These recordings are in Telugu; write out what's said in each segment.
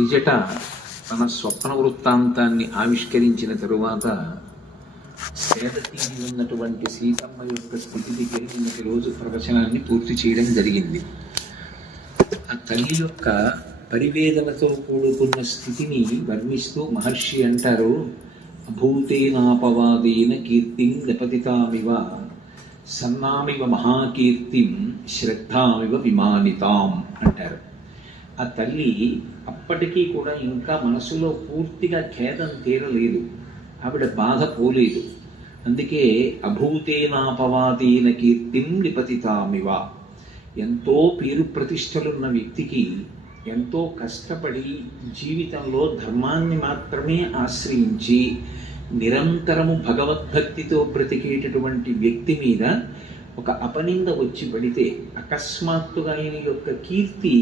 త్రిజట తన స్వప్న వృత్తాంతాన్ని ఆవిష్కరించిన తరువాత సేద తీరి ఉన్నటువంటి సీతమ్మ యొక్క స్థితికి నిన్నటి రోజు ప్రవచనాన్ని పూర్తి చేయడం జరిగింది. ఆ తల్లి యొక్క పరివేదనతో కూడుకున్న స్థితిని వర్ణిస్తూ మహర్షి అంటారు, అభూతేనాపవాదేన కీర్తిం నిపతితామివ సన్నామివ మహాకీర్తిం శ్రద్ధామివ విమానితాం అంటారు. ఆ తల్లి అప్పటికీ కూడా ఇంకా మనసులో పూర్తిగా ఖేదం తీరలేదు, ఆవిడ బాధ పోలేదు. అందుకే అభూతేనాపవాదేన కీర్తిం నిపతితామివ, ఎంతో పేరు ప్రతిష్టలున్న వ్యక్తికి ఎంతో కష్టపడి జీవితంలో ధర్మాన్ని మాత్రమే ఆశ్రయించి నిరంతరము భగవద్భక్తితో బ్రతికేటటువంటి వ్యక్తి మీద ఒక అపనింద వచ్చి పడితే అకస్మాత్తుగా ఆయన యొక్క కీర్తి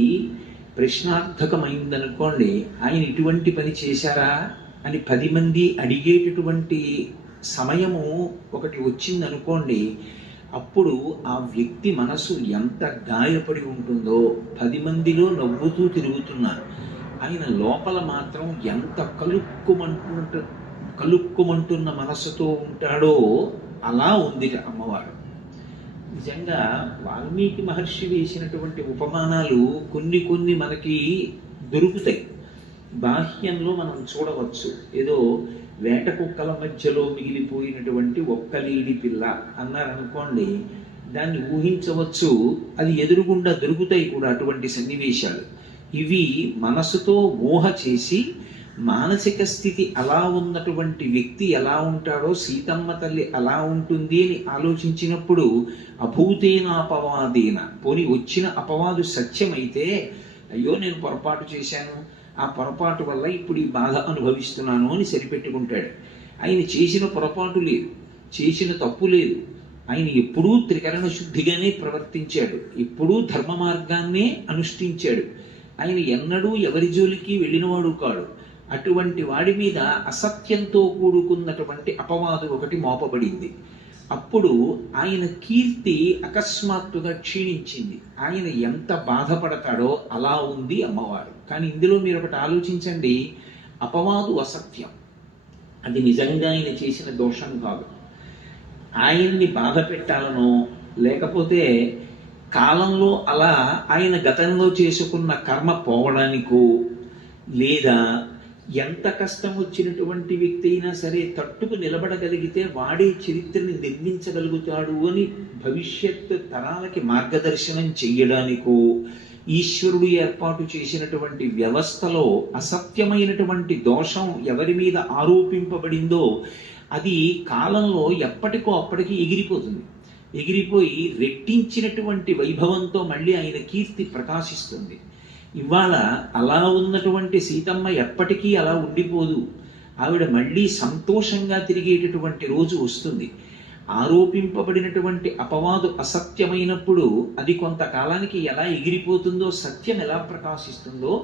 ప్రశ్నార్థకమైందనుకోండి, ఆయన ఇటువంటి పని చేశారా అని 10 మంది అడిగేటటువంటి సమయము ఒకటి వచ్చిందనుకోండి, అప్పుడు ఆ వ్యక్తి మనసు ఎంత గాయపడి ఉంటుందో, 10 మందిలో నవ్వుతూ తిరుగుతున్నారు, ఆయన లోపల మాత్రం ఎంత కలుక్కుమంటున్న మనసుతో ఉంటాడో అలా ఉంది అమ్మవారు. నిజంగా వాల్మీకి మహర్షి వేసినటువంటి ఉపమానాలు కొన్ని మనకి దొరుకుతాయి, బాహ్యంలో మనం చూడవచ్చు. ఏదో వేట కుక్కల మధ్యలో మిగిలిపోయినటువంటి ఒక్కలీడి పిల్ల అన్నారనుకోండి, దాన్ని ఊహించవచ్చు, అది ఎదురుగుండా దొరుకుతాయి కూడా అటువంటి సన్నివేశాలు. ఇవి మనసుతో ఊహ చేసి మానసిక స్థితి అలా ఉన్నటువంటి వ్యక్తి ఎలా ఉంటాడో సీతమ్మ తల్లి అలా ఉంటుంది అని ఆలోచించినప్పుడు అభూతేనాపవాదేన, పోని వచ్చిన అపవాదు సత్యమైతే అయ్యో నేను పొరపాటు చేశాను, ఆ పొరపాటు వల్ల ఇప్పుడు ఈ బాధ అనుభవిస్తున్నాను అని సరిపెట్టుకుంటాడు. ఆయన చేసిన పొరపాటు లేదు, చేసిన తప్పు లేదు, ఆయన ఎప్పుడూ త్రికరణ శుద్ధిగానే ప్రవర్తించాడు, ఎప్పుడూ ధర్మ మార్గాన్నే అనుష్ఠించాడు. ఆయన ఎన్నడూ ఎవరి జోలికి వెళ్ళినవాడు కాడు. అటువంటి వాడి మీద అసత్యంతో కూడుకున్నటువంటి అపవాదు ఒకటి మోపబడింది. అప్పుడు ఆయన కీర్తి అకస్మాత్తుగా క్షీణించింది. ఆయన ఎంత బాధపడతాడో అలా ఉంది అమ్మవారు. కానీ ఇందులో మీరు ఒకటి ఆలోచించండి, అపవాదు అసత్యం, అది నిజంగా ఆయన చేసిన దోషం కాదు. ఆయన్ని బాధ పెట్టాలనో లేకపోతే కాలంలో అలా ఆయన గతంలో చేసుకున్న కర్మ పోవడానికో, లేదా ఎంత కష్టం వచ్చినటువంటి వ్యక్తి అయినా సరే తట్టుకు నిలబడగలిగితే వాడే చరిత్రని నిర్మించగలుగుతాడు అని భవిష్యత్ తరాలకి మార్గదర్శనం చెయ్యడానికో, ఈశ్వరుడు ఏర్పాటు చేసినటువంటి వ్యవస్థలో అసత్యమైనటువంటి దోషం ఎవరి మీద ఆరోపింపబడిందో అది కాలంలో ఎప్పటికో అప్పటికి ఎగిరిపోతుంది. ఎగిరిపోయి రెట్టించినటువంటి వైభవంతో మళ్ళీ ఆయన కీర్తి ప్రకాశిస్తుంది. ఇవాళ అలా ఉన్నటువంటి సీతమ్మ ఎప్పటికీ అలా ఉండిపోదు, ఆవిడ మళ్ళీ సంతోషంగా తిరిగేటటువంటి రోజు వస్తుంది. ఆరోపింపబడినటువంటి అపవాదు అసత్యమైనప్పుడు అది కొంతకాలానికి ఎలా ఎగిరిపోతుందో, సత్యం ఎలా ప్రకాశిస్తుందో,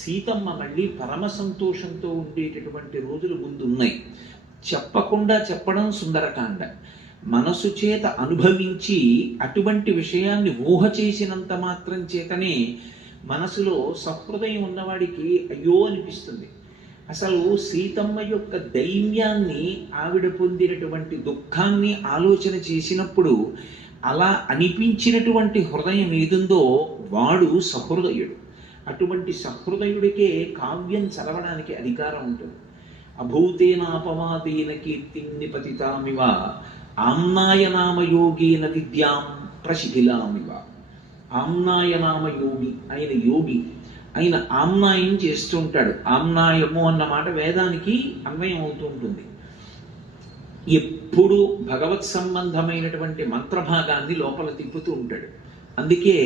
సీతమ్మ మళ్ళీ పరమ సంతోషంతో ఉండేటటువంటి రోజులు ముందున్నాయి. చెప్పకుండా చెప్పడం సుందరకాండ, మనసు చేత అనుభవించి అటువంటి విషయాన్ని ఊహ చేసినంత మాత్రం చేతనే మనసులో సహృదయం ఉన్నవాడికి అయ్యో అనిపిస్తుంది. అసలు సీతమ్మ యొక్క దైన్యాన్ని, ఆవిడ పొందినటువంటి దుఃఖాన్ని ఆలోచన చేసినప్పుడు అలా అనిపించినటువంటి హృదయం ఏదుందో వాడు సహృదయుడు. అటువంటి సహృదయుడికే కావ్యం చదవడానికి అధికారం ఉంటుంది. అభూతేనాపవాదేన కీర్తిం నిపతితామివ ఆమ్నాయనామయోగేన విద్యాం ప్రశిథిలామివ. ఆమ్నాయనామ యోగి, ఆయన యోగి, ఆయన ఆమ్నాయం చేస్తూ ఉంటాడు. ఆమ్నాయము అన్నమాట వేదానికి అన్వయం అవుతూ ఉంటుంది. ఎప్పుడు భగవత్ సంబంధమైనటువంటి మంత్రభాగాన్ని లోపల తిప్పుతూ ఉంటాడు. అందుకే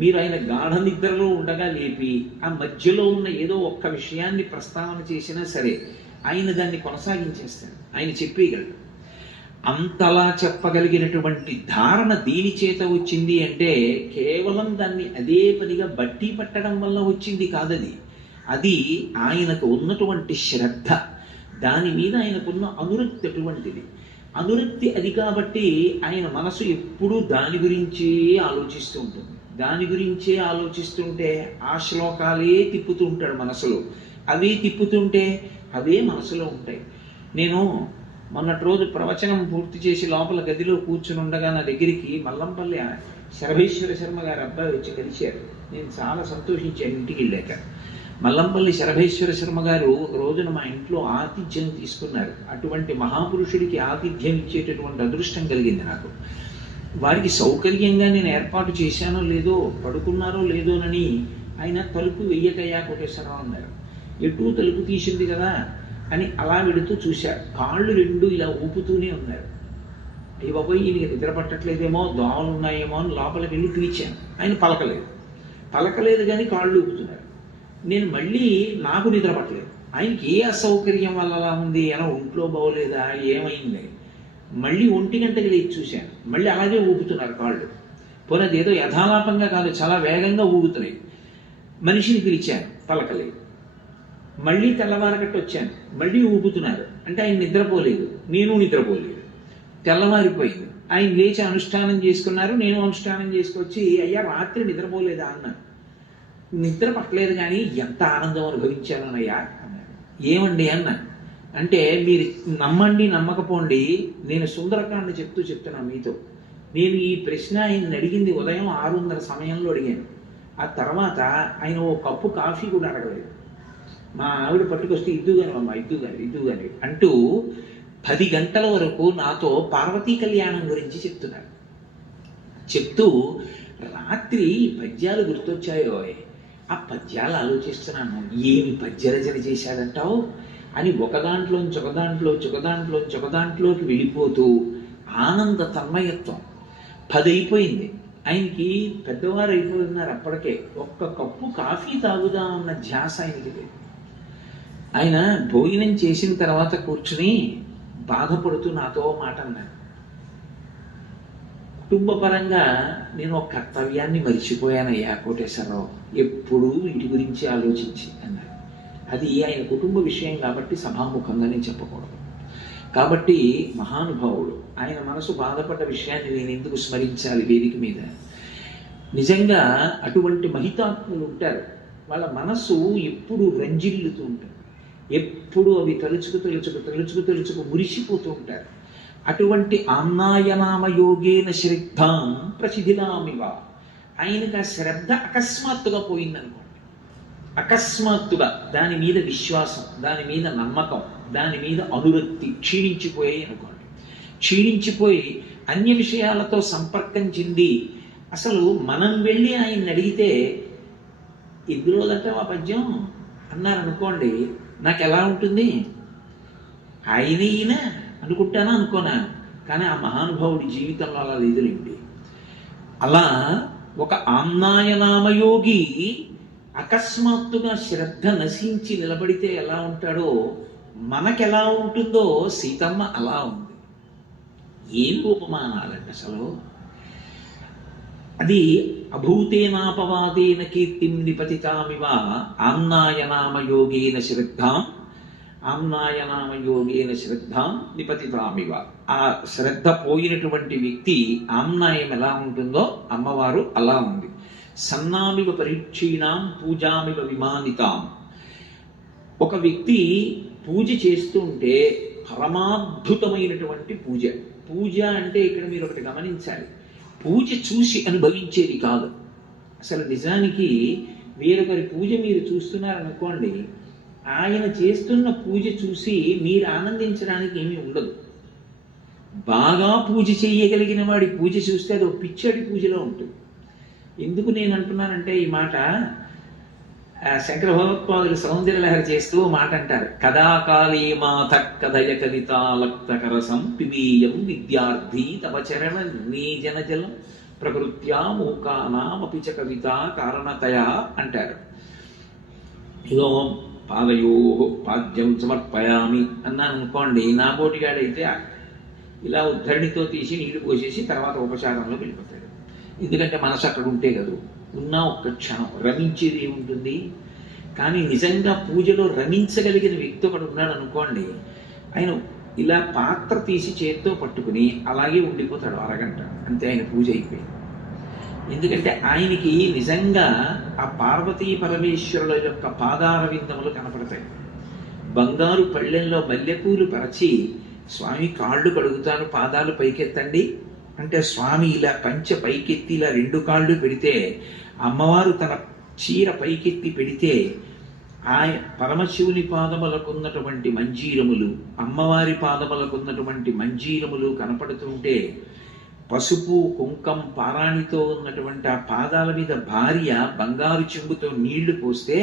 మీరు ఆయన గాఢ నిద్రలో ఉండగా లేపి ఆ మధ్యలో ఉన్న ఏదో ఒక్క విషయాన్ని ప్రస్తావన చేసినా సరే ఆయన దాన్ని కొనసాగించేస్తాడు, ఆయన చెప్పేయగలడు. అంతలా చెప్పగలిగినటువంటి ధారణ దీని చేత వచ్చింది అంటే కేవలం దాన్ని అదే పనిగా బట్టి పట్టడం వల్ల వచ్చింది కాదది. అది ఆయనకు ఉన్నటువంటి శ్రద్ధ, దాని మీద ఆయనకున్న అనురక్తి అటువంటిది. అనురక్తి అది కాబట్టి ఆయన మనసు ఎప్పుడూ దాని గురించి ఆలోచిస్తూ ఉంటుంది. దాని గురించే ఆలోచిస్తుంటే ఆ శ్లోకాలే తిప్పుతూ ఉంటాడు మనసులో. అవి తిప్పుతుంటే అవే మనసులో ఉంటాయి. నేను మొన్నటి రోజు ప్రవచనం పూర్తి చేసి లోపల గదిలో కూర్చుని ఉండగా నా దగ్గరికి మల్లంపల్లి శరభేశ్వర శర్మ గారి అబ్బాయి వచ్చి కలిశారు. నేను చాలా సంతోషించాను ఇంటికి వెళ్ళాక. మల్లంపల్లి శరభేశ్వర శర్మ గారు ఒక రోజున మా ఇంట్లో ఆతిథ్యం తీసుకున్నారు. అటువంటి మహాపురుషుడికి ఆతిథ్యం ఇచ్చేటటువంటి అదృష్టం కలిగింది నాకు. వారికి సౌకర్యంగా నేను ఏర్పాటు చేశానో లేదో, పడుకున్నారో లేదోనని ఆయన తలుపు వెయ్యకయ్యా కోటేశ్వరరావు అన్నారు. ఎటు తలుపు తీసింది కదా అని అలా వెళుతూ చూశారు. కాళ్ళు రెండు ఇలా ఊపుతూనే ఉన్నారు. అయ్యి బాబోయ్, ఈయనకి నిద్ర పట్టట్లేదేమో, దోమలు ఉన్నాయేమో అని లోపలికి వెళ్ళి పిలిచాను. ఆయన పలకలేదు కానీ కాళ్ళు ఊపుతున్నారు. నేను మళ్ళీ నాకు నిద్ర పట్టలేదు. ఆయనకి ఏ అసౌకర్యం వల్ల అలా ఉంది, ఎలా ఒంట్లో బాగోలేదా, ఏమైంది, మళ్ళీ 1 గంటకి లేచి చూశాను. మళ్ళీ అలాగే ఊపుతున్నారు కాళ్ళు. పోనీ అదేదో యథాలాపంగా కాదు, చాలా వేగంగా ఊగుతున్నాయి. మనిషిని పిలిచాను, పలకలేదు. మళ్ళీ తెల్లవారకట్టు వచ్చాను, మళ్ళీ ఊపుతున్నారు. అంటే ఆయన నిద్రపోలేదు, నేను నిద్రపోలేదు. తెల్లవారిపోయింది. ఆయన లేచి అనుష్ఠానం చేసుకున్నారు, నేను అనుష్ఠానం చేసుకొచ్చి అయ్యా రాత్రి నిద్రపోలేదా అన్నాను. నిద్ర పట్టలేదు కానీ ఎంత ఆనందం అనుభవించానయ్యా అన్నాడు. ఏమండి అన్నాను. అంటే మీరు నమ్మండి నమ్మకపోండి, నేను సుందరకాండ చెప్తున్నా మీతో. నేను ఈ ప్రశ్న ఆయన అడిగింది ఉదయం 6:30 సమయంలో అడిగాను. ఆ తర్వాత ఆయన ఓ కప్పు కాఫీ కూడా అడగలేదు. మా ఆవిడ పట్టుకొస్తే ఇద్దుగాని అమ్మ, ఇద్దుగాని అంటూ 10 గంటల వరకు నాతో పార్వతీ కళ్యాణం గురించి చెప్తున్నారు. చెప్తూ రాత్రి పద్యాలు గుర్తొచ్చాయో, ఆ పద్యాలు ఆలోచిస్తున్నాను, ఏమి పద్యరచన చేశాడంటావు అని ఒకదాంట్లోకి వెళ్ళిపోతూ ఆనంద తన్మయత్వం. 10 అయిపోయింది. ఆయనకి పెద్దవారు అయిపోతున్నారు అప్పటికే. ఒక్క కప్పు కాఫీ తాగుదామన్న ధ్యాస ఆయనకి లేదు. ఆయన భోజనం చేసిన తర్వాత కూర్చుని బాధపడుతూ నాతో మాట అన్నాడు. కుటుంబ పరంగా నేను ఒక కర్తవ్యాన్ని మరిచిపోయానయ్యా కోటేశ్వరరావు, ఎప్పుడూ వీటి గురించి ఆలోచించి అన్నారు. అది ఆయన కుటుంబ విషయం కాబట్టి సభాముఖంగా నేను చెప్పకూడదు. కాబట్టి మహానుభావుడు, ఆయన మనసు బాధపడ్డ విషయాన్ని నేను ఎందుకు స్మరించాలి వేదిక మీద? నిజంగా అటువంటి మహితాత్ములు ఉంటారు. వాళ్ళ మనసు ఎప్పుడు రంజిల్లుతూ ఉంటుంది. ఎప్పుడు అవి తలుచుకు మురిసిపోతూ ఉంటారు. అటువంటి ఆమ్నాయనామ యోగేన శ్రద్ధాం ప్రసిద్ధినామివ. ఆయనకు ఆ శ్రద్ధ అకస్మాత్తుగా పోయిందనుకోండి. అకస్మాత్తుగా దాని మీద విశ్వాసం, దాని మీద నమ్మకం, దాని మీద అనురక్తి క్షీణించిపోయాయి అనుకోండి. క్షీణించిపోయి అన్య విషయాలతో సంపర్కం చెంది అసలు మనం వెళ్ళి ఆయన్ని అడిగితే ఇందులోదట ఆ పద్యం అన్నారనుకోండి, నాకు ఎలా ఉంటుంది? ఈయన అనుకుంటానా అనుకోనా? కానీ ఆ మహానుభావుడి జీవితంలో అలా లేదులేండి. అలా ఒక ఆమ్నాయనామయోగి అకస్మాత్తుగా శ్రద్ధ నశించి నిలబడితే ఎలా ఉంటాడో, మనకెలా ఉంటుందో సీతమ్మ అలా ఉంది. ఏం ఉపమానాలండి అసలు! అది అభూతేనాపవాదేన కీర్తిం నిపతితామివ ఆమ్నాయనామయోగేన శ్రద్ధాం నిపతితామివ. ఆ శ్రద్ధ పోయినటువంటి వ్యక్తి ఆమ్నాయం ఎలా ఉంటుందో అమ్మవారు అలా ఉంది. సన్నామివ పరీక్షీణాం పూజామివ విమానితాం. ఒక వ్యక్తి పూజ చేస్తూ ఉంటే పరమాద్భుతమైనటువంటి పూజ. పూజ అంటే ఇక్కడ మీరు ఒకటి గమనించాలి, పూజ చూసి అనుభవించేది కాదు. అసలు నిజానికి వేరొకరి పూజ మీరు చూస్తున్నారనుకోండి, ఆయన చేస్తున్న పూజ చూసి మీరు ఆనందించడానికి ఏమీ ఉండదు. బాగా పూజ చేయగలిగిన వాడి పూజ చూస్తే అది ఒక పిచ్చడి పూజలో ఉంటుంది. ఎందుకు నేను అంటున్నానంటే ఈ మాట, శంకర భగవత్పాదులు సౌందర్యలహరి చేస్తూ మాట అంటారు, కదాకాళీ మాత కథయ కవితాలక్తకరసం పిబీయం విద్యార్థి తవ చరణ నీజన జలం ప్రకృత్యా మూకానామపి చ కవిత కారణతయా అంటారు. ఇదో పాదయో పాద్యం సమర్పయామి అన్నాను అనుకోండి, నా బోటిగాడైతే ఇలా ఉద్ధరణితో తీసి నీళ్లు పోసేసి తర్వాత ఉపచారంలో వెళ్ళిపోతాడు. ఎందుకంటే మనసు అక్కడ ఉంటే కదా, ఉన్నా ఒక్క క్షణం రమించేది ఏముంటుంది. కానీ నిజంగా పూజలో రమించగలిగిన వ్యక్తి ఒకడు ఉన్నాడు అనుకోండి, ఆయన ఇలా పాత్ర తీసి చేత్తో పట్టుకుని అలాగే ఉండిపోతాడు అరగంట, అంతే ఆయన పూజ అయిపోయింది. ఎందుకంటే ఆయనకి నిజంగా ఆ పార్వతీ పరమేశ్వరుల యొక్క పాదార విందములు కనపడతాయి. బంగారు పళ్ళెంలో మల్లెపూలు పరచి, స్వామి కాళ్ళు కడుగుతాను, పాదాలు పైకెత్తండి అంటే స్వామి ఇలా పంచె పైకెత్తి ఇలా రెండు కాళ్ళు పెడితే, అమ్మవారు తన చీర పైకెత్తి పెడితే ఆ పరమశివుని పాదములకున్నటువంటి మంజీరములు, అమ్మవారి పాదములకున్నటువంటి మంజీరములు కనపడుతుంటే, పసుపు కుంకం పారాణితో ఉన్నటువంటి ఆ పాదాల మీద భార్య బంగారు చెంబుతో నీళ్లు పోస్తే,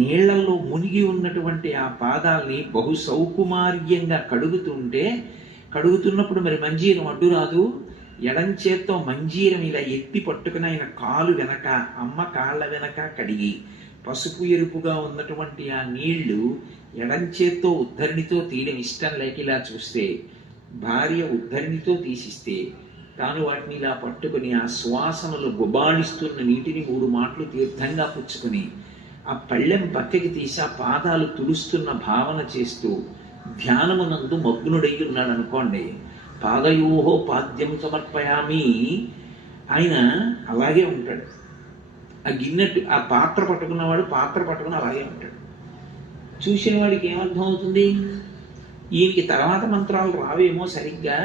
నీళ్లలో మునిగి ఉన్నటువంటి ఆ పాదాల్ని బహు సౌకుమార్యంగా కడుగుతున్నప్పుడు మరి మంజీరం అడ్డు రాదు. ఎడంచేత్తో మంజీరం ఇలా ఎత్తి పట్టుకుని ఆయన కాలు వెనక, అమ్మ కాళ్ళ వెనక కడిగి, పసుపు ఎరుపుగా ఉన్నటువంటి ఆ నీళ్లు ఎడంచేత్తో ఉద్ధరణితో తీయడం ఇష్టం లేక ఇలా చూస్తే, భార్య ఉద్ధరణితో తీసిస్తే తాను వాటిని ఇలా పట్టుకుని ఆ శ్వాసనలు గుబాళిస్తున్న నీటిని 3 మాటలు తీర్థంగా పుచ్చుకుని ఆ పళ్ళెం పక్కకి తీసి ఆ పాదాలు తుడుస్తున్న భావన చేస్తూ ధ్యానమునందు మగ్నుడై ఉన్నాడు అనుకోండి. పాదయోహో పాద్యం సమర్పయామి, ఆయన అలాగే ఉంటాడు. ఆ గిన్నెట్టు ఆ పాత్ర పట్టుకున్నవాడు పాత్ర పట్టుకుని అలాగే ఉంటాడు. చూసిన వాడికి ఏమర్థం అవుతుంది? ఈయనకి తర్వాత మంత్రాలు రావేమో సరిగ్గా,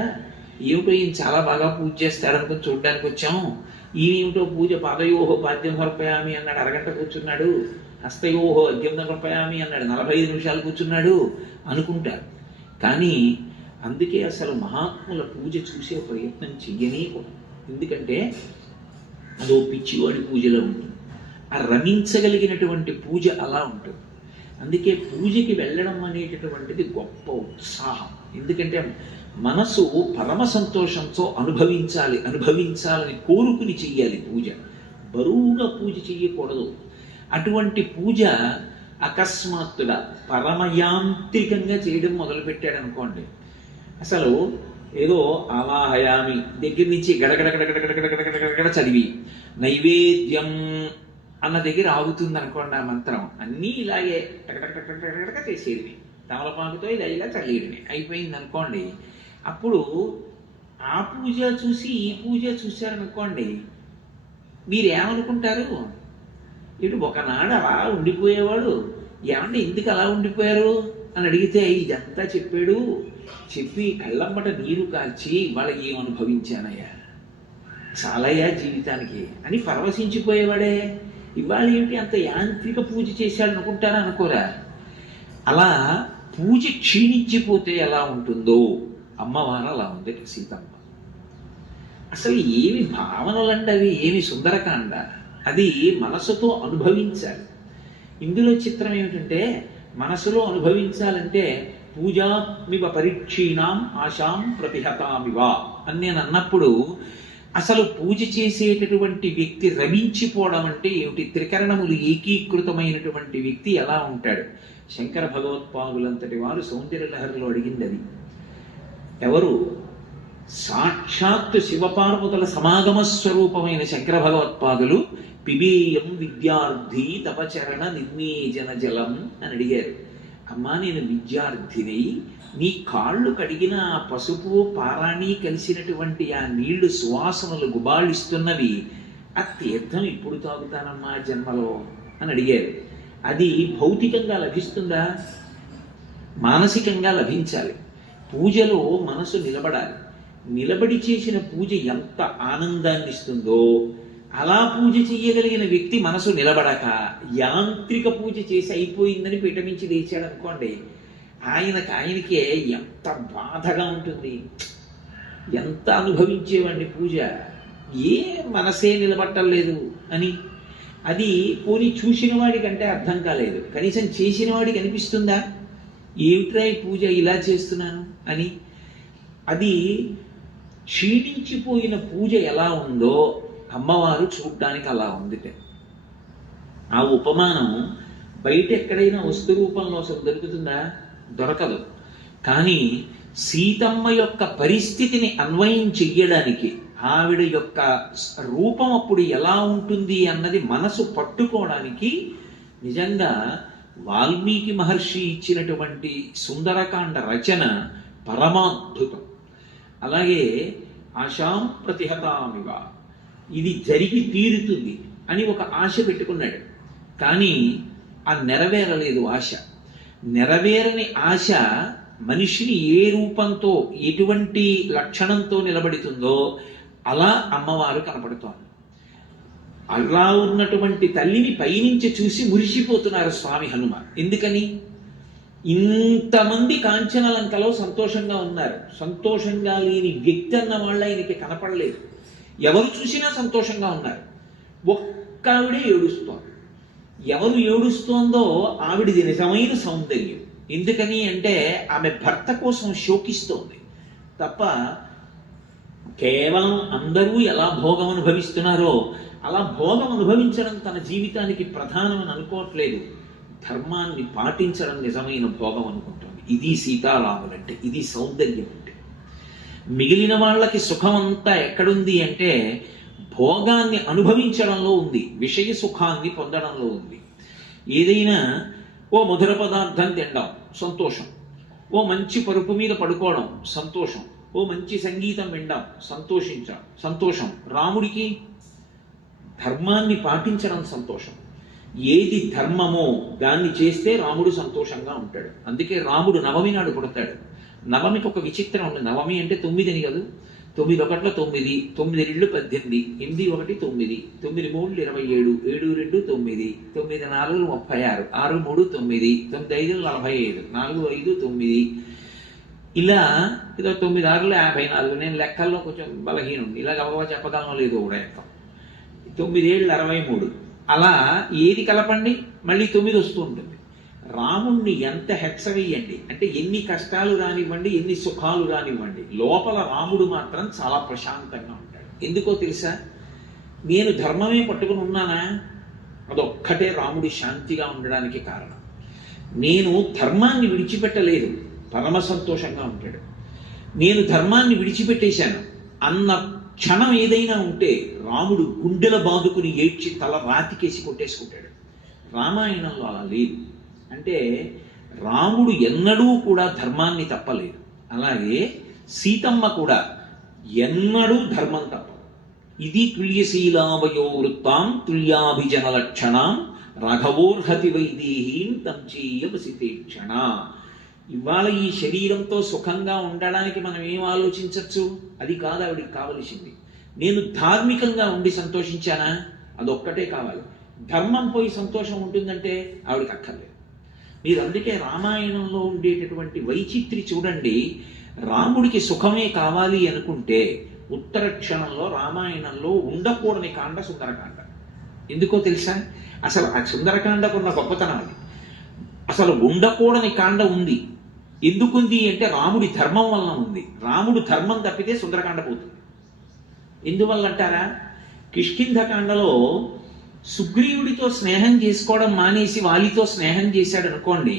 ఏమిటో ఈయన చాలా బాగా పూజ చేస్తాడనుకుని చూడ్డానికి వచ్చాం, ఈయనేమిటో పూజ పాదయోహో పాద్యం సమర్పయామి అన్నాడు, అరగంట కూర్చున్నాడు, హస్తయోహో అద్యం సమర్పయామి అన్నాడు, 45 నిమిషాలు కూర్చున్నాడు అనుకుంటారు. కానీ అందుకే అసలు మహాత్ముల పూజ చూసే ప్రయత్నం చెయ్యనీయకూడదు. ఎందుకంటే అదో పిచ్చివాడి పూజలో ఉంటుంది. ఆ రమించగలిగినటువంటి పూజ అలా ఉంటుంది. అందుకే పూజకి వెళ్ళడం అనేటటువంటిది గొప్ప ఉత్సాహం. ఎందుకంటే మనసు పరమ సంతోషంతో అనుభవించాలని కోరుకుని చెయ్యాలి పూజ. బరువుగా పూజ చెయ్యకూడదు. అటువంటి పూజ అకస్మాత్తుగా పరమయాంత్రికంగా చేయడం మొదలుపెట్టాడు అనుకోండి, అసలు ఏదో ఆవాహయామి దగ్గర నుంచి గడగడ చదివి నైవేద్యం అన్న దగ్గర ఆగుతుంది అనుకోండి ఆ మంత్రం. అన్నీ ఇలాగే టకటక చేసేది, తమలపాకుతో ఇలా చల్లేయడమే అయిపోయింది అనుకోండి. అప్పుడు ఆ పూజ చూసి ఈ పూజ చూశారనుకోండి, మీరేమనుకుంటారు? ఇటు ఒకనాడు అలా ఉండిపోయేవాడు, ఏమంటే ఎందుకు అలా ఉండిపోయారు అని అడిగితే ఇదంతా చెప్పి కళ్ళమ్మట నీరు కాల్చి వాళ్ళ ఏమనుభవించానయ్యా, చాలయ్యా జీవితానికి అని పరవశించిపోయేవాడే. ఇవాళ ఏమిటి అంత యాంత్రిక పూజ చేశాడు అనుకుంటారా? అనుకోరా? అలా పూజ క్షీణించిపోతే ఎలా ఉంటుందో అమ్మవారు అలా ఉంది సీతమ్మ. అసలు ఏమి భావనలంటే అవి, ఏమి సుందరకాండ, అది మనసుతో అనుభవించాలి. ఇందులో చిత్రం ఏమిటంటే, మనసులో అనుభవించాలంటే పూజామివ పరీక్షీణాం ఆశాం ప్రతిహతామివ అని నేను అన్నప్పుడు, అసలు పూజ చేసేటటువంటి వ్యక్తి రమించిపోవడం అంటే ఏమిటి? త్రికరణములు ఏకీకృతమైనటువంటి వ్యక్తి ఎలా ఉంటాడు? శంకర భగవత్పాదులంతటి వారు సౌందర్యలహరిలో అడిగింది అది. ఎవరు? సాక్షాత్ శివపార్వతుల సమాగమ స్వరూపమైన శంకర భగవత్పాదులు పిబేయం విద్యార్థి తపచరణ నిర్మేజన జలం అని అడిగారు. అమ్మా, నేను విద్యార్థిని, నీ కాళ్ళు కడిగిన ఆ పసుపు పారాణి కలిసినటువంటి ఆ నీళ్లు సువాసనలు గుబాళిస్తున్నవి, ఆ తీర్థం ఇప్పుడు తాగుతానమ్మా జన్మలో అని అడిగారు. అది భౌతికంగా లభిస్తుందా? మానసికంగా లభించాలి. పూజలో మనసు నిలబడాలి. నిలబడి చేసిన పూజ ఎంత ఆనందాన్ని ఇస్తుందో, అలా పూజ చెయ్యగలిగిన వ్యక్తి మనసు నిలబడక యాంత్రిక పూజ చేసి అయిపోయిందని పీఠమించి లేచాడు అనుకోండి, ఆయనకే ఎంత బాధగా ఉంటుంది. ఎంత అనుభవించేవాడిని పూజ, ఏ మనసే నిలబట్టలేదు అని. అది పోనీ చూసిన వాడికంటే అర్థం కాలేదు, కనీసం చేసిన వాడికి అనిపిస్తుందా ఏమిట్రా ఈ పూజ ఇలా చేస్తున్నాను అని? అది క్షీణించిపోయిన పూజ ఎలా ఉందో అమ్మవారు చూడ్డానికి అలా ఉంది. ఆ ఉపమానం బయట ఎక్కడైనా వస్తు రూపంలో అసలు దొరుకుతుందా? దొరకదు. కానీ సీతమ్మ యొక్క పరిస్థితిని అన్వయం చెయ్యడానికి, ఆవిడ యొక్క రూపం అప్పుడు ఎలా ఉంటుంది అన్నది మనసు పట్టుకోవడానికి నిజంగా వాల్మీకి మహర్షి ఇచ్చినటువంటి సుందరకాండ రచన పరమాద్భుతం. అలాగే ఆశాం ప్రతిహతామివ, ఇది జరిగి తీరుతుంది అని ఒక ఆశ పెట్టుకున్నాడు. కానీ ఆ నెరవేరలేదు ఆశ. నెరవేరని ఆశ మనిషిని ఏ రూపంతో ఎటువంటి లక్షణంతో నిలబడుతుందో అలా అమ్మవారు కనపడుతోంది. అలా ఉన్నటువంటి తల్లిని పైనుంచి చూసి మురిసిపోతున్నారు స్వామి హనుమ. ఎందుకని? ఇంతమంది కాంచనలంకలో సంతోషంగా ఉన్నారు. సంతోషంగా లేని వ్యక్తి అన్న వాళ్ళు ఆయనకి కనపడలేదు. ఎవరు చూసినా సంతోషంగా ఉన్నారు. ఒక్క ఆవిడే ఏడుస్తోంది. ఎవరు ఏడుస్తోందో ఆవిడిది నిజమైన సౌందర్యం. ఎందుకని అంటే ఆమె భర్త కోసం శోకిస్తోంది తప్ప కేవలం అందరూ ఎలా భోగం అనుభవిస్తున్నారో అలా భోగం అనుభవించడం తన జీవితానికి ప్రధానమని అనుకోవట్లేదు. ధర్మాన్ని పాటించడం నిజమైన భోగం అనుకుంటుంది. ఇది సీతారాములంటే, ఇది సౌందర్యం అంటే. మిగిలిన వాళ్ళకి సుఖం అంతా ఎక్కడుంది అంటే భోగాన్ని అనుభవించడంలో ఉంది, విషయ సుఖాన్ని పొందడంలో ఉంది. ఏదైనా ఓ మధుర పదార్థం తినడం సంతోషం, ఓ మంచి పరుపు మీద పడుకోవడం సంతోషం, ఓ మంచి సంగీతం వినడం సంతోషం. రాముడికి ధర్మాన్ని పాటించడం సంతోషం. ఏది ధర్మమో దాన్ని చేస్తే రాముడు సంతోషంగా ఉంటాడు. అందుకే రాముడు నవమి నాడు పుడతాడు. నవమికి ఒక విచిత్రం ఉంది. నవమి అంటే 9 అని కాదు. 9 ఒకట్ల 9, 9 2 18, 8 1 9, 9 3 27, 7 2 9, 9 4 36, 6 3 9, 9 5 45, 4 5 9, ఇలా ఏదో 9 6 54. నేను లెక్కల్లో కొంచెం బలహీనం, ఇలా గబగబా చెప్పగలను లేదు కూడా ఎంత. 9 7 63. అలా ఏది కలపండి మళ్ళీ 9 వస్తూ ఉంటుంది. రాముణ్ణి ఎంత హెచ్చవేయండి అంటే ఎన్ని కష్టాలు రానివ్వండి, ఎన్ని సుఖాలు రానివ్వండి, లోపల రాముడు మాత్రం చాలా ప్రశాంతంగా ఉంటాడు. ఎందుకో తెలుసా? నేను ధర్మమే పట్టుకుని ఉన్నానా, అదొక్కటే రాముడి శాంతిగా ఉండడానికి కారణం. నేను ధర్మాన్ని విడిచిపెట్టలేదు, పరమ సంతోషంగా ఉంటాడు. నేను ధర్మాన్ని విడిచిపెట్టేశాను అన్న క్షణం ఏదైనా ఉంటే రాముడు గుండెల బాదుకుని ఏడ్చి తల రాతికేసి కొట్టేసుకుంటాడు. రామాయణంలో అలా లేదు. అంటే రాముడు ఎన్నడూ కూడా ధర్మాన్ని తప్పలేదు. అలాగే సీతమ్మ కూడా ఎన్నడూ ధర్మం తప్పదు. ఇది తుల్యశీలావయో వృత్తాం తుల్యాభిజన లక్షణాం రాఘవోర్హతి వైదేహీం తంచేయవసితేక్షణ. ఇవాళ ఈ శరీరంతో సుఖంగా ఉండడానికి మనం ఏం ఆలోచించవచ్చు? అది కాదు ఆవిడికి కావలసింది. నేను ధార్మికంగా ఉండి సంతోషించానా, అదొక్కటే కావాలి. ధర్మం పోయి సంతోషం ఉంటుందంటే ఆవిడికి అక్కర్లేదు. మీరు అందుకే రామాయణంలో ఉండేటటువంటి వైచిత్రి చూడండి. రాముడికి సుఖమే కావాలి అనుకుంటే ఉత్తర క్షణంలో రామాయణంలో ఉండకూడని కాండ సుందరకాండ. ఎందుకో తెలుసా? అసలు ఆ సుందరకాండకున్న గొప్పతనం అది. అసలు ఉండకూడని కాండ ఉంది. ఎందుకుంది అంటే రాముడి ధర్మం వలన ఉంది. రాముడు ధర్మం తప్పితే సుందరకాండ పోతుంది. ఎందువల్ల అంటారా? కిష్కింధకాండలో సుగ్రీవుడితో స్నేహం చేసుకోవడం మానేసి వాలితో స్నేహం చేశాడు అనుకోండి.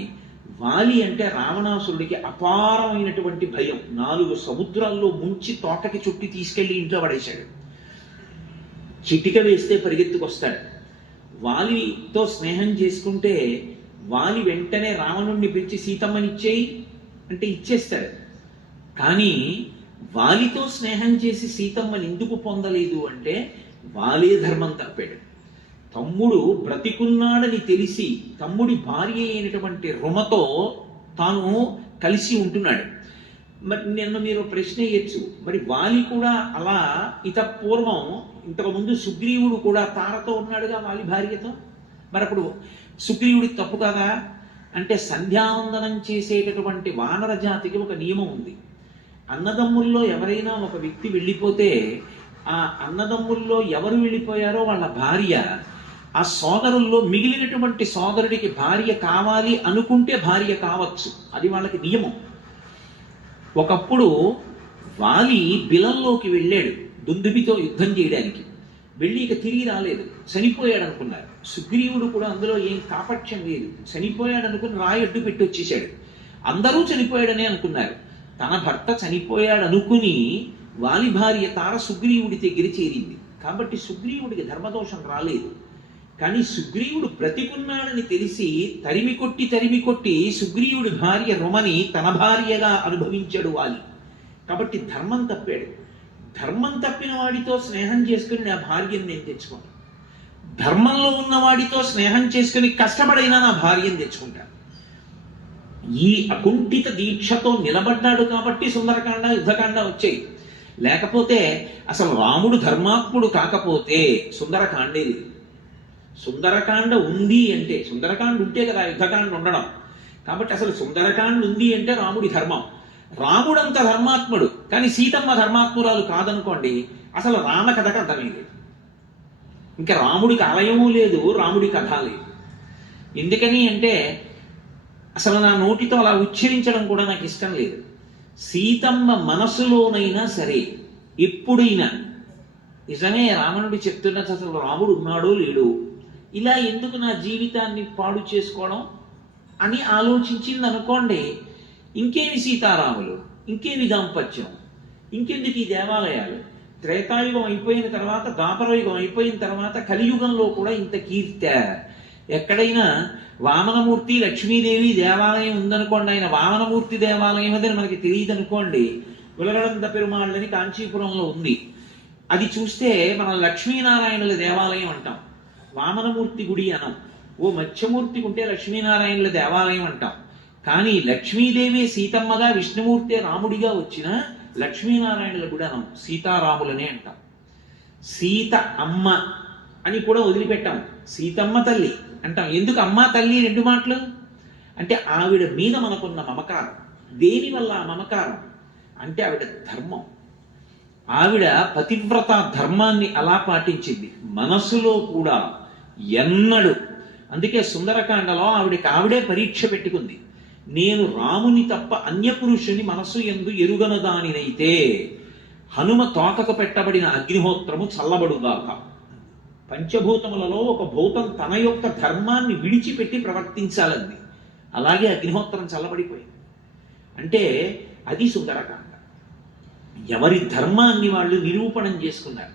వాలి అంటే రావణాసురుడికి అపారమైనటువంటి భయం. 4 సముద్రాల్లో ముంచి తోటకి చుట్టి తీసుకెళ్లి ఇంట్లో పడేశాడు. చిటిక వేస్తే పరిగెత్తుకొస్తాడు. వాలితో స్నేహం చేసుకుంటే వాలి వెంటనే రావణుణ్ణి పిలిచి సీతమ్మనిచ్చేయి అంటే ఇచ్చేస్తాడు. కానీ వాలితో స్నేహం చేసి సీతమ్మని ఎందుకు పొందలేదు అంటే వాలే ధర్మం తప్పాడు. తమ్ముడు బ్రతికున్నాడని తెలిసి తమ్ముడి భార్య అయినటువంటి రుమతో తాను కలిసి ఉంటున్నాడు. మరి నిన్న మీరు ప్రశ్న వేయచ్చు, మరి వాలి కూడా అలా పూర్వం ఇంతకుముందు సుగ్రీవుడు కూడా తారతో ఉన్నాడుగా వాలి భార్యతో. మరి అప్పుడు సుగ్రీవుడికి తప్పు కదా అంటే సంధ్యావందనం చేసేటటువంటి వానర జాతికి ఒక నియమం ఉంది. అన్నదమ్ముల్లో ఎవరైనా ఒక వ్యక్తి వెళ్ళిపోతే ఆ అన్నదమ్ముల్లో ఎవరు వెళ్ళిపోయారో వాళ్ళ భార్య ఆ సోదరుల్లో మిగిలినటువంటి సోదరుడికి భార్య కావాలి అనుకుంటే భార్య కావచ్చు. అది వాళ్ళకి నియమం. ఒకప్పుడు వాలి బిలంలోకి వెళ్ళాడు దుందుబితో యుద్ధం చేయడానికి. వెళ్ళి ఇక తిరిగి రాలేదు, చనిపోయాడు అనుకున్నారు. సుగ్రీవుడు కూడా అందులో ఏం కాపట్యం లేదు, చనిపోయాడు అనుకుని రాయడ్డు పెట్టి వచ్చేసాడు. అందరూ చనిపోయాడనే అనుకున్నారు. తన భర్త చనిపోయాడు అనుకుని వాలి భార్య తార సుగ్రీవుడి దగ్గర చేరింది. కాబట్టి సుగ్రీవుడికి ధర్మదోషం రాలేదు. కానీ సుగ్రీవుడు బ్రతికున్నాడని తెలిసి తరిమి కొట్టి సుగ్రీవుడి భార్య రుమని తన భార్యగా అనుభవించాడు వాలి. కాబట్టి ధర్మం తప్పాడు. ధర్మం తప్పిన వాడితో స్నేహం చేసుకుని నా భార్యను నేను తెచ్చుకోను, ధర్మంలో ఉన్న వాడితో స్నేహం చేసుకుని కష్టపడైనా నా భార్యను తెచ్చుకుంటాను. ఈ అకుంఠిత దీక్షతో నిలబడ్డాడు కాబట్టి సుందరకాండ యుద్ధకాండ వచ్చాయి. లేకపోతే అసలు రాముడు ధర్మాత్ముడు కాకపోతే సుందరకాండే లేదు. సుందరకాండ ఉంది అంటే, సుందరకాండ ఉంటే కదా యుద్ధకాండ ఉండడం. కాబట్టి అసలు సుందరకాండ ఉంది అంటే రాముడి ధర్మం. రాముడంత ధర్మాత్ముడు కానీ సీతమ్మ ధర్మాత్మురాలు కాదనుకోండి, అసలు రామ కథకు అర్థమే లేదు. ఇంకా రాముడికి ఆలయము లేదు, రాముడి కథ లేదు. ఎందుకని అంటే అసలు నా నోటితో అలా ఉచ్చరించడం కూడా నాకు ఇష్టం లేదు. సీతమ్మ మనసులోనైనా సరే ఎప్పుడైనా నిజమే రావణుడు చెప్తున్నది, అసలు రాముడు ఉన్నాడో లేడో, ఇలా ఎందుకు నా జీవితాన్ని పాడు చేసుకోవడం అని ఆలోచించింది అనుకోండి, ఇంకేమి సీతారాములు, ఇంకేమి దాంపత్యం, ఇంకెందుకు ఈ దేవాలయాలు. త్రేతాయుగం అయిపోయిన తర్వాత, ద్వాపరయుగం అయిపోయిన తర్వాత కలియుగంలో కూడా ఇంత కీర్తి. ఎక్కడైనా వామనమూర్తి లక్ష్మీదేవి దేవాలయం ఉందనుకోండి, ఆయన వామనమూర్తి దేవాలయం అదని మనకి తెలియదు అనుకోండి, విలగడంత పెరుమాళ్ళని కాంచీపురంలో ఉంది. అది చూస్తే మనం లక్ష్మీనారాయణుల దేవాలయం అంటాం, వామనమూర్తి గుడి అనం. ఓ మత్స్యమూర్తికి ఉంటే లక్ష్మీనారాయణుల దేవాలయం అంటాం. కానీ లక్ష్మీదేవి సీతమ్మగా, విష్ణుమూర్తి రాముడిగా వచ్చిన లక్ష్మీనారాయణుల గుడి అనం, సీతారాములనే అంటాం. సీత అమ్మ అని కూడా వదిలిపెట్టాం, సీతమ్మ తల్లి అంటాం. ఎందుకు అమ్మ తల్లి రెండు మాటలు అంటే ఆవిడ మీద మనకున్న మమకారం. దేనివల్ల మమకారం అంటే ఆవిడ ధర్మం. ఆవిడ పతివ్రత ధర్మాన్ని అలా పాటించింది మనస్సులో కూడా ఎన్నడు. అందుకే సుందరకాండలో ఆవిడే పరీక్ష పెట్టుకుంది. నేను రాముని తప్ప అన్య పురుషుని మనస్సు యందు ఎరుగన దానినైతే హనుమ తోకకు పెట్టబడిన అగ్నిహోత్రము చల్లబడుగాక. పంచభూతములలో ఒక భూతం తన యొక్క ధర్మాన్ని విడిచిపెట్టి ప్రవర్తించాలంది. అలాగే అగ్నిహోత్రం చల్లబడిపోయింది. అంటే అది సుందరకాండ. ఎవరి ధర్మాన్ని వాళ్ళు నిరూపణం చేసుకున్నారు.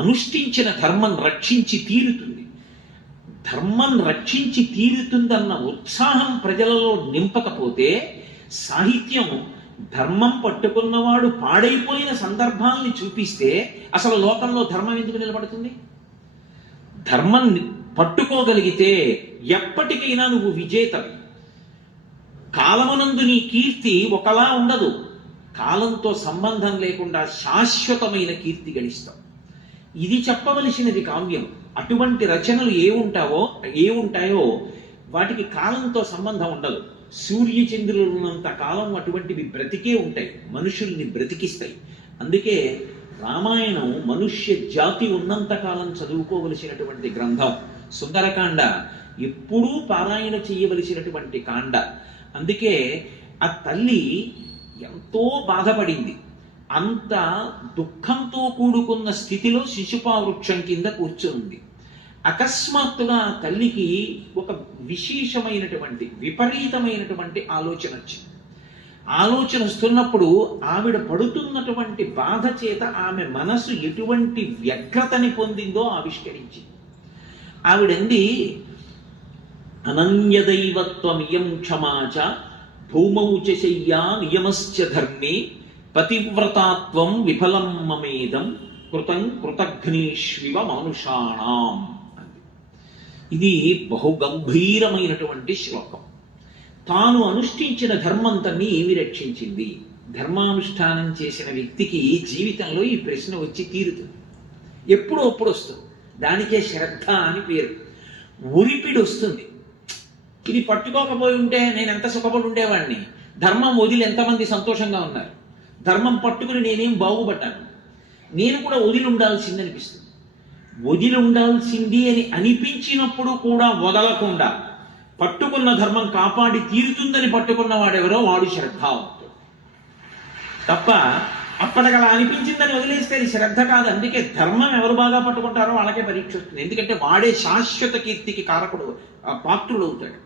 అనుష్ఠించిన ధర్మం రక్షించి తీరుతుంది, ధర్మం రక్షించి తీరుతుందన్న ఉత్సాహం ప్రజలలో నింపకపోతే సాహిత్యం ధర్మం పట్టుకున్నవాడు పాడైపోయిన సందర్భాల్ని చూపిస్తే అసలు లోకంలో ధర్మం ఎందుకు నిలబడుతుంది? ధర్మం పట్టుకోగలిగితే ఎప్పటికైనా నువ్వు విజేతవి. కాలమునందు నీ కీర్తి ఒకలా ఉండదు, కాలంతో సంబంధం లేకుండా శాశ్వతమైన కీర్తి గడిస్తావు. ఇది చెప్పవలసినది కావ్యం. అటువంటి రచనలు ఏ ఉంటాయో వాటికి కాలంతో సంబంధం ఉండదు. సూర్యచంద్రులు ఉన్నంత కాలం అటువంటివి బ్రతికే ఉంటాయి, మనుషుల్ని బ్రతికిస్తాయి. అందుకే రామాయణం మనుష్య జాతి ఉన్నంత కాలం చదువుకోవలసినటువంటి గ్రంథం. సుందరకాండ ఎప్పుడూ పారాయణ చేయవలసినటువంటి కాండ. అందుకే ఆ తల్లి ఎంతో బాధపడింది. అంత దుఃఖంతో కూడుకున్న స్థితిలో శిశుపా వృక్షం కింద కూర్చుంది. అకస్మాత్తుగా ఆ తల్లికి ఒక విశేషమైనటువంటి విపరీతమైనటువంటి ఆలోచన వచ్చింది. ఆలోచన వస్తున్నప్పుడు ఆవిడ పడుతున్నటువంటి బాధ చేత ఆమె మనసు ఎటువంటి వ్యగ్రతని పొందిందో ఆవిష్కరించింది. ఆవిడంది, అనన్యదైవత్వమియం క్షమాచ భూమౌ చ శయ్యా నియమశ్చ ధర్మే పతివ్రతాత్వం విఫలం మమేదం కృతం కృతఘ్నేష్వివ మానుషాణం. ఇది బహుగంభీరమైనటువంటి శ్లోకం. తాను అనుష్ఠించిన ధర్మంతన్ని ఏమి రక్షించింది? ధర్మానుష్ఠానం చేసిన వ్యక్తికి జీవితంలో ఈ ప్రశ్న వచ్చి తీరుతుంది. ఎప్పుడో అప్పుడు వస్తుంది. దానికే శ్రద్ధ అని పేరు. ఉరిపిడి వస్తుంది. ఇది పట్టుకోకపోయి ఉంటే నేను ఎంత సుఖపడి ఉండేవాడిని, ధర్మం వదిలి ఎంతమంది సంతోషంగా ఉన్నారు, ధర్మం పట్టుకుని నేనేం బాగుపడ్డాను, నేను కూడా వదిలి ఉండాల్సింది అనిపిస్తుంది. వదిలి ఉండాల్సింది అని అనిపించినప్పుడు కూడా వదలకుండా పట్టుకున్న ధర్మం కాపాడి తీరుతుందని పట్టుకున్న వాడెవరో వాడు శ్రద్ధావంతుడు తప్ప అప్పటికలా అనిపించిందని వదిలేస్తే అది శ్రద్ధ కాదు. అందుకే ధర్మం ఎవరు బాగా పట్టుకుంటారో వాళ్ళకే పరీక్ష వస్తుంది. ఎందుకంటే వాడే శాశ్వత కీర్తికి కారకుడు, పాత్రుడు అవుతాడు.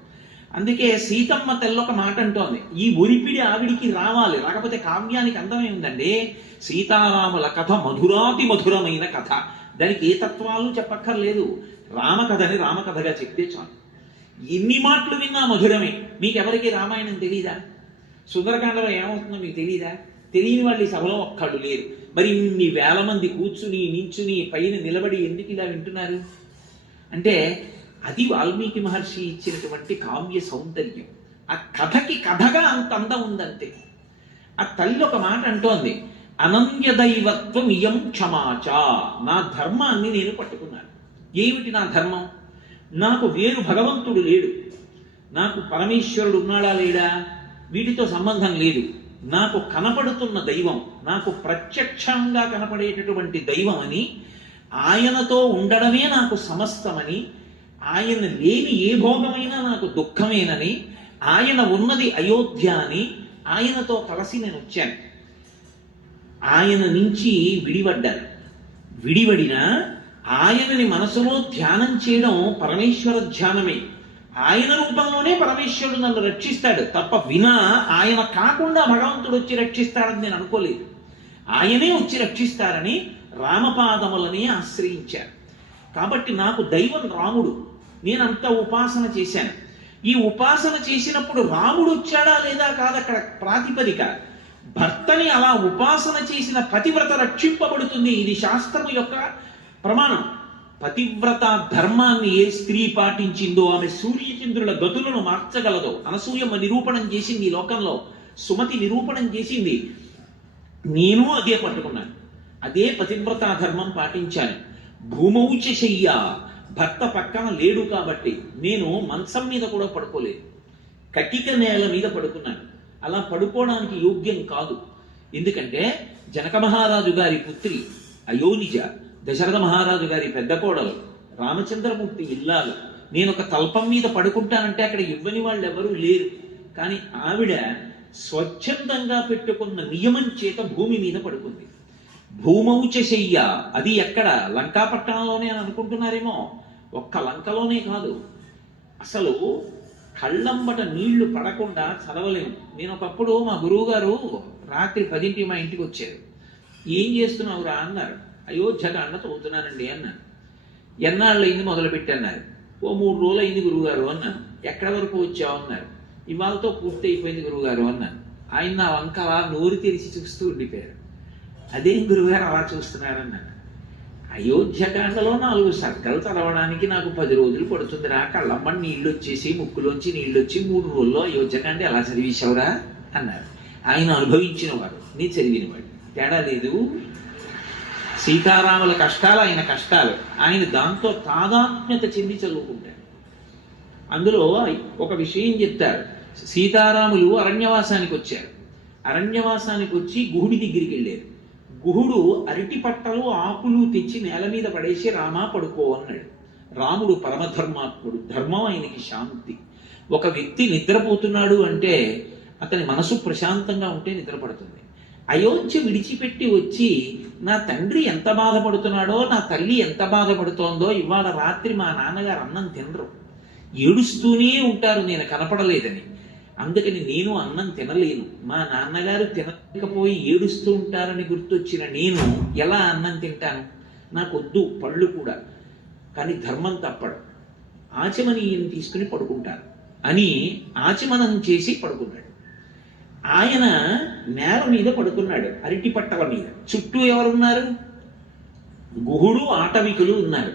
అందుకే సీతమ్మ తెల్లొక మాట అంటోంది, ఈ ఒరిపిడి ఆవిడికి రావాలి, రాకపోతే కావ్యానికి అందమే ఉందండి. సీతారాముల కథ మధురాతి మధురమైన కథ. దానికి ఏ తత్వాలు చెప్పక్కర్లేదు. రామకథని రామకథగా చెప్తే చాలు. ఎన్ని మాటలు విన్నా మధురమే. మీకెవరికి రామాయణం తెలీదా? సుందరకాండలో ఏమవుతుందో మీకు తెలీదా? తెలియని వాళ్ళు ఈ సభలో ఒక్కళ్ళు లేరు. మరి ఇన్ని వేల మంది కూర్చుని నించుని పైన నిలబడి ఎందుకు ఇలా వింటున్నారు అంటే అది వాల్మీకి మహర్షి ఇచ్చినటువంటి కావ్య సౌందర్యం. ఆ కథకి కథగా అంత అందం ఉందంతే. ఆ తల్లి ఒక మాట అంటోంది, అనన్య దైవత్వం ఇయం క్షమాచ. నా ధర్మాన్ని నేను పట్టుకున్నాను. ఏమిటి నా ధర్మం? నాకు వేరు భగవంతుడు లేడు, నాకు పరమేశ్వరుడు ఉన్నాడా లేడా వీటితో సంబంధం లేదు. నాకు కనపడుతున్న దైవం, నాకు ప్రత్యక్షంగా కనపడేటటువంటి దైవం అని, ఆయనతో ఉండడమే నాకు సమస్తమని, ఆయన లేని ఏ భోగమైనా నాకు దుఃఖమేనని, ఆయన ఉన్నది అయోధ్య అని, ఆయనతో కలిసి నేను వచ్చాను. ఆయన నుంచి విడిపడ్డాను. విడిపడినా ఆయనని మనసులో ధ్యానం చేయడం పరమేశ్వర ధ్యానమే. ఆయన రూపంలోనే పరమేశ్వరుడు నన్ను రక్షిస్తాడు తప్ప వినా ఆయన కాకుండా భగవంతుడు వచ్చి రక్షిస్తాడని నేను అనుకోలేదు. ఆయనే వచ్చి రక్షిస్తారని రామపాదములని ఆశ్రయించారు. కాబట్టి నాకు దైవం రాముడు. నేనంత ఉపాసన చేశాను. ఈ ఉపాసన చేసినప్పుడు రాముడు వచ్చాడా లేదా కాదక్కడ ప్రాతిపదిక. భర్తని అలా ఉపాసన చేసిన పతివ్రత రక్షింపబడుతుంది. ఇది శాస్త్రము యొక్క ప్రమాణం. పతివ్రత ధర్మాన్ని ఏ స్త్రీ పాటించిందో ఆమె సూర్యచంద్రుల గతులను మార్చగలదో. అనసూయమ్మ నిరూపణం చేసింది ఈ లోకంలో, సుమతి నిరూపణం చేసింది. నేను అదే పట్టుకున్నాను, అదే పతివ్రతా ధర్మం పాటించాను. భూమౌచ శయ్య, భర్త పక్కన లేడు కాబట్టి నేను మంచం మీద కూడా పడుకోలేదు, కటిక నేల మీద పడుకున్నాను. అలా పడుకోవడానికి యోగ్యం కాదు. ఎందుకంటే జనక మహారాజు గారి పుత్రి అయోనిజ, దశరథ మహారాజు గారి పెద్ద కోడలు, రామచంద్రమూర్తి ఇల్లాలు. నేను ఒక తల్పం మీద పడుకుంటానంటే అక్కడ ఇవ్వని వాళ్ళు ఎవరూ లేరు. కానీ ఆవిడ స్వచ్ఛందంగా పెట్టుకున్న నియమం చేత భూమి మీద పడుకుంది. భూమౌచ శయ్య, అది ఎక్కడ? లంకాపట్టణంలోనే అని అనుకుంటున్నారేమో. ఒక్క లంకలోనే కాదు, అసలు కళ్ళంబట నీళ్లు పడకుండా చదవలేము. నేను ఒకప్పుడు మా గురువు గారు రాత్రి 10ంటికి మా ఇంటికి వచ్చారు. ఏం చేస్తున్నావురా అన్నారు. అయోధ్యకాండ చదువుతున్నానండి అన్నాను. ఎన్నాళ్ళు అయింది మొదలుపెట్టన్నారు. ఓ 3 రోజులు అయింది గురువుగారు అన్నాను. ఎక్కడి వరకు వచ్చావు అన్నారు. ఇవాళతో పూర్తి అయిపోయింది గురువుగారు అన్నాను. ఆయన నా వంక అలా నోరు తెరిచి చూస్తూ ఉండిపోయారు. అదేం గురువుగారు అలా చూస్తున్నారన్నాను. అయోధ్యకాండలో 4 సర్గలు చదవడానికి నాకు 10 రోజులు పడుతుందిరా. కళ్ళమ్మని నీళ్ళు వచ్చేసి ముక్కులోంచి నీళ్ళు వచ్చి 3 రోజుల్లో అయోధ్యకాండ ఎలా చదివేశావురా అన్నారు. ఆయన అనుభవించిన వారు, నీ చదివినవాడు. తేడా లేదు. సీతారాముల కష్టాలు ఆయన కష్టాలు. ఆయన దాంతో తాదాత్మ్యత చెంది చదువుకుంటారు. అందులో ఒక విషయం చెప్తారు. సీతారాములు అరణ్యవాసానికి వచ్చారు. అరణ్యవాసానికి వచ్చి గుహుడి దగ్గరికి వెళ్ళారు. గుహుడు అరటి పట్టలు ఆకులు తెచ్చి నేల మీద పడేసి రామా పడుకో అన్నాడు. రాముడు పరమధర్మాత్ముడు, ధర్మం ఆయనకి శాంతి. ఒక వ్యక్తి నిద్రపోతున్నాడు అంటే అతని మనసు ప్రశాంతంగా ఉంటే నిద్రపడుతుంది. అయోధ్య విడిచిపెట్టి వచ్చి నా తండ్రి ఎంత బాధపడుతున్నాడో, నా తల్లి ఎంత బాధపడుతోందో, ఇవాళ రాత్రి మా నాన్నగారు అన్నం తినరు, ఏడుస్తూనే ఉంటారు నేను కనపడలేదని. అందుకని నేను అన్నం తినలేను. మా నాన్నగారు తినకపోయి ఏడుస్తూ ఉంటారని గుర్తొచ్చిన నేను ఎలా అన్నం తింటాను? నాకొద్దు పళ్ళు కూడా. కానీ ధర్మం తప్పడు. ఆచమనీయం తీసుకుని పడుకుంటాను అని ఆచమనం చేసి పడుకున్నాడు. ఆయన నేల మీద పడుకున్నాడు, అరటి పట్టల మీద. చుట్టూ ఎవరున్నారు? గుహుడు, ఆటవికులు ఉన్నారు.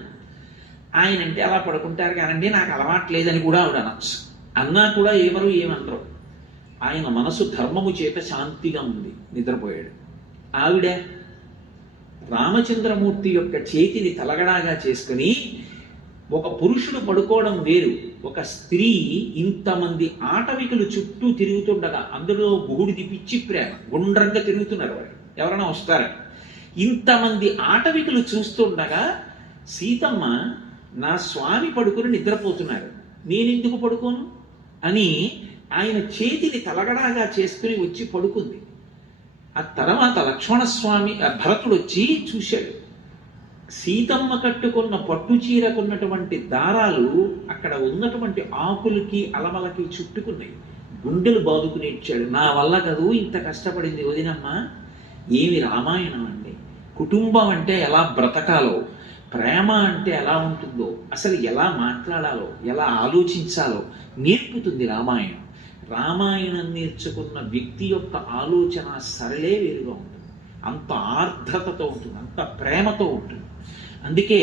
ఆయన అంటే అలా పడుకుంటారు కానండి, నాకు అలవాట్లేదని కూడా ఆవిడ అనొచ్చు. అన్నా కూడా ఎవరు ఏమనరు. ఆయన మనసు ధర్మము చేత శాంతిగా ఉంది, నిద్రపోయాడు. ఆవిడ రామచంద్రమూర్తి యొక్క చేతిని తలగడాగా చేసుకుని, ఒక పురుషుడు పడుకోవడం వేరు, ఒక స్త్రీ ఇంతమంది ఆటవికులు చుట్టూ తిరుగుతుండగా, అందులో గుహుడిది పిచ్చి ప్రేమ, గుండ్రంగా తిరుగుతున్నారు వాడు, ఎవరైనా వస్తారని. ఇంతమంది ఆటవికులు చూస్తుండగా సీతమ్మ నా స్వామి పడుకుని నిద్రపోతున్నారు, నేనెందుకు పడుకోను అని ఆయన చేతిని తలగడాగా చేసుకుని వచ్చి పడుకుంది. ఆ తర్వాత లక్ష్మణస్వామి భరతుడు వచ్చి చూశాడు. సీతమ్మ కట్టుకున్న పట్టు చీరకున్నటువంటి దారాలు అక్కడ ఉన్నటువంటి ఆకులకి అలమలకి చుట్టుకున్నాయి. గుండెలు బాదుకుని ఇచ్చాడు. నా వల్ల కదూ ఇంత కష్టపడింది వదినమ్మ. ఏమి రామాయణం అండి. కుటుంబం అంటే ఎలా బ్రతకాలో, ప్రేమ అంటే ఎలా ఉంటుందో, అసలు ఎలా మాట్లాడాలో, ఎలా ఆలోచించాలో నేర్పుతుంది రామాయణం. రామాయణం నేర్చుకున్న వ్యక్తి యొక్క ఆలోచన సరళే వేరుగా ఉంటుంది. అంత ఆర్ద్రతతో ఉంటుంది, అంత ప్రేమతో ఉంటుంది. అందుకే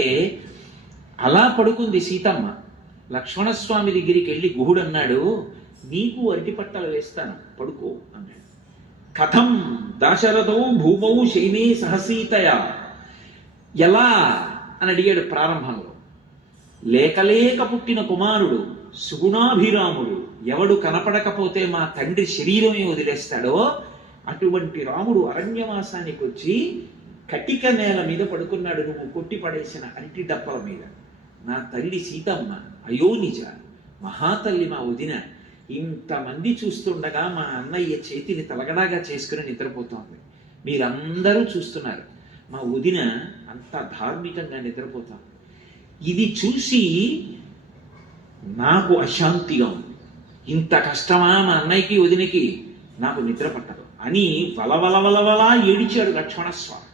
అలా పడుకుంది సీతమ్మ. లక్ష్మణస్వామి దగ్గరికి వెళ్ళి గుహుడు అన్నాడు, నీకు అరటి పట్టలు వేస్తాను, పడుకో అన్నాడు. కథం దాశరథౌ భూమౌ శైనే సహసీతయ, ఎలా అని అడిగాడు ప్రారంభంలో. లేకలేక పుట్టిన కుమారుడు సుగుణాభిరాముడు, ఎవడు కనపడకపోతే మా తండ్రి శరీరమే వదిలేస్తాడో అటువంటి రాముడు అరణ్యవాసానికి వచ్చి కటిక నేల మీద పడుకున్నాడు, నువ్వు కొట్టి పడేసిన అరటి డప్పల మీద. నా తల్లి సీతమ్మ అయోనిజ, మహాతల్లి మా వదిన, ఇంతమంది చూస్తుండగా మా అన్నయ్య చేతిని తలగడాగా చేసుకుని నిద్రపోతోంది. మీరందరూ చూస్తున్నారు, మా వదిన అంత ధార్మికంగా నిద్రపోతాం. ఇది చూసి నాకు అశాంతిగా ఉంది. ఇంత కష్టమా మా అన్నయ్యకి వదినకి, నాకు నిద్ర పట్టదు అని వలవలవలవలా ఏడిచాడు లక్ష్మణస్వామి.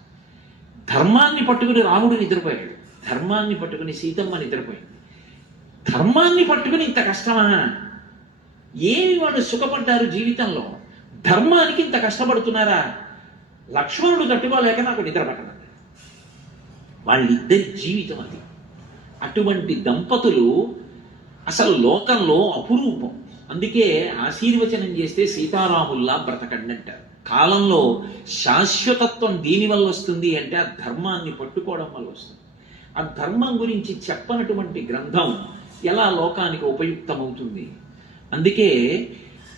ధర్మాన్ని పట్టుకుని రాముడు నిద్రపోయాడు, ధర్మాన్ని పట్టుకుని సీతమ్మ నిద్రపోయింది. ధర్మాన్ని పట్టుకుని ఇంత కష్టమా? ఏమి వాళ్ళు సుఖపడ్డారు జీవితంలో, ధర్మానికి ఇంత కష్టపడుతున్నారా? లక్ష్మణుడు తట్టుకోలేక నాకు నిద్ర పట్టదు. వాళ్ళిద్దరి జీవితం అది. అటువంటి దంపతులు అసలు లోకంలో అపురూపం. అందుకే ఆశీర్వచనం చేస్తే సీతారాముల్లా బ్రతకండి అంటారు. కాలంలో శాశ్వతత్వం దీని వల్ల వస్తుంది అంటే ఆ ధర్మాన్ని పట్టుకోవడం వల్ల వస్తుంది. ఆ ధర్మం గురించి చెప్పనటువంటి గ్రంథం ఎలా లోకానికి ఉపయుక్తమవుతుంది? అందుకే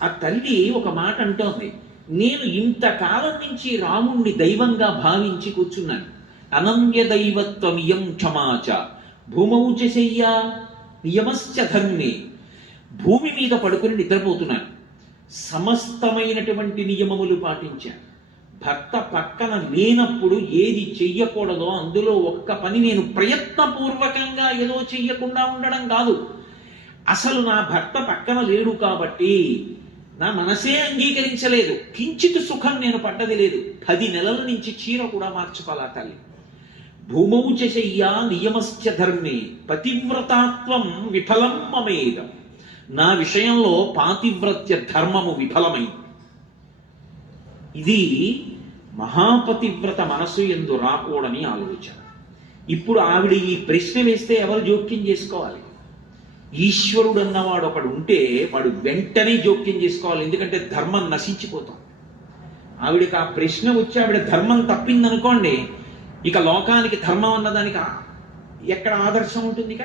ఆ తల్లి ఒక మాట అంటోంది, నేను ఇంతకాలం నుంచి రాముణ్ణి దైవంగా భావించి కూర్చున్నాను. అనన్య దైవత్వమియం క్షమాచ భూమౌచ శయ్యా నియమశ్చ ధర్మే, భూమి మీద పడుకుని నిద్రపోతున్నాను, సమస్తమైనటువంటి నియమములు పాటించాను. భర్త పక్కన లేనప్పుడు ఏది చెయ్యకూడదో అందులో ఒక్క పని నేను ప్రయత్నపూర్వకంగా ఏదో చెయ్యకుండా ఉండడం కాదు. అసలు నా భర్త పక్కన లేడు కాబట్టి నా మనసే అంగీకరించలేదు, కించిత్ సుఖం నేను పడ్డది లేదు. 10 నెలల నుంచి చీర కూడా మార్చుకోవాలా తల్లి. భూమౌచ శయ్యా నియమశ్చ ధర్మే పతివ్రతాత్వం విఫలం మమేదం, నా విషయంలో పాతివ్రత్య ధర్మము విఫలమైంది. ఇది మహాపతివ్రత మనసు ఎందు రాకూడని ఆలోచన. ఇప్పుడు ఆవిడ ఈ ప్రశ్న వేస్తే ఎవరు జోక్యం చేసుకోవాలి? ఈశ్వరుడు అన్నవాడు ఒకడు ఉంటే వాడు వెంటనే జోక్యం చేసుకోవాలి, ఎందుకంటే ధర్మం నశించిపోతాం. ఆవిడకి ఆ ప్రశ్న వచ్చి ఆవిడ ధర్మం తప్పిందనుకోండి, ఇక లోకానికి ధర్మం అన్నదానికి ఎక్కడ ఆదర్శం ఉంటుంది? ఇక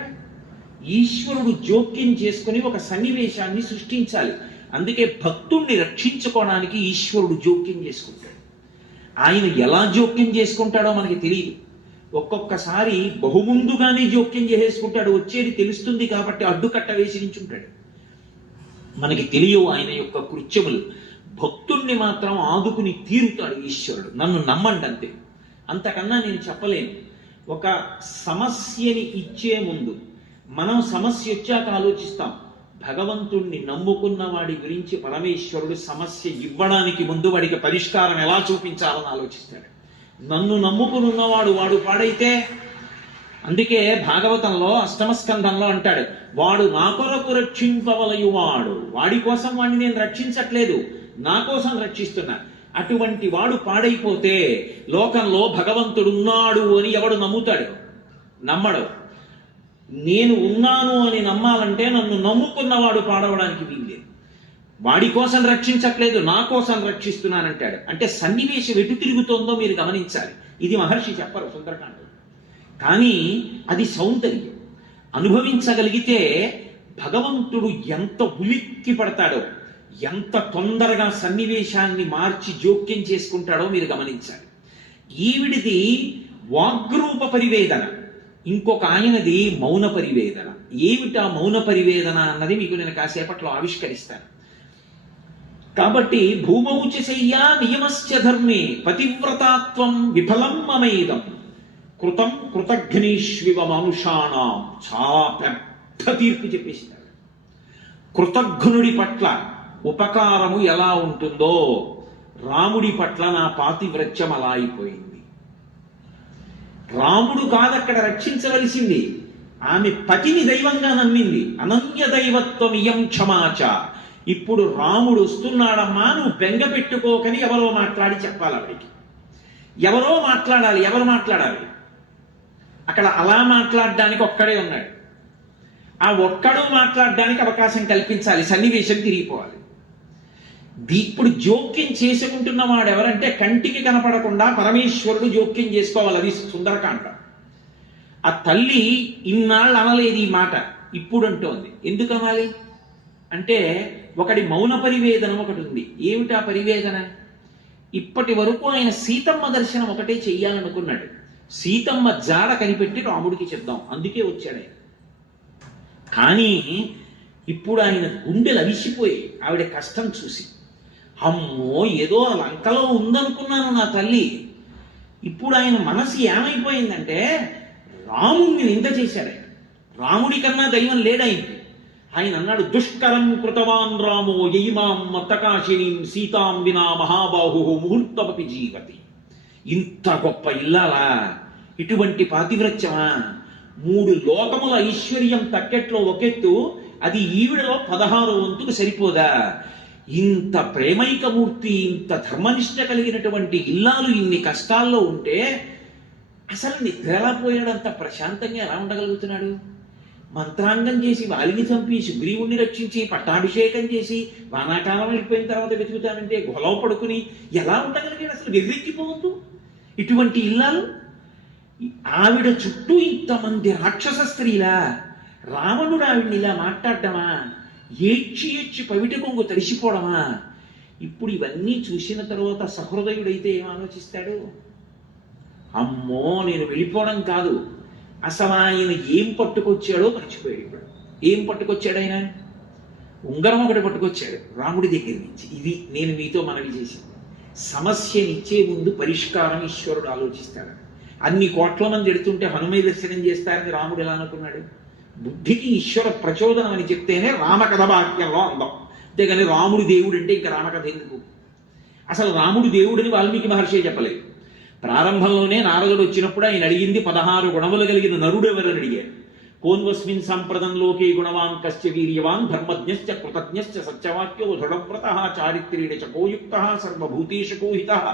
ఈశ్వరుడు జోక్యం చేసుకుని ఒక సన్నివేశాన్ని సృష్టించాలి. అందుకే భక్తుణ్ణి రక్షించుకోవడానికి ఈశ్వరుడు జోక్యం చేసుకుంటాడు. ఆయన ఎలా జోక్యం చేసుకుంటాడో మనకి తెలియదు. ఒక్కొక్కసారి బహుముందుగానే జోక్యం చేసేసుకుంటాడు, వచ్చేది తెలుస్తుంది కాబట్టి అడ్డుకట్ట వేసి నించుంటాడు. మనకి తెలియవు ఆయన యొక్క కృత్యములు. భక్తుణ్ణి మాత్రం ఆదుకుని తీరుతాడు ఈశ్వరుడు. నన్ను నమ్మండి అంతే, అంతకన్నా నేను చెప్పలేను. ఒక సమస్యని ఇచ్చే ముందు మనం సమస్య వచ్చాక ఆలోచిస్తాం. భగవంతుణ్ణి నమ్ముకున్న వాడి గురించి పరమేశ్వరుడు సమస్య ఇవ్వడానికి ముందు వాడికి పరిష్కారం ఎలా చూపించాలని ఆలోచిస్తాడు. నన్ను నమ్ముకుని ఉన్నవాడు వాడు పాడైతే, అందుకే భాగవతంలో 8వ స్కంధంలో అంటాడు, వాడు నా కొరకు రక్షింపవలయువాడు, వాడి కోసం వాడిని నేను రక్షించట్లేదు, నా కోసం రక్షిస్తున్నా. అటువంటి వాడు పాడైపోతే లోకంలో భగవంతుడున్నాడు అని ఎవడు నమ్ముతాడు? నమ్మడు. నేను ఉన్నాను అని నమ్మాలంటే నన్ను నమ్ముకున్నవాడు పాడవడానికి వీల్లేదు. వాడి కోసం రక్షించట్లేదు, నా కోసం రక్షిస్తున్నానంటాడు. అంటే సన్నివేశం ఎటు తిరుగుతోందో మీరు గమనించాలి. ఇది మహర్షి చెప్పరు సుందరకాండలో, కానీ అది సౌందర్యం. అనుభవించగలిగితే భగవంతుడు ఎంత ఉలిక్కి పడతాడో, ఎంత తొందరగా సన్నివేశాన్ని మార్చి జోక్యం చేసుకుంటాడో మీరు గమనించాలి. ఈవిడిది వాగ్రూప పరివేదన, ఇంకొక ఆయనది మౌన పరివేదన. ఏమిటా మౌన పరివేదన అన్నది మీకు నేను కాసేపట్లో ఆవిష్కరిస్తాను. కాబట్టి భూమౌచ శయ్యా నియమశ్చ ధర్మే పతివ్రతాత్వం విఫలం మమేదం కృతం కృతఘ్నీష్వివ మనుషాణం. చాలా పెద్ద తీర్పు చెప్పేసినాడు. కృతఘ్నుడి పట్ల ఉపకారము ఎలా ఉంటుందో రాముడి పట్ల నా పాతివ్రత్యం అలా అయిపోయింది. రాముడు కాదక్కడ రక్షించవలసింది, ఆమె పతిని దైవంగా నమ్మింది. అనన్య దైవత్వం ఇయం క్షమాచ. ఇప్పుడు రాముడు వస్తున్నాడమ్మా, నువ్వు బెంగ పెట్టుకోకని ఎవరో మాట్లాడి చెప్పాలి ఆవిడికి. ఎవరో మాట్లాడాలి, ఎవరు మాట్లాడాలి? అక్కడ అలా మాట్లాడడానికి ఒక్కడే ఉన్నాడు. ఆ ఒక్కడు మాట్లాడడానికి అవకాశం కల్పించాలి, సన్నివేశం తిరిగిపోవాలి. ఇప్పుడు జోక్యం చేసుకుంటున్నవాడు ఎవరంటే కంటికి కనపడకుండా పరమేశ్వరుడు జోక్యం చేసుకోవాలి. అది సుందరకాండ. ఆ తల్లి ఇన్నాళ్ళు అనలేదు ఈ మాట, ఇప్పుడు అంటోంది. ఎందుకు అనాలి అంటే ఒకటి మౌన పరివేదనం ఒకటి ఉంది. ఏమిటా పరివేదన? ఇప్పటి వరకు ఆయన సీతమ్మ దర్శనం ఒకటే చెయ్యాలనుకున్నాడు. సీతమ్మ జాడ కనిపెట్టి రాముడికి చెప్దాం, అందుకే వచ్చాడు ఆయన. కానీ ఇప్పుడు ఆయన గుండెలు అవిసిపోయి ఆవిడ కష్టం చూసి, అమ్మో ఏదో లంకలో ఉందనుకున్నాను నా తల్లి. ఇప్పుడు ఆయన మనసు ఏమైపోయిందంటే రాముణ్ణి నింద చేశాడు ఆయన. రాముడి కన్నా దైవం లేడాయింది. ఆయన అన్నాడు, దుష్కరం కృతవాన్ రామో యయిమాం మత్తకాశినీం సీతాం వినా మహాబాహు ముహూర్తమపి జీవతి. ఇంత గొప్ప ఇల్లాలా, ఇటువంటి పాతివ్రత్యమా? 3 లోకముల ఐశ్వర్యం తక్కెట్లో ఒకెత్తు, అది ఈవిడలో 16వ వంతుకు సరిపోదా? ఇంత ప్రేమైకమూర్తి, ఇంత ధర్మనిష్ట కలిగినటువంటి ఇల్లాలు ఇన్ని కష్టాల్లో ఉంటే అసలు నిద్ర ఎలా పోయాడంత ప్రశాంతంగా ఎలా ఉండగలుగుతున్నాడు? మంత్రాంగం చేసి వాలిని చంపి సుగ్రీవుణ్ణి రక్షించి పట్టాభిషేకం చేసి వానాకాలం వెళ్ళిపోయిన తర్వాత వెతుకుతానంటే గొలవ పడుకుని ఎలా ఉండగలిగాడు? అసలు వెర్రెక్కిపోవద్దు ఇటువంటి ఇల్లాలు. ఆవిడ చుట్టూ ఇంతమంది రాక్షస స్త్రీలా, రావణుడు ఆవిడ్ని ఇలా మాట్లాడటమా? ఏడ్చి ఏడ్చి పవిట కొంగు తడిసిపోవడమా? ఇప్పుడు ఇవన్నీ చూసిన తర్వాత సహృదయుడైతే ఏం ఆలోచిస్తాడు? అమ్మో నేను వెళ్ళిపోవడం కాదు, అసలు ఆయన ఏం పట్టుకొచ్చాడో మర్చిపోయాడు. ఇప్పుడు ఏం పట్టుకొచ్చాడు ఆయన? ఉంగరం ఒకటి పట్టుకొచ్చాడు రాముడి దగ్గర నుంచి. ఇది నేను మీతో మనవి చేసింది. సమస్యనిచ్చే ముందు పరిష్కారం ఈశ్వరుడు ఆలోచిస్తాడు. అన్ని కోట్ల మంది ఎడుతుంటే హనుమే దర్శనం చేస్తారని రాముడు ఎలా అనుకున్నాడు? బుద్ధికి ఈశ్వర ప్రచోదనం అని చెప్తేనే రామకథ వాక్యంలో అందం. అంతేగాని రాముడు దేవుడు అంటే ఇంకా రామకథ ఎందుకు? అసలు రాముడు దేవుడని వాల్మీకి మహర్షి చెప్పలేదు. ప్రారంభంలోనే నారదుడు వచ్చినప్పుడు ఆయన అడిగింది 16 గుణములు కలిగిన నరుడు ఎవరని అడిగారు. కోన్వస్మిన్ సంప్రదం లోకే గుణవాన్ కశ్చ వీర్యవాన్ ధర్మజ్ఞశ్చ కృతజ్ఞశ్చ సత్యవాక్యో దృఢవ్రతః చారిత్రేణ చ కోయుక్తః సర్వభూతేషు కోహితః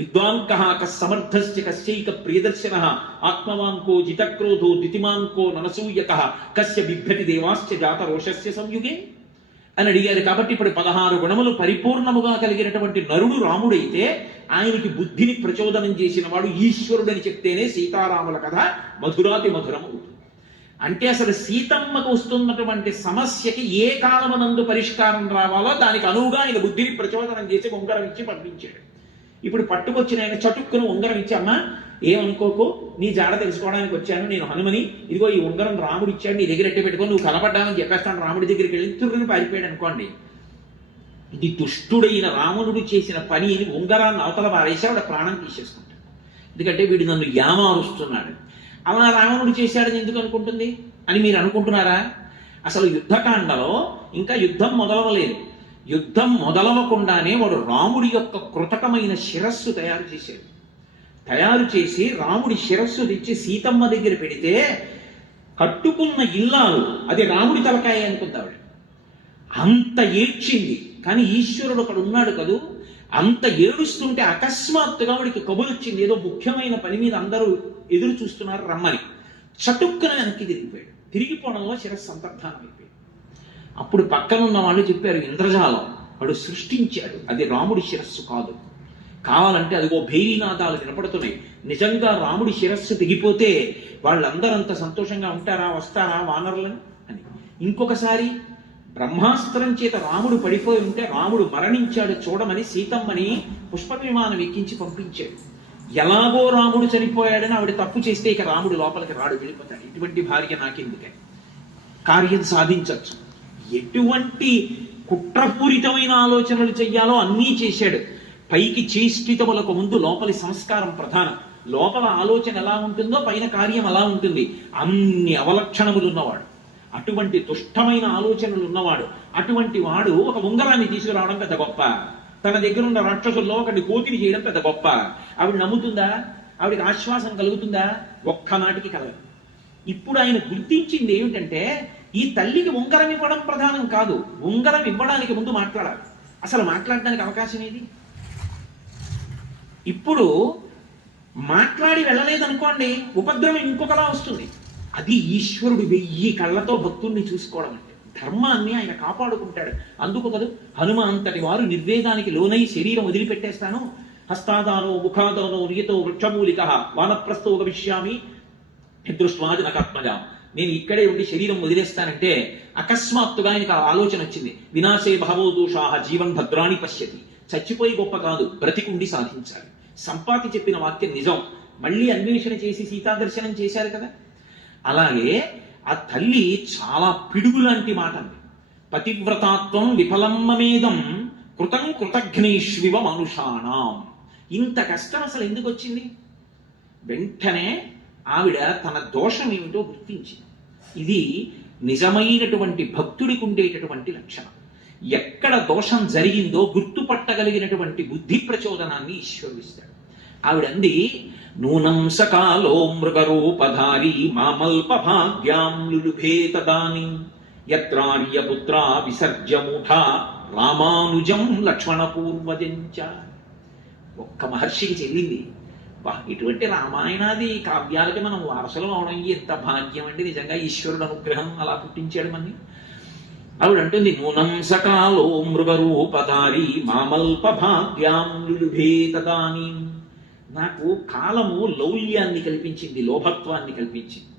విద్వాన్ కః కస్సమర్థశ్చ కశ్చైక ప్రియదర్శనః ఆత్మవాన్ కో జితక్రోధో దితిమాన్ కో ననసూయకః కస్య బిభ్యతి దేవాశ్చ జాతరోషస్య సంయుగే అని అడిగారు. కాబట్టి ఇప్పుడు 16 గుణములు పరిపూర్ణముగా కలిగినటువంటి నరుడు రాముడైతే ఆయనకి బుద్ధిని ప్రచోదనం చేసిన వాడు ఈశ్వరుడని చెప్తేనే సీతారాముల కథ మధురాతి మధురం అవుతుంది. అంటే అసలు సీతమ్మకు వస్తున్నటువంటి సమస్యకి ఏ కాలమనందు పరిష్కారం రావాలో దానికి అనువుగా ఆయన బుద్ధిని ప్రచోదనం చేసి ఉంగరం ఇచ్చి పంపించాడు. ఇప్పుడు పట్టుకొచ్చిన ఆయన చటుక్కును ఉంగరం ఇచ్చి, అమ్మా ఏమనుకోకు, నీ జాడ తెలుసుకోవడానికి వచ్చాను, నేను హనుమని, ఇదిగో ఈ ఉంగరం రాముడు ఇచ్చాడు, నీ దగ్గర ఎట్టి పెట్టుకొని నువ్వు కనపడ్డామని చెప్పేస్తాను. రాముడి దగ్గరికి వెళ్ళి తుర్రుని పారిపోయాడు అనుకోండి. ఇది దుష్టుడైన రావణుడు చేసిన పని అని ఉంగరాన్ని అవతల పారేసి ఆవిడ ప్రాణం తీసేసుకుంటాడు. ఎందుకంటే వీడు నన్ను యామారుస్తున్నాడు. అలా రావణుడు చేశాడని ఎందుకు అనుకుంటుంది అని మీరు అనుకుంటున్నారా? అసలు యుద్ధకాండలో ఇంకా యుద్ధం మొదలవలేదు. యుద్ధం మొదలవకుండానే వాడు రాముడి యొక్క కృతకమైన శిరస్సు తయారు చేశాడు. తయారు చేసి రాముడి శిరస్సు తెచ్చి సీతమ్మ దగ్గర పెడితే కట్టుకున్న ఇల్లాలు అది రాముడి తలకాయ అనుకుంటాడు. అంత ఏడ్చింది. కానీ ఈశ్వరుడు అక్కడ ఉన్నాడు కదూ. అంత ఏడుస్తుంటే అకస్మాత్తుగా వాడికి కబురు వచ్చింది, ఏదో ముఖ్యమైన పని మీద అందరూ ఎదురు చూస్తున్నారు రమ్మని. చటుక్కున వెనక్కి తిరిగిపోయాడు. తిరిగిపోవడంలో శిరస్సు అంతర్ధానం అయిపోయాడు. అప్పుడు పక్కనున్న వాళ్ళు చెప్పారు, ఇంద్రజాలం వాడు సృష్టించాడు, అది రాముడి శిరస్సు కాదు. కావాలంటే అదిగో భైరీనాదాలు వినపడుతున్నాయి. నిజంగా రాముడి శిరస్సు తెగిపోతే వాళ్ళందరూ అంత సంతోషంగా ఉంటారా, వస్తారా వానరులని అని. ఇంకొకసారి బ్రహ్మాస్త్రం చేత రాముడు పడిపోయి ఉంటే రాముడు మరణించాడు చూడమని సీతమ్మని పుష్ప విమానం ఎక్కించి పంపించాడు. ఎలాగో రాముడు చనిపోయాడని ఆవిడ తప్పు చేస్తే ఇక రాముడు లోపలికి రాడు, వెళ్ళిపోతాడు. ఇటువంటి భార్య నాకెందుకని కార్యం సాధించవచ్చు. ఎటువంటి కుట్రపూరితమైన ఆలోచనలు చెయ్యాలో అన్నీ చేశాడు. పైకి చేష్టితములకు ముందు లోపలి సంస్కారం ప్రధానం. లోపల ఆలోచన ఎలా ఉంటుందో పైన కార్యం అలా ఉంటుంది. అన్ని అవలక్షణములు ఉన్నవాడు, అటువంటి దుష్టమైన ఆలోచనలు ఉన్నవాడు, అటువంటి వాడు ఒక ఉంగరాన్ని తీసుకురావడం పెద్ద గొప్ప. తన దగ్గర ఉన్న రాక్షసుల్లో ఒకటి కోతిని చేయడం పెద్ద గొప్ప. ఆవిడ నమ్ముతుందా? ఆవిడకి ఆశ్వాసం కలుగుతుందా? ఒక్కనాటికి కలగదు. ఇప్పుడు ఆయన గుర్తించింది ఏమిటంటే ఈ తల్లికి ఉంగరం ఇవ్వడం ప్రధానం కాదు, ఉంగరం ఇవ్వడానికి ముందు మాట్లాడాలి. అసలు మాట్లాడడానికి అవకాశం ఏది? ఇప్పుడు మాట్లాడి వెళ్ళలేదనుకోండి ఉపద్రవం ఇంకొకలా వస్తుంది. అది ఈశ్వరుడు 1000 కళ్ళతో భక్తుల్ని చూసుకోవడం అంటే. ధర్మాన్ని ఆయన కాపాడుకుంటాడు. అందుకు కదా హనుమ అంతటి వారు నిర్వేదానికి లోనై శరీరం వదిలిపెట్టేస్తాను, హస్తాదానో ముఖాదానో నియతో వృక్షమూలిక వానప్రస్థో గమిష్యామి దృష్ట్వాజనకాత్మజ, నేను ఇక్కడే ఉండి శరీరం వదిలేస్తానంటే అకస్మాత్తుగా ఆయనకు ఆ ఆలోచన వచ్చింది. వినాశే బహవో దోషాః జీవన్ భద్రాణి పశ్యతి, చచ్చిపోయి గొప్ప కాదు, బ్రతికుండి సాధించాలి. సంపాతి చెప్పిన వాక్యం నిజం. మళ్ళీ అన్వేషణ చేసి సీతా దర్శనం చేశారు కదా. అలాగే ఆ తల్లి చాలా పిడుగు లాంటి మాట అంది. పతివ్రతాత్వం విఫలమ్మమేదం కృతం కృతఘ్నేష్వివ మనుషాణం. ఇంత కష్టం అసలు ఎందుకు వచ్చింది? వెంటనే ఆవిడ తన దోషం ఏమిటో గుర్తించింది. ఇది నిజమైనటువంటి భక్తుడికి ఉండేటటువంటి లక్షణం. ఎక్కడ దోషం జరిగిందో గుర్తుపట్టగలిగినటువంటి బుద్ధి ప్రచోదనాన్ని ఈశ్వరుడు ఇస్తాడు. ఆవిడంది, నూనం సకాలో మృగరూపధారి మామల్ప భాగ్యాం లులుభే తదాని యత్రార్యపుత్ర విసర్జమూఢ రామానుజం లక్ష్మణ పూర్వజంచ. ఒక్క మహర్షికి చెల్లింది. ఇటువంటి రామాయణాది కావ్యాలకి మనం వారసులం అవడం ఎంత భాగ్యం అండి. నిజంగా ఈశ్వరుడు అనుగ్రహం అలా పుట్టించాడు మనని. ఆవిడ అంటుంది, నూనం సకాలో మృగరూపధారి మామల్ప భాగ్యాం లులుభే తదాని. నాకు కాలము లౌల్యాన్ని కల్పించింది, లోభత్వాన్ని కల్పించింది.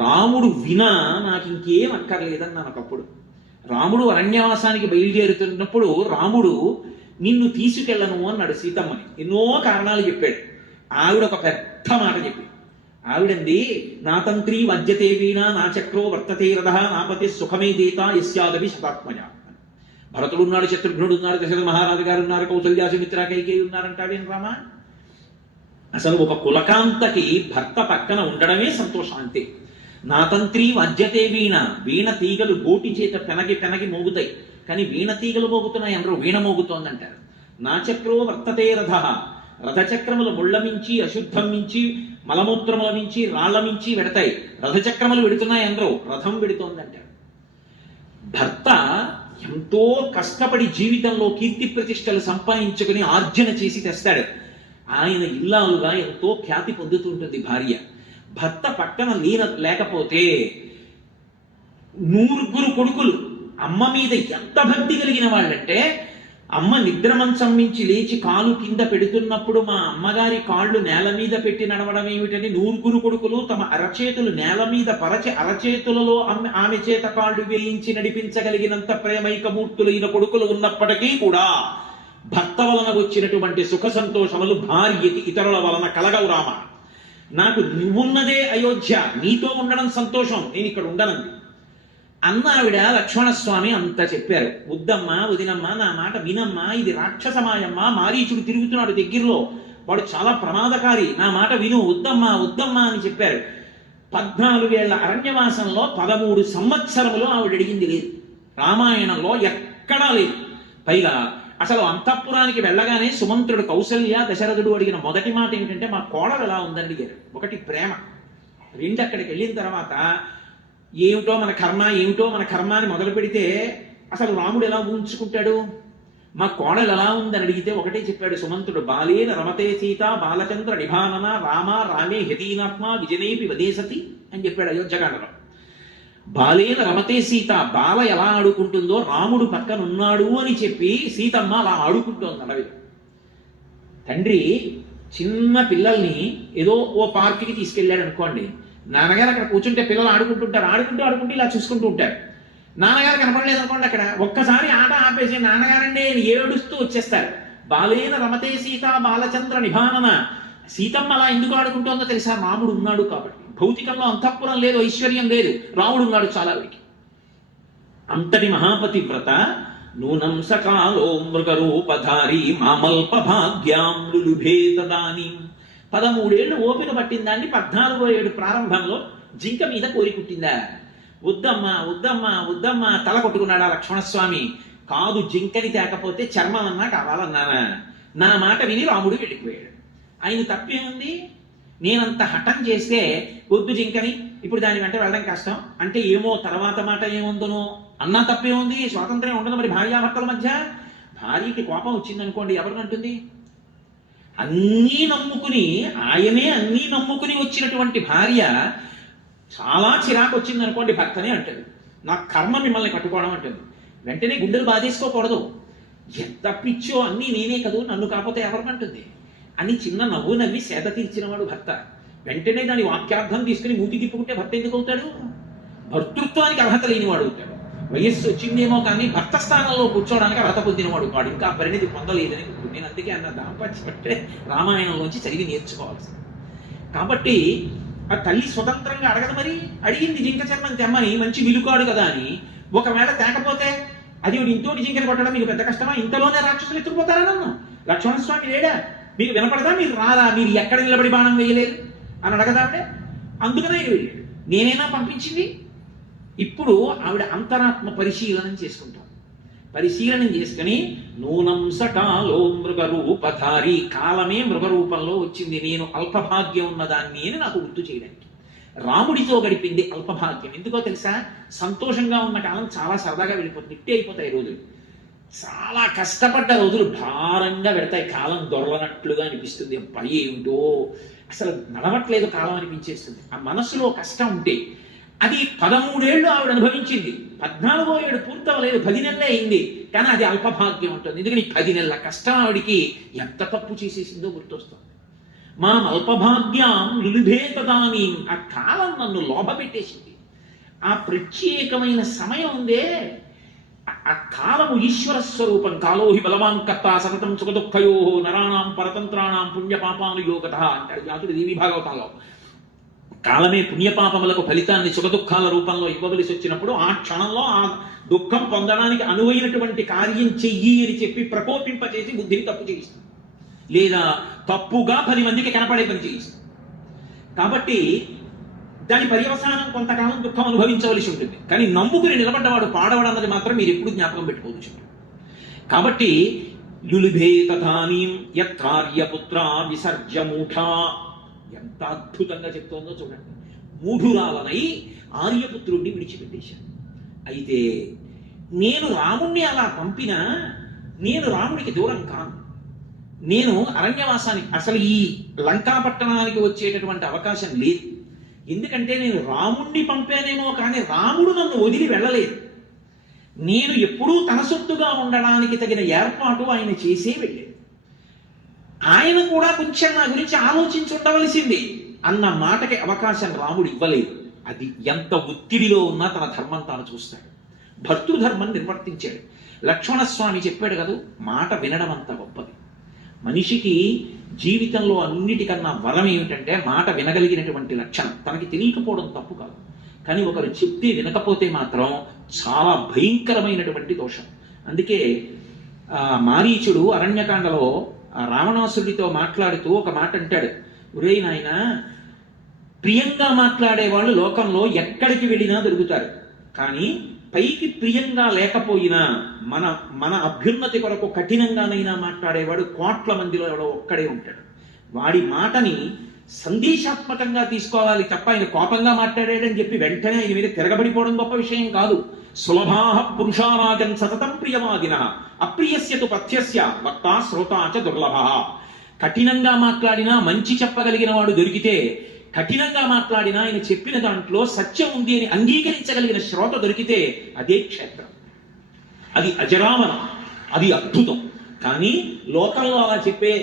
రాముడు వినా నాకు ఇంకేం అక్కర్లేదని ఒకప్పుడు. రాముడు అరణ్యవాసానికి బయలుదేరుతున్నప్పుడు రాముడు నిన్ను తీసుకెళ్ళను అన్నాడు సీతమ్మని. ఎన్నో కారణాలు చెప్పాడు. ఆవిడ ఒక పెద్ద మాట చెప్పింది. ఆవిడంది, నా తంత్రి వద్యతే వీణా నా చక్రో వర్తతే రథ నాపతి సుఖమే దేత యస్యాదవి శతాత్మజ. భరతుడు ఉన్నాడు, శత్రుఘ్నుడు ఉన్నాడు, దశరథ మహారాజు గారు ఉన్నారు, కౌసల్యా సుమిత్ర కైకేయి ఉన్నారంటావేం రామా? అసలు ఒక కులకాంతకి భర్త పక్కన ఉండడమే సంతోషం అంతే. నా తంత్రి వద్యతే వీణ, వీణ తీగలు గోటి చేత పెనగి పెనగి మోగుతాయి, కానీ వీణ తీగలు మోగుతున్నాయి అందరూ వీణ మోగుతోందంటారు. నా చక్రో వర్తతే రథ, రథచక్రములు ముళ్ళ మించి అశుద్ధం మించి మలమూత్రముల మించి రాళ్ల మించి వెడతాయి, రథచక్రములు వెడుతున్నాయి అందరూ రథం వెడుతోందంటారు. భర్త ఎంతో కష్టపడి జీవితంలో కీర్తి ప్రతిష్టలు సంపాదించుకుని ఆర్జన చేసి తెస్తాడు. ఆయన ఇల్లాలుగా ఎంతో ఖ్యాతి పొందుతుంటుంది భార్య. భర్త పక్కన లేకపోతే 100 కొడుకులు అమ్మ మీద ఎంత భక్తి కలిగిన వాళ్ళంటే, అమ్మ నిద్ర మంచం మించి లేచి కాలు కింద పెడుతున్నప్పుడు మా అమ్మగారి కాళ్ళు నేల మీద పెట్టి నడవడం ఏమిటని 100 కొడుకులు తమ అరచేతులు నేల మీద పరచి అరచేతులలో ఆమె చేత కాళ్ళు వేయించి నడిపించగలిగినంత ప్రేమైకమూర్తులైన కొడుకులు ఉన్నప్పటికీ కూడా భర్త వలన వచ్చినటువంటి సుఖ సంతోషములు భార్యకి ఇతరుల వలన కలగవు. రామ, నాకు నువ్వున్నదే అయోధ్య, నీతో ఉండడం సంతోషం, నేను ఇక్కడ ఉండనంది అన్న ఆవిడ. లక్ష్మణస్వామి అంత చెప్పారు. వద్దమ్మా వదినమ్మా, నా మాట వినమ్మా, ఇది రాక్షసమాయమ్మా, మారీచుడు తిరుగుతున్నాడు దగ్గరలో, వాడు చాలా ప్రమాదకారి, నా మాట విను, వద్దమ్మా వద్దమ్మా అని చెప్పారు. 14 ఏళ్ల అరణ్యవాసంలో 13 సంవత్సరములు ఆవిడ అడిగింది లేదు. రామాయణంలో ఎక్కడా లేదు. పైగా అసలు అంతఃపురానికి వెళ్ళగానే సుమంత్రుడు కౌసల్య దశరథుడు అడిగిన మొదటి మాట ఏమిటంటే, మా కోడలు ఎలా ఉందని అడిగారు. ఒకటి ప్రేమ, 2 అక్కడికి వెళ్ళిన తర్వాత ఏమిటో మన కర్మ ఏమిటో మన కర్మ అని మొదలు పెడితే అసలు రాముడు ఎలా ఊహించుకుంటాడు? మా కోడలు ఎలా ఉందని అడిగితే ఒకటే చెప్పాడు సుమంతుడు, బాలేన రమతే సీత బాలచంద్ర నిభానన రామ రామే హృదీనాత్మ విజనేపి వదేశతి అని చెప్పాడు అయోధ్యకాండలో. బాలేన రమతే సీత, బాల ఎలా ఆడుకుంటుందో రాముడు పక్కన ఉన్నాడు అని చెప్పి సీతమ్మ అలా ఆడుకుంటోంది అడవిలో. తండ్రి చిన్న పిల్లల్ని ఏదో ఓ పార్క్కి తీసుకెళ్ళాడు అనుకోండి, నాన్నగారు అక్కడ కూర్చుంటే పిల్లలు ఆడుకుంటుంటారు, ఆడుకుంటూ ఇలా చూసుకుంటూ ఉంటారు. నాన్నగారు కనపడలేదు అనుకోండి, అక్కడ ఒక్కసారి ఆట ఆపేసి నాన్నగారండి ఏడుస్తూ వచ్చేస్తారు. బాలేన రమతే సీత బాలచంద్ర నిభానన. సీతమ్మ అలా ఎందుకు ఆడుకుంటోందో తెలుసా? రాముడు ఉన్నాడు కాబట్టి. భౌతికంలో అంతఃపురం లేదు, ఐశ్వర్యం లేదు, రాముడు ఉన్నాడు చాలా వీడికి. అంతటి మహాపతివ్రత నూనం సకాలో మృగరూపధారి మామల్ప భాగ్యాం లులుభే తదాని. 13 ఏళ్ళు ఓపిక పట్టిన దాన్ని 14వ ఏడు ప్రారంభంలో జింక మీద కోరి పుట్టిందా? వద్దమ్మా వద్దమ్మా వద్దమ్మా తల కొట్టుకున్నాడా లక్ష్మణస్వామి. కాదు, జింకని తేకపోతే చర్మం అన్నా కావాలన్నానా? నా మాట విని రాముడు వెళ్ళిపోయాడు. ఆయన తప్పేముంది? నేనంత హఠం చేస్తే వద్దు జింకని, ఇప్పుడు దాని వెంట వెళ్ళడం కష్టం అంటే ఏమో తర్వాత మాట ఏముందనో అన్నా తప్పేముంది? స్వాతంత్ర్యం ఉండదు మరి భార్యాభర్తల మధ్య. భార్యకి కోపం వచ్చిందనుకోండి ఎవరినంటుంది? అన్నీ నమ్ముకుని, ఆయనే అన్నీ నమ్ముకుని వచ్చినటువంటి భార్య చాలా చిరాకు వచ్చింది అనుకోండి, భర్తనే అంటుంది, నా కర్మ మిమ్మల్ని కట్టుకోవడం అంటుంది. వెంటనే గుండెలు బాధేసుకోకూడదు. ఎంత పిచ్చో, అన్నీ నేనే కదూ, నన్ను కాకపోతే ఎవరికంటుంది అని చిన్న నవ్వు నవ్వి సేద తీర్చినవాడు భర్త. వెంటనే దాని వాక్యార్థం తీసుకుని మూతి తిప్పుకుంటే భర్త ఎందుకు అవుతాడు? భర్తృత్వానికి అర్హత లేనివాడు అవుతాడు. వయస్సు వచ్చిందేమో కానీ భర్త స్థానంలో కూర్చోవడానికి అర్హత పొందినవాడు వాడు ఇంకా పరిణితి పొందలేదని. నేను అందుకే అన్న దాంపత్యం అంటే రామాయణంలోంచి చదివి నేర్చుకోవాల్సింది. కాబట్టి ఆ తల్లి స్వతంత్రంగా అడగదు. మరి అడిగింది జింక చర్మం తెమ్మని, మంచి విలుకాడు కదా అని. ఒకవేళ తేకపోతే అది ఇంతోటి జింకని కొట్టడం మీకు పెద్ద కష్టమా? ఇంతలోనే రాక్షసులు ఎత్తుకుపోతారా నన్ను? లక్ష్మణస్వామి లేడా? మీకు వినపడదా? మీరు రారా? మీరు ఎక్కడ నిలబడి బాణం వేయలేదు అని అడగదావిడే. అందుకనే వెళ్ళాడు. నేనైనా పంపించింది. ఇప్పుడు ఆవిడ అంతరాత్మ పరిశీలనం చేసుకుంటాం. పరిశీలనం చేసుకుని నూనం సకాలో మృగరూపధారి, కాలమే మృగరూపంలో వచ్చింది, నేను అల్పభాగ్యం ఉన్నదాన్ని అని నాకు గుర్తు చేయడానికి. రాముడితో గడిపింది అల్పభాగ్యం. ఎందుకో తెలుసా? సంతోషంగా ఉన్న కాలం చాలా సరదాగా వెళ్ళిపోతుంది, ఇట్టే అయిపోతాయి రోజులు. చాలా కష్టపడ్డ రోజులు భారంగా పెడతాయి, కాలం దొరలనట్లుగా అనిపిస్తుంది. పై ఏమిటో అసలు నడవట్లేదు కాలం అనిపించేస్తుంది. ఆ మనసులో కష్టం ఉంటే అది 13 ఏళ్ళు ఆవిడ అనుభవించింది. 14వ ఏడు పూర్తవలేదు, 10 నెలలే అయింది. కానీ అది అల్పభాగ్యం ఉంటుంది. ఎందుకని 10 నెలల కష్టం ఆవిడికి ఎంత తప్పు చేసేసిందో గుర్తొస్తుంది. మా అల్పభాగ్యం లులుభే తదాని, ఆ కాలం నన్ను లోభపెట్టేసింది. ఆ ప్రత్యేకమైన సమయం ఉందే, ఆ కాలము ఈశ్వర స్వరూపం. కాలోహి బలవాన్ కర్త సతతం సుఖ దుఃఖయో నరాణం పరతంత్రాణం పుణ్యపాపాను యోగత అంటాడు వ్యాసుడు దేవి భాగవతంలో. కాలమే పుణ్యపాపములకు ఫలితాన్ని సుఖ దుఃఖాల రూపంలో ఇవ్వవలసి వచ్చినప్పుడు ఆ క్షణంలో ఆ దుఃఖం పొందడానికి అనువైనటువంటి కార్యం చెయ్యి అని చెప్పి ప్రకోపింపచేసి బుద్ధిని తప్పు చేయిస్తుంది, లేదా తప్పుగా 10 మందికి కనపడే పని చేయిస్తుంది. కాబట్టి దాని పర్యవసానం కొంతకాలం దుఃఖం అనుభవించవలసి ఉంటుంది. కానీ నమ్ముకుని నిలబడ్డవాడు పాడవడం అన్నది మాత్రం మీరు ఎప్పుడు జ్ఞాపకం పెట్టుకోవచ్చు. కాబట్టి లులుభే తథానీం యత్కార్యపుత్ర విసర్జమూఢా, ఎంత అద్భుతంగా చెప్తోందో చూడండి. మూఢురాలనై ఆర్యపుత్రుడిని విడిచిపెట్టేశాను. అయితే నేను రాముణ్ణి అలా పంపినా నేను రాముడికి దూరం కాను. నేను అరణ్యవాసానికి, అసలు ఈ లంకాపట్టణానికి వచ్చేటటువంటి అవకాశం లేదు. ఎందుకంటే నేను రాముణ్ణి పంపానేమో కానీ రాముడు నన్ను వదిలి వెళ్ళలేదు. నేను ఎప్పుడూ తన సొత్తుగా ఉండడానికి తగిన ఏర్పాటు ఆయన చేసే వెళ్ళాడు. ఆయన కూడా కొంచెం నా గురించి ఆలోచించి ఉండవలసింది అన్న మాటకి అవకాశం రాముడు ఇవ్వలేదు. అది ఎంత ఒత్తిడిలో ఉన్నా తన ధర్మం తాను చూస్తాడు. భర్తృధర్మం నిర్వర్తించాడు. లక్ష్మణస్వామి చెప్పాడు కదా, మాట వినడం అంత గొప్పది. మనిషికి జీవితంలో అన్నిటికన్నా వరం ఏమిటంటే మాట వినగలిగినటువంటి లక్షణం. తనకి తెలియకపోవడం తప్పు కాదు, కానీ ఒకరు చెప్తే వినకపోతే మాత్రం చాలా భయంకరమైనటువంటి దోషం. అందుకే మారీచుడు అరణ్యకాండలో రావణాసుడితో మాట్లాడుతూ ఒక మాట అంటాడు, ఒరేయ్ నాయన, ప్రియంగా మాట్లాడే వాళ్ళు లోకంలో ఎక్కడికి వెళ్ళినా దొరుకుతారు, కానీ పైకి ప్రియంగా లేకపోయినా మన మన అభ్యున్నతి కొరకు కఠినంగానైనా మాట్లాడేవాడు కోట్ల మందిలో ఎవడో ఒక్కడే ఉంటాడు. వాడి మాటని సందేశాత్మకంగా తీసుకోవాలి తప్ప ఆయన కోపంగా మాట్లాడాడని చెప్పి వెంటనే ఆయన మీద తిరగబడిపోవడం గొప్ప విషయం కాదు. సులభాః పురుషారాజన్ సతతం ప్రియవాదినః అప్రియస్యతు పథ్యస్య వక్తా శ్రోతా చ దుర్లభః. కఠినంగా మాట్లాడినా మంచి చెప్పగలిగిన వాడు దొరికితే, కఠినంగా మాట్లాడినా ఆయన చెప్పిన దాంట్లో సత్యం ఉంది అని అంగీకరించగలిగిన శ్రోత దొరికితే అదే క్షేత్రం, అది అజరామరం, అది అద్భుతం. కానీ లోకంలో అలా చెప్పే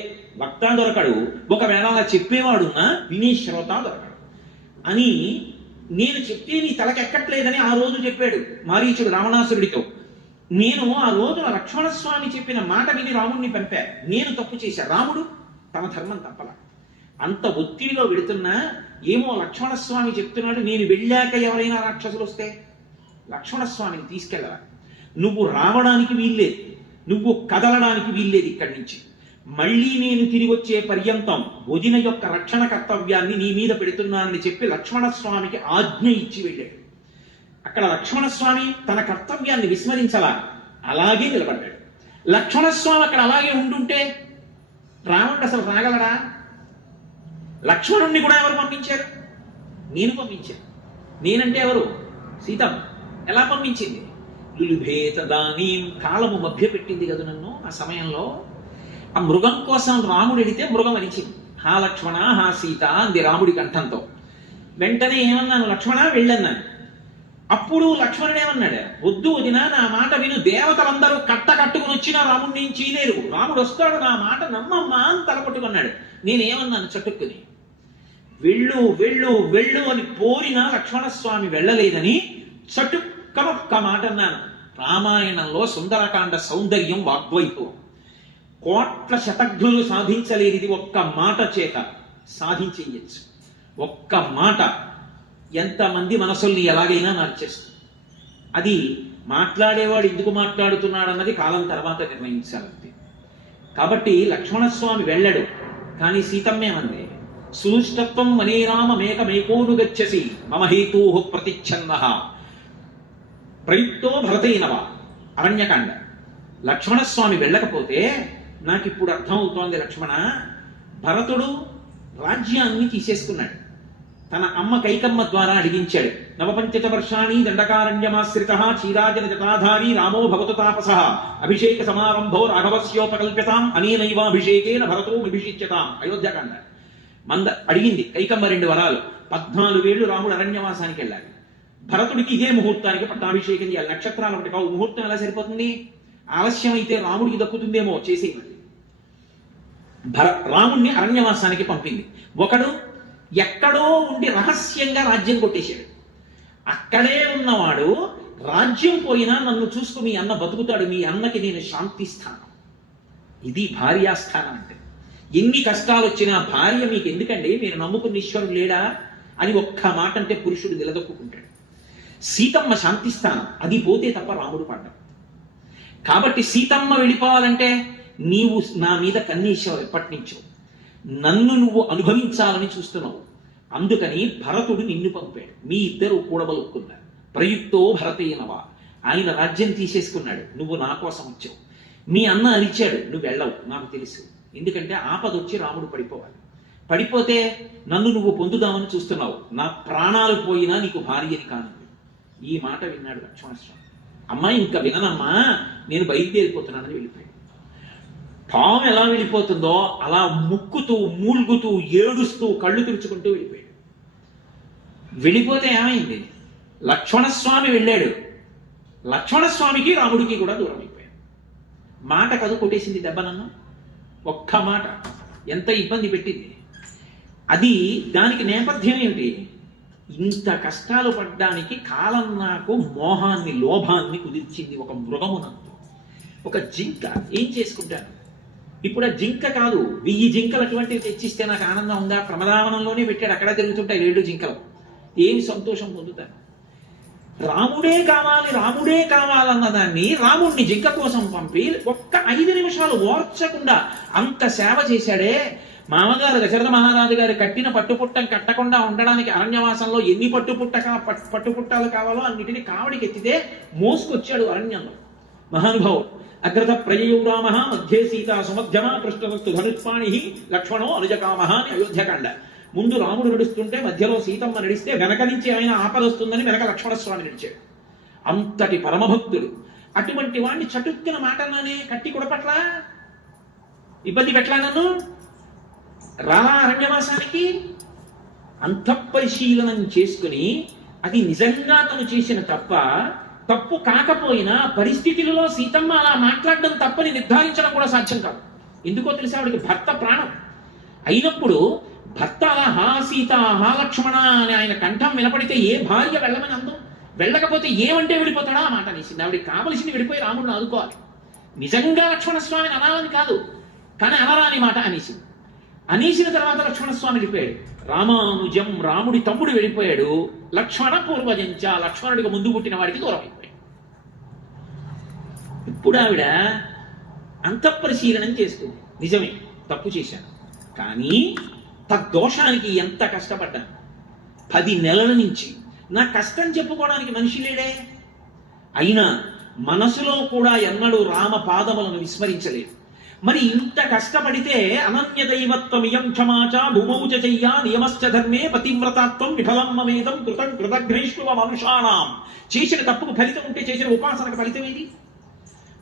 వక్త దొరకడు, ఒకవేళ అలా చెప్పేవాడున్నా వినే శ్రోత దొరకడు అని నేను చెప్తే నీ తలకెక్కట్లేదని ఆ రోజు చెప్పాడు మారీచుడు రావణాసురుడితో. నేను ఆ రోజున లక్ష్మణస్వామి చెప్పిన మాట విని రాముడిని పంపా. నేను తప్పు చేశా, రాముడు తన ధర్మం తప్పల. అంత ఒత్తిడిలో వెడుతున్నా ఏమో లక్ష్మణస్వామి చెప్తున్నాడు, నేను వెళ్ళాక ఎవరైనా రాక్షసులు వస్తే లక్ష్మణస్వామిని తీసుకెళ్ళరా, నువ్వు రావడానికి వీల్లేదు, నువ్వు కదలడానికి వీల్లేదు ఇక్కడి నుంచి, మళ్ళీ నేను తిరిగి వచ్చే పర్యంతం వదిన యొక్క రక్షణ కర్తవ్యాన్ని నీ మీద పెడుతున్నానని చెప్పి లక్ష్మణస్వామికి ఆజ్ఞ ఇచ్చి వెళ్ళాడు. అక్కడ లక్ష్మణస్వామి తన కర్తవ్యాన్ని విస్మరించలా, అలాగే నిలబడ్డాడు. లక్ష్మణస్వామి అక్కడ అలాగే ఉండుంటే రావణుడు అసలు రాగలరా? లక్ష్మణుణ్ణి కూడా ఎవరు పంపించారు? నేను పంపించాను. నేనంటే ఎవరు? సీతమ్మ. ఎలా పంపించింది? లులుభే తదానీం, కాలము మభ్య పెట్టింది కదా నన్ను. ఆ సమయంలో ఆ మృగం కోసం రాముడు ఎడితే మృగం అరిచింది. హా లక్ష్మణ హా సీత అంది రాముడి కంఠంతో. వెంటనే ఏమన్నాను, లక్ష్మణ వెళ్ళన్నాను. అప్పుడు లక్ష్మణుడు ఏమన్నాడు, వద్దు వదినా, నా మాట విను, దేవతలందరూ కట్టుకుని వచ్చినా రాముడిని ఏం చేయలేరు, రాముడు వస్తాడు, నా మాట నమ్మమ్మా అని తలపట్టుకున్నాడు. నేనేమన్నాను చటుక్కుని, వెళ్ళు వెళ్ళు వెళ్ళు అని పోరినా లక్ష్మణస్వామి వెళ్ళలేదని చటుక్కనొక్క మాట అన్నాను. రామాయణంలో సుందరకాండ సౌందర్యం వాగ్వైభవం. కోట్ల శతఘ్నులు సాధించలేనిది ఒక్క మాట చేత సాధించేయచ్చు. ఒక్క మాట ఎంతమంది మనసుల్ని ఎలాగైనా మార్చేస్తుంది. అది మాట్లాడేవాడు ఎందుకు మాట్లాడుతున్నాడు అన్నది కాలం తర్వాత నిర్ణయించాలంతే. కాబట్టి లక్ష్మణస్వామి వెళ్ళడు. కానీ సీతమ్మేమంది, సులుష్టత్వం మనేరామ మేకమేకోను గచ్చసి మమ హేతూ ప్రతిచ్ఛన్న ప్రయుక్తో భరతైనవ. అరణ్యకాండ. లక్ష్మణస్వామి వెళ్ళకపోతే నాకిప్పుడు అర్థమవుతోంది, లక్ష్మణ, భరతుడు రాజ్యాన్ని తీసేసుకున్నాడు. తన అమ్మ కైకమ్మ ద్వారా అడిగించాడు. నవపంచ వర్షాణి దండకారణ్యమాశ్రిత చీరాజన జటాధారి రామో భవతు తాపస అభిషేక సమారంభో రాఘవస్యోపకల్ప్యతాం అనేనైవాభిషేకేన భరతో విభిషిచ్యతాం. అయోధ్యకాండ. అడిగింది కైకమ్మ 2 వరాలు. 14 ఏళ్లు రాముడు అరణ్యవాసానికి వెళ్ళాలి. భరతుడికి ఇదే ముహూర్తానికి పట్టాభిషేకం చేయాలి. నక్షత్రాలు ఒకటి కావు, ముహూర్తం ఎలా సరిపోతుంది? ఆలస్యం అయితే రాముడికి దక్కుతుందేమో, చేసేయమని రాముడిని అరణ్యవాసానికి పంపింది. ఒకడు ఎక్కడో ఉండి రహస్యంగా రాజ్యం కొట్టేశాడు. అక్కడే ఉన్నవాడు రాజ్యం పోయినా నన్ను చూసుకు మీ అన్న బతుకుతాడు, మీ అన్నకి నేను శాంతిస్తాను. ఇది భార్యాస్థానం అంటే. ఎన్ని కష్టాలు వచ్చినా భార్య మీకు ఎందుకండి, మీరు నమ్ముకున్న ఈశ్వరుడు లేడా అని ఒక్క మాట అంటే పురుషుడు నిలదొక్కుంటాడు. సీతమ్మ శాంతిస్థానం, అది పోతే తప్ప రాముడు పడ్డం. కాబట్టి సీతమ్మ వెళ్ళిపోవాలంటే నీవు నా మీద కన్నేశావు, ఎప్పటి నుంచో నన్ను నువ్వు అనుభవించాలని చూస్తున్నావు. అందుకని భరతుడు నిన్ను పంపాడు. మీ ఇద్దరు కూడబలుక్కున్నారు. ప్రయుక్తో భరతేనవా. ఆయన రాజ్యం తీసేసుకున్నాడు, నువ్వు నా కోసం వచ్చావు. మీ అన్న అరిచాడు, నువ్వు వెళ్ళవు, నాకు తెలుసు. ఎందుకంటే ఆపదొచ్చి రాముడు పడిపోవాలి. పడిపోతే నన్ను నువ్వు పొందుదామని చూస్తున్నావు. నా ప్రాణాలు పోయినా నీకు భార్యని కాను. ఈ మాట విన్నాడు లక్ష్మణస్వామి. అమ్మాయి ఇంకా విననమ్మా, నేను బయలుదేరిపోతున్నానని వెళ్ళిపోయాడు. పాము ఎలా వెళ్ళిపోతుందో అలా ముక్కుతూ మూల్గుతూ ఏడుస్తూ కళ్ళు తుడుచుకుంటూ వెళ్ళిపోయాడు. వెళ్ళిపోతే ఏమైంది, లక్ష్మణస్వామి వెళ్ళాడు. లక్ష్మణస్వామికి రాముడికి కూడా దూరం అయిపోయాడు. మాట కదు కొట్టేసింది దెబ్బ నన్ను. ఒక్క మాట ఎంత ఇబ్బంది పెట్టింది. అది దానికి నేపథ్యం ఏమిటి? ఇంత కష్టాలు పడ్డానికి కాలం నాకు మోహాన్ని లోభాన్ని కుదిర్చింది. ఒక మృగమునందు ఒక జింక ఏం చేసుకుంటాను. ఇప్పుడు ఆ జింక కాదు, 1000 జింకలు అటువంటివి తెచ్చిస్తే నాకు ఆనందం ఉందా? ప్రమదావనంలోనే పెట్టాడు, అక్కడ తిరుగుతుంటాయి 7 జింకలు. ఏమి సంతోషం పొందుతాను? రాముడే కావాలి రాముడే కావాలన్న దాన్ని రాముడిని జింక కోసం పంపి ఒక్క 5 నిమిషాలు ఓర్చకుండా అంత సేవ చేశాడే. మామగారు దశరథ మహారాజు గారు కట్టిన పట్టుపుట్టం కట్టకుండా ఉండడానికి అరణ్యవాసంలో ఎన్ని పట్టుపుట్టాలు కావాలో అన్నిటిని కావడికి ఎత్తితే మోసుకొచ్చాడు అరణ్యంలో. మహానుభావుడు. అగ్రత ప్రయయౌ రామ మధ్యే సీతా సుమధ్యమ పృష్ఠవస్తు ధనుష్పాణి లక్ష్మణో అనుజకామ అని అయోధ్యకాండ. ముందు రాముడు నడుస్తుంటే మధ్యలో సీతమ్మ నడిస్తే వెనక నుంచి ఆయన ఆపదొస్తుందని వెనక లక్ష్మణస్వామి నడిచాడు. అంతటి పరమభక్తుడు. అటువంటి వాడిని చటుక్కున మాటల్లోనే కట్టి కొడపట్లా, ఇబ్బంది పెట్టలా, నన్ను రాలా అరణ్యవాసానికి. అంతఃపరిశీలనం చేసుకుని అది నిజంగా తను చేసిన తప్పు కాకపోయినా పరిస్థితులలో సీతమ్మ అలా మాట్లాడడం తప్పని నిర్ధారించడం కూడా సాధ్యం కాదు. ఎందుకో తెలిసి ఆవిడికి భర్త ప్రాణం అయినప్పుడు భర్త అలా హా సీత హా లక్ష్మణ అని ఆయన కంఠం వినపడితే ఏ భార్య వెళ్ళమని అందం? వెళ్ళకపోతే ఏమంటే వెళ్ళిపోతాడా ఆ మాట అనేసింది. ఆవిడికి కావలసింది వెళ్ళిపోయి రాముడిని ఆదుకోవాలి. నిజంగా లక్ష్మణస్వామిని అనాలని కాదు, కానీ అనరాని మాట అనేసింది. అనేసిన తర్వాత లక్ష్మణస్వామి వెళ్ళిపోయాడు. రామానుజం రాముడి తమ్ముడు వెళ్ళిపోయాడు. లక్ష్మణ పూర్వజంచ లక్ష్మణుడికి ముందు పుట్టిన వాడికి దూరం అయిపోయాడు. ఇప్పుడు ఆవిడ అంతఃపరిశీలనం చేసుకుంది. నిజమే, తప్పు చేశాను, కానీ తద్దోషానికి ఎంత కష్టపడ్డాను. 10 నెలల నుంచి నా కష్టం చెప్పుకోవడానికి మనిషి లేడే. అయినా మనసులో కూడా ఎన్నడూ రామ పాదములను విస్మరించలేదు. మరి ఇంత కష్టపడితే అనన్య దైవత్వమియం క్షమాచ భూమౌచ చెయ్యా నియమశ్చ ధర్మే పతివ్రతాత్వం విఫలం మమేదం కృతం కృతఘ్నేష్వ మనుషాణం. చేసిన తప్పుకు ఫలితం ఉంటే చేసిన ఉపాసనకు ఫలితం ఏది?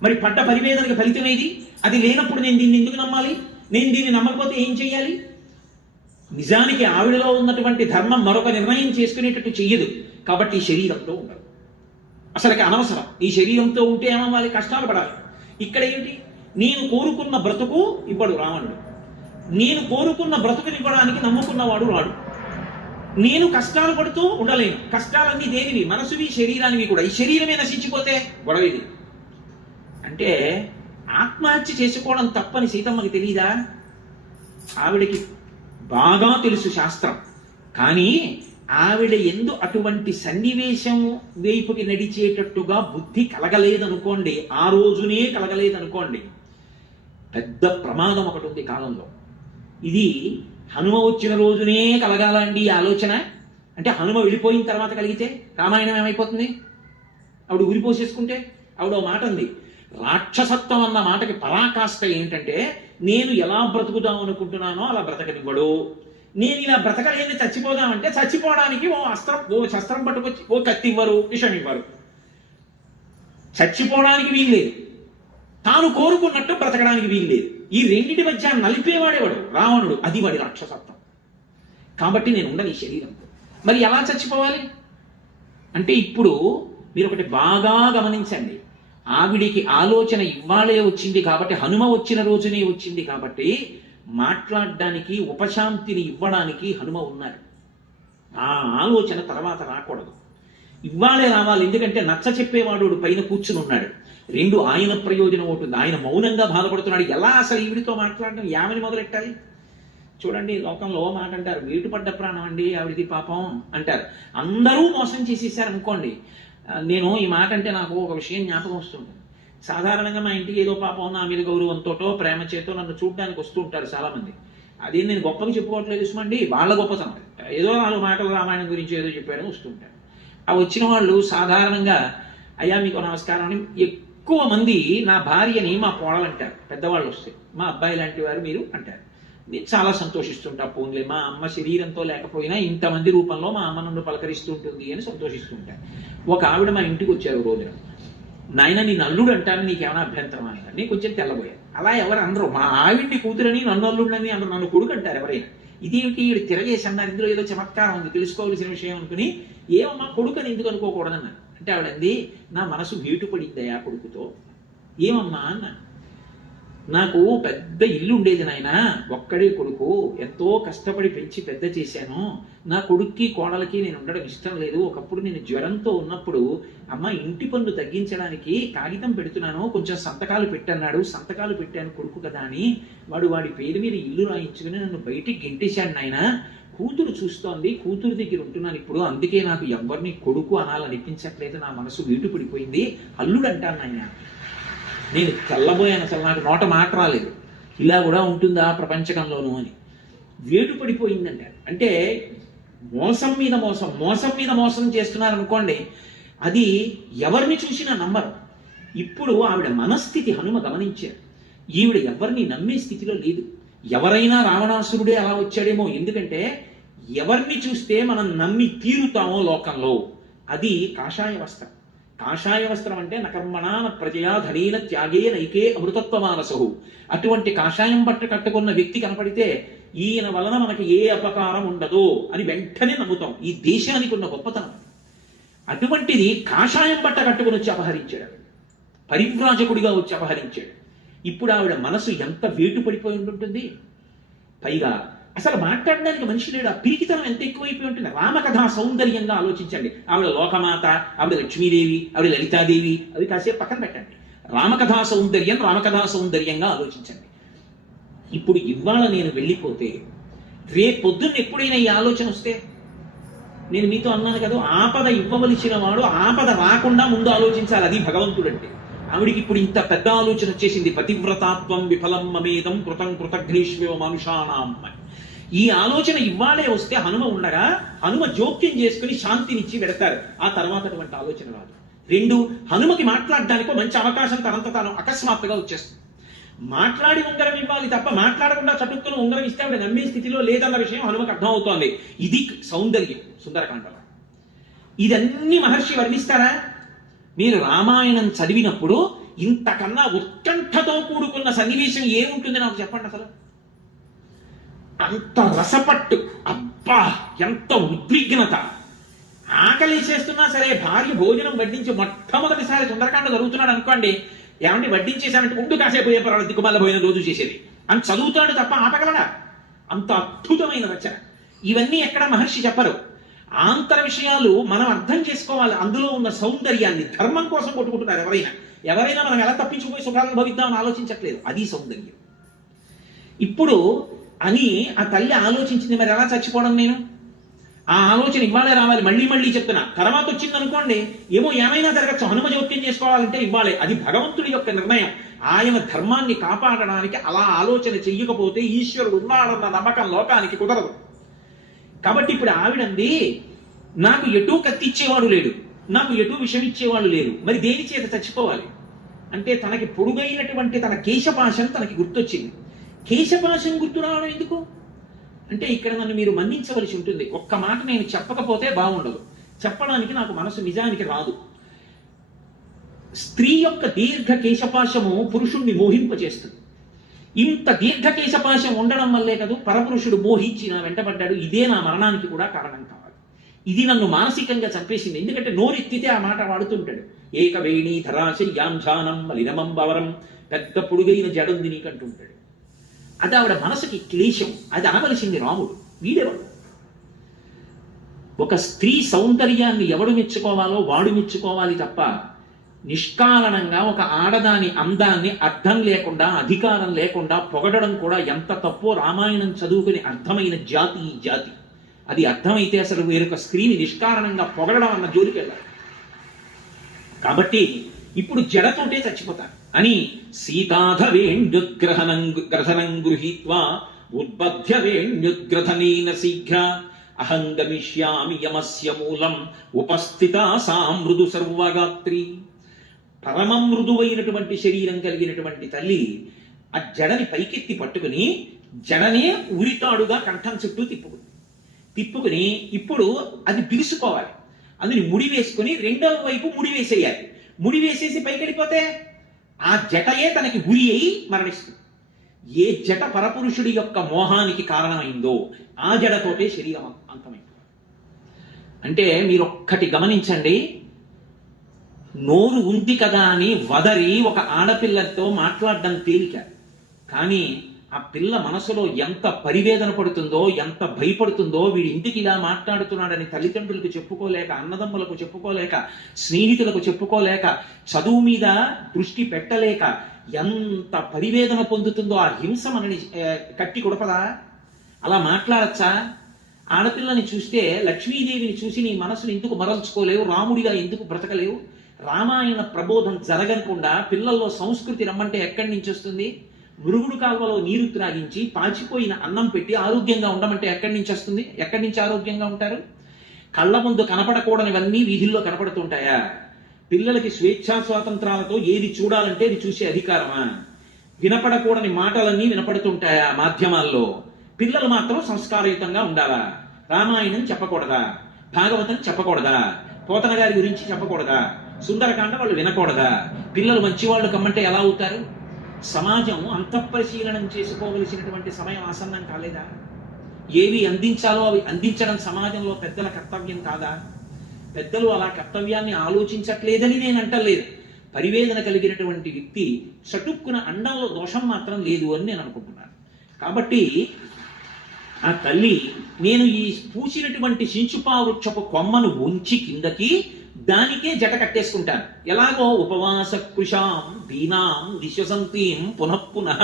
మరి పడ్డ పరివేదనకి ఫలితం ఏది? అది లేనప్పుడు నేను దీన్ని ఎందుకు నమ్మాలి? నేను దీన్ని నమ్మకపోతే ఏం చెయ్యాలి? నిజానికి ఆవిడలో ఉన్నటువంటి ధర్మం మరొక నిర్ణయం చేసుకునేటట్టు చెయ్యదు. కాబట్టి ఈ శరీరంతో ఉండదు, అసలుకి అనవసరం. ఈ శరీరంతో ఉంటే ఏమవ్వాలి? కష్టాలు పడాలి. ఇక్కడ ఏంటి? నేను కోరుకున్న బ్రతుకు ఇవ్వడు రావణుడు. నేను కోరుకున్న బ్రతుకునివ్వడానికి నమ్ముకున్నవాడు రాడు. నేను కష్టాలు పడుతూ ఉండలేను. కష్టాలన్నీ దేనివి? మనసువి, శరీరానివి కూడా. ఈ శరీరమే నశించిపోతే గొడవది. అంటే ఆత్మహత్య చేసుకోవడం తప్పని సీతమ్మకి తెలీదా? ఆవిడకి బాగా తెలుసు శాస్త్రం. కానీ ఆవిడ ఎందు అటువంటి సన్నివేశం వైపుకి నడిచేటట్టుగా బుద్ధి కలగలేదనుకోండి, ఆ రోజునే కలగలేదనుకోండి, పెద్ద ప్రమాదం ఒకటి ఉంది కాలంలో. ఇది హనుమ వచ్చిన రోజునే కలగాలండి ఈ ఆలోచన. అంటే హనుమ వెళ్ళిపోయిన తర్వాత కలిగితే రామాయణం ఏమైపోతుంది? ఆవిడ ఉరిపోసేసుకుంటే. ఆవిడ ఓ మాట ఉంది, రాక్షసత్వం అన్న మాటకి పరాకాష్ట ఏంటంటే, నేను ఎలా బ్రతుకుదాం అనుకుంటున్నానో అలా బ్రతకనివ్వడు. నేను ఇలా బ్రతకలేని చచ్చిపోదామంటే చచ్చిపోవడానికి ఓ శస్త్రం పట్టుకొచ్చి ఓ కత్తి ఇవ్వరు, విషం ఇవ్వరు. చచ్చిపోవడానికి వీల్లేదు, తాను కోరుకున్నట్టు బ్రతకడానికి వీల్లేదు. ఈ రెండింటి మధ్య నలిపేవాడేవాడు రావణుడు. అది వాడి రాక్షసత్వం. కాబట్టి నేను ఉండను ఈ శరీరంతో. మరి ఎలా చచ్చిపోవాలి అంటే, ఇప్పుడు మీరు ఒకటి బాగా గమనించండి. ఆవిడికి ఆలోచన ఇవ్వాలే వచ్చింది కాబట్టి, హనుమ వచ్చిన రోజునే వచ్చింది కాబట్టి, మాట్లాడడానికి ఉపశాంతిని ఇవ్వడానికి హనుమ ఉన్నారు. ఆ ఆలోచన తర్వాత రాకూడదు, ఇవ్వాలే రావాలి. ఎందుకంటే నచ్చ చెప్పేవాడు పైన కూర్చుని ఉన్నాడు. రెండు, ఆయన ప్రయోజనం ఉంటుంది. ఆయన మౌనంగా బాధపడుతున్నాడు. ఎలా అసలు ఈవిడితో మాట్లాడడం, యామని మొదలెట్టాలి? చూడండి, లోకంలో మాట అంటారు, వేటుపడ్డ ప్రాణం అండి ఆవిడిది పాపం అంటారు. అందరూ మోసం చేసేసారు అనుకోండి. నేను ఈ మాట అంటే నాకు ఒక విషయం జ్ఞాపకం వస్తుంటుంది. సాధారణంగా మా ఇంటికి ఏదో పాపం నా మీద గౌరవంతోటో ప్రేమ చేతో నన్ను చూడడానికి వస్తూ ఉంటారు చాలా మంది. అది నేను గొప్పగా చెప్పుకోవట్లేదు చూసుకోండి, వాళ్ళ గొప్పతనం. ఏదో 4 మాటలు రామాయణం గురించి ఏదో చెప్పారని వస్తుంటారు. ఆ వచ్చిన వాళ్ళు సాధారణంగా అయ్యా మీకు నమస్కారం అని, ఎక్కువ మంది నా భార్యని మా కోడలంటారు. పెద్దవాళ్ళు వస్తే మా అబ్బాయి లాంటి వారు మీరు అంటారు. నేను చాలా సంతోషిస్తుంటా. పోన్లే, మా అమ్మ శరీరంతో లేకపోయినా ఇంతమంది రూపంలో మా అమ్మ నన్ను పలకరిస్తూ ఉంటుంది అని సంతోషిస్తుంటాను. ఒక ఆవిడ మా ఇంటికి వచ్చారు రోజున. నాయన నీ నల్లుడు అంటాను, నీకేమైనా అభ్యంతరం అని. నేను కొంచెం తెల్లబోయాను. అలా ఎవరు అనరు. మా ఆవిడ్ని కూతురని నన్ను అల్లుడని అందరూ, నన్ను కొడుకు అంటారు ఎవరైనా. ఇదేమిటి వీడు తిరగేసి అన్నారు, ఇందులో ఏదో చమత్కారం ఉంది, తెలుసుకోవాల్సిన విషయం అనుకుని, ఏమమ్మా కొడుకుని ఎందుకు అనుకోకూడదన్నా అంటే ఆవిడంది, నా మనసు వీటు పడిందయా కొడుకుతో. ఏమమ్మా అన్న, నాకు పెద్ద ఇల్లు ఉండేది నాయన, ఒక్కడే కొడుకు, ఎంతో కష్టపడి పెంచి పెద్ద చేశాను. నా కొడుక్కి కోడలకి నేను ఉండడం ఇష్టం లేదు. ఒకప్పుడు నేను జ్వరంతో ఉన్నప్పుడు అమ్మ ఇంటి పన్ను తగ్గించడానికి కాగితం పెడుతున్నాను, కొంచెం సంతకాలు పెట్టన్నాడు, సంతకాలు పెట్టాను కొడుకు కదా అని. వాడి పేరు మీద ఇల్లు రాయించుకుని నన్ను బయటికి గెంటేశాడు నాయన. కూతురు చూస్తోంది, కూతురు దగ్గర ఉంటున్నాను ఇప్పుడు, అందుకే నాకు ఎవరిని కొడుకు అనాలనిపించట్లేదు, నా మనసు వీటు పడిపోయింది, అల్లుడు అంటాను నాయన. నేను తెల్లబోయాను, అసలు నాకు నోట మాట రాలేదు, ఇలా కూడా ఉంటుందా ప్రపంచకంలోనూ అని. వేటు పడిపోయిందంట. అంటే మోసం మీద మోసం, మోసం మీద మోసం చేస్తున్నారు అనుకోండి, అది ఎవరిని చూసినా నమ్మరు. ఇప్పుడు ఆవిడ మనస్థితి హనుమ గమనించారు. ఈవిడ ఎవరిని నమ్మే స్థితిలో లేదు. ఎవరైనా రావణాసురుడే అలా వచ్చాడేమో, ఎందుకంటే ఎవరిని చూస్తే మనం నమ్మి తీరుతామో లోకంలో, అది కాషాయ వస్త్రం. కాషాయ వస్త్రం అంటే నకర్మణాన ప్రజయా ధనీన త్యాగే నైకే అమృతత్వమానసహు. అటువంటి కాషాయం బట్ట కట్టుకున్న వ్యక్తి కనపడితే ఈయన వలన మనకి ఏ అపకారం ఉండదు అని వెంటనే నమ్ముతాం. ఈ దేశానికి ఉన్న గొప్పతనం అటువంటిది. కాషాయం బట్ట కట్టుకుని వచ్చి అపహరించాడు, పరివ్రాజకుడిగా వచ్చి అపహరించాడు. ఇప్పుడు ఆవిడ మనసు ఎంత వేటు పడిపోయి ఉంటుంది. పైగా అసలు మాట్లాడడానికి మనిషి లేడు. ఆ పిరికితనం ఎంత ఎక్కువైపోయి ఉంటుంది. రామకథా సౌందర్యంగా ఆలోచించండి. ఆవిడ లోకమాత, ఆవిడ లక్ష్మీదేవి, ఆవిడ లలితాదేవి, అవి కాసేపు పక్కన పెట్టండి. రామకథా సౌందర్యంగా ఆలోచించండి. ఇప్పుడు ఇవాళ నేను వెళ్ళిపోతే రేపొద్దున్న ఎప్పుడైనా ఈ ఆలోచన వస్తే, నేను మీతో అన్నాను కదా, ఆపద ఇవ్వవలసిన వాడు ఆపద రాకుండా ముందు ఆలోచించాలి. అది భగవంతుడు అంటే. ఆవిడికి ఇప్పుడు ఇంత పెద్ద ఆలోచన వచ్చేసింది. పతివ్రతాత్వం విఫలం మమేదం కృతం కృతఘ్నేష్వ మనుషానాం. ఈ ఆలోచన ఇవ్వాలే వస్తే హనుమ ఉండగా హనుమ జోక్యం చేసుకుని శాంతినిచ్చి వెడతారు. ఆ తర్వాత అటువంటి ఆలోచన రాదు. 2, హనుమకి మాట్లాడడానికి మంచి అవకాశం తనంత తాను అకస్మాత్తుగా వచ్చేస్తుంది. మాట్లాడి ఉంగరం ఇవ్వాలి తప్ప మాట్లాడకుండా చటుక్కును ఉంగరం ఇస్తే ఆవిడ నమ్మే స్థితిలో లేదన్న విషయం హనుమకు అర్థమవుతోంది. ఇది సౌందర్యం సుందరకాండలో. ఇదన్నీ మహర్షి వర్ణిస్తారా? మీరు రామాయణం చదివినప్పుడు ఇంతకన్నా ఉత్కంఠతో కూడుకున్న సన్నివేశం ఏముంటుంది నాకు చెప్పండి అసలు. అంత రసపట్టు, అబ్బా ఎంత ఉద్విగ్నత. ఆకలిసేస్తున్నా సరే భార్య భోజనం వడ్డించి మొట్టమొదటిసారి సుందరకాండ జరుగుతున్నాడు అనుకోండి, ఏమంటే వడ్డించేసామంటే ఉండు కాసేపు పోయే పర్వాలేదు దిక్కుమాల పోయిన రోజు చేసేది అని చదువుతాడు తప్ప ఆపగలడా? అంత అద్భుతమైన రచన. ఇవన్నీ ఎక్కడ మహర్షి చెప్పరు. ఆంతర విషయాలు మనం అర్థం చేసుకోవాలి. అందులో ఉన్న సౌందర్యాన్ని ధర్మం కోసం కొట్టుకుంటున్నారు ఎవరైనా మనం ఎలా తప్పించుకుపోయి సుఖాలను భవిద్దామని ఆలోచించట్లేదు. అది సౌందర్యం. ఇప్పుడు అని ఆ తల్లి ఆలోచించింది, మరి ఎలా చచ్చిపోవడం నేను? ఆ ఆలోచన ఇవ్వాలే రావాలి. మళ్ళీ మళ్ళీ చెప్తున్నా. తర్వాత వచ్చింది అనుకోండి, ఏమైనా జరగచ్చు, హనుమ జోక్యం చేసుకోవాలంటే ఇవ్వాలి. అది భగవంతుడి యొక్క నిర్ణయం. ఆయన ధర్మాన్ని కాపాడడానికి అలా ఆలోచన చెయ్యకపోతే ఈశ్వరుడు ఉన్నాడన్న నమ్మకం లోకానికి కుదరదు. కాబట్టి ఇప్పుడు ఆవిడంది, నాకు ఎటూ కత్తిచ్చేవాడు లేడు, నాకు ఎటూ విషం ఇచ్చేవాడు లేరు, మరి దేని చేత చచ్చిపోవాలి అంటే తనకి పొడుగైనటువంటి తన కేశపాశం తనకి గుర్తొచ్చింది. కేశపాశం గుర్తు రావడం ఎందుకు అంటే, ఇక్కడ నన్ను మీరు మన్నించవలసి ఉంటుంది. ఒక్క మాట నేను చెప్పకపోతే బాగుండదు. చెప్పడానికి నాకు మనసు నిజానికి రాదు. స్త్రీ యొక్క దీర్ఘ కేశపాశము పురుషుణ్ణి మోహింపచేస్తుంది. ఇంత దీర్ఘ కేశపాశం ఉండడం వల్లే కదా పరపురుషుడు మోహించి నా వెంటబడ్డాడు. ఇదే నా మరణానికి కూడా కారణం కావాలి. ఇది నన్ను మానసికంగా చంపేసింది. ఎందుకంటే నోరెత్తితే ఆ మాట వాడుతుంటాడు. ఏకవేణి ధరాశయ్యాంఝానం మలినమం బవరం, పెద్ద పొడుగైన జడుంది నీకంటుంటాడు. అది ఆవిడ మనసుకి క్లేశం. అది అనవలసింది రాముడు. వీడెవడు? ఒక స్త్రీ సౌందర్యాన్ని ఎవడు మెచ్చుకోవాలో వాడు మెచ్చుకోవాలి తప్ప నిష్కారణంగా ఒక ఆడదాని అందాన్ని అర్థం లేకుండా అధికారం లేకుండా పొగడడం కూడా ఎంత తప్పో రామాయణం చదువుకుని అర్థమైన జాతి ఈ జాతి. అది అర్థమైతే అసలు వేరొక స్త్రీని నిష్కారణంగా పొగడడం అన్న జోలికి వెళ్ళాలి. కాబట్టి ఇప్పుడు జడతోటే చచ్చిపోతారు అని సీతాధవేణ్యుద్గ్రహణం గృహీత్వా ఉద్బధ్య వేణ్యుద్గ్రథనేన శీఘ్ర అహం గమిష్యామి యమస్య మూలం ఉపస్థిత సా మృదు సర్వగాత్రి. పరమ మృదువైనటువంటి శరీరం కలిగినటువంటి తల్లి ఆ జడని పైకెత్తి పట్టుకుని జడనే ఉరితాడుగా కంఠం చుట్టూ తిప్పుకుని ఇప్పుడు అది బిగుసుకోవాలి. అందుని ముడి వేసుకుని రెండవ వైపు ముడి వేసేయాలి. ముడి వేసేసి పైకెళ్ళిపోతే ఆ జటయే తనకి ఉరి అయి మరణిస్తుంది. ఏ జట పరపురుషుడి యొక్క మోహానికి కారణమైందో ఆ జడతోటే శరీరం అంతమైంది. అంటే మీరు ఒక్కటి గమనించండి, నోరు ఉంది కదా అని వదరి ఒక ఆడపిల్లతో మాట్లాడడం తేలిక. కానీ ఆ పిల్ల మనసులో ఎంత పరివేదన పడుతుందో, ఎంత భయపడుతుందో, వీడి ఇంటికి ఇలా మాట్లాడుతున్నాడని తల్లిదండ్రులకు చెప్పుకోలేక, అన్నదమ్ములకు చెప్పుకోలేక, స్నేహితులకు చెప్పుకోలేక, చదువు మీద దృష్టి పెట్టలేక ఎంత పరివేదన పొందుతుందో. ఆ హింస మనని కట్టి కొడపదా? అలా మాట్లాడచ్చా? ఆడపిల్లని చూస్తే లక్ష్మీదేవిని చూసి నీ మనసును ఎందుకు మరల్చుకోలేవు? రాముడిగా ఎందుకు బ్రతకలేవు? రామాయణ ప్రబోధం జరగకుండా పిల్లల్లో సంస్కృతి రమ్మంటే ఎక్కడి నుంచి వస్తుంది? మురుగుడు కాల్వలో నీరు త్రాగించి పాచిపోయిన అన్నం పెట్టి ఆరోగ్యంగా ఉండమంటే ఎక్కడి నుంచి వస్తుంది? ఎక్కడి నుంచి ఆరోగ్యంగా ఉంటారు? కళ్ళ ముందు కనపడకూడనివన్నీ వీధుల్లో కనపడుతుంటాయా? పిల్లలకి స్వేచ్ఛా స్వాతంత్రాలతో ఏది చూడాలంటే అది చూసే అధికారమా? వినపడకూడని మాటలన్నీ వినపడుతుంటాయా మాధ్యమాల్లో? పిల్లలు మాత్రం సంస్కారయుతంగా ఉండాలా? రామాయణం చెప్పకూడదా? భాగవతం చెప్పకూడదా? పోతన గారి గురించి చెప్పకూడదా? సుందరకాండ వాళ్ళు వినకూడదా? పిల్లలు మంచివాళ్ళు కమ్మంటే ఎలా అవుతారు? సమాజం అంతఃపరిశీలనం చేసుకోవలసినటువంటి సమయం ఆసన్నం కాలేదా? ఏవి అందించాలో అవి అందించడం సమాజంలో పెద్దల కర్తవ్యం కాదా? పెద్దలు అలా కర్తవ్యాన్ని ఆలోచించట్లేదని నేను అంటలేదు. పరివేదన కలిగినటువంటి వ్యక్తి చటుక్కున అండంలో దోషం మాత్రం లేదు అని నేను అనుకుంటున్నాను. కాబట్టి ఆ తల్లి, నేను ఈ పూసినటువంటి సించుపావృక్షపు కొమ్మను ఉంచి కిందకి దానికే జట కట్టేసుకుంటాను. ఎలాగో ఉపవాస కృషాం దీనాం విశ్వసంతీం పునఃపునః,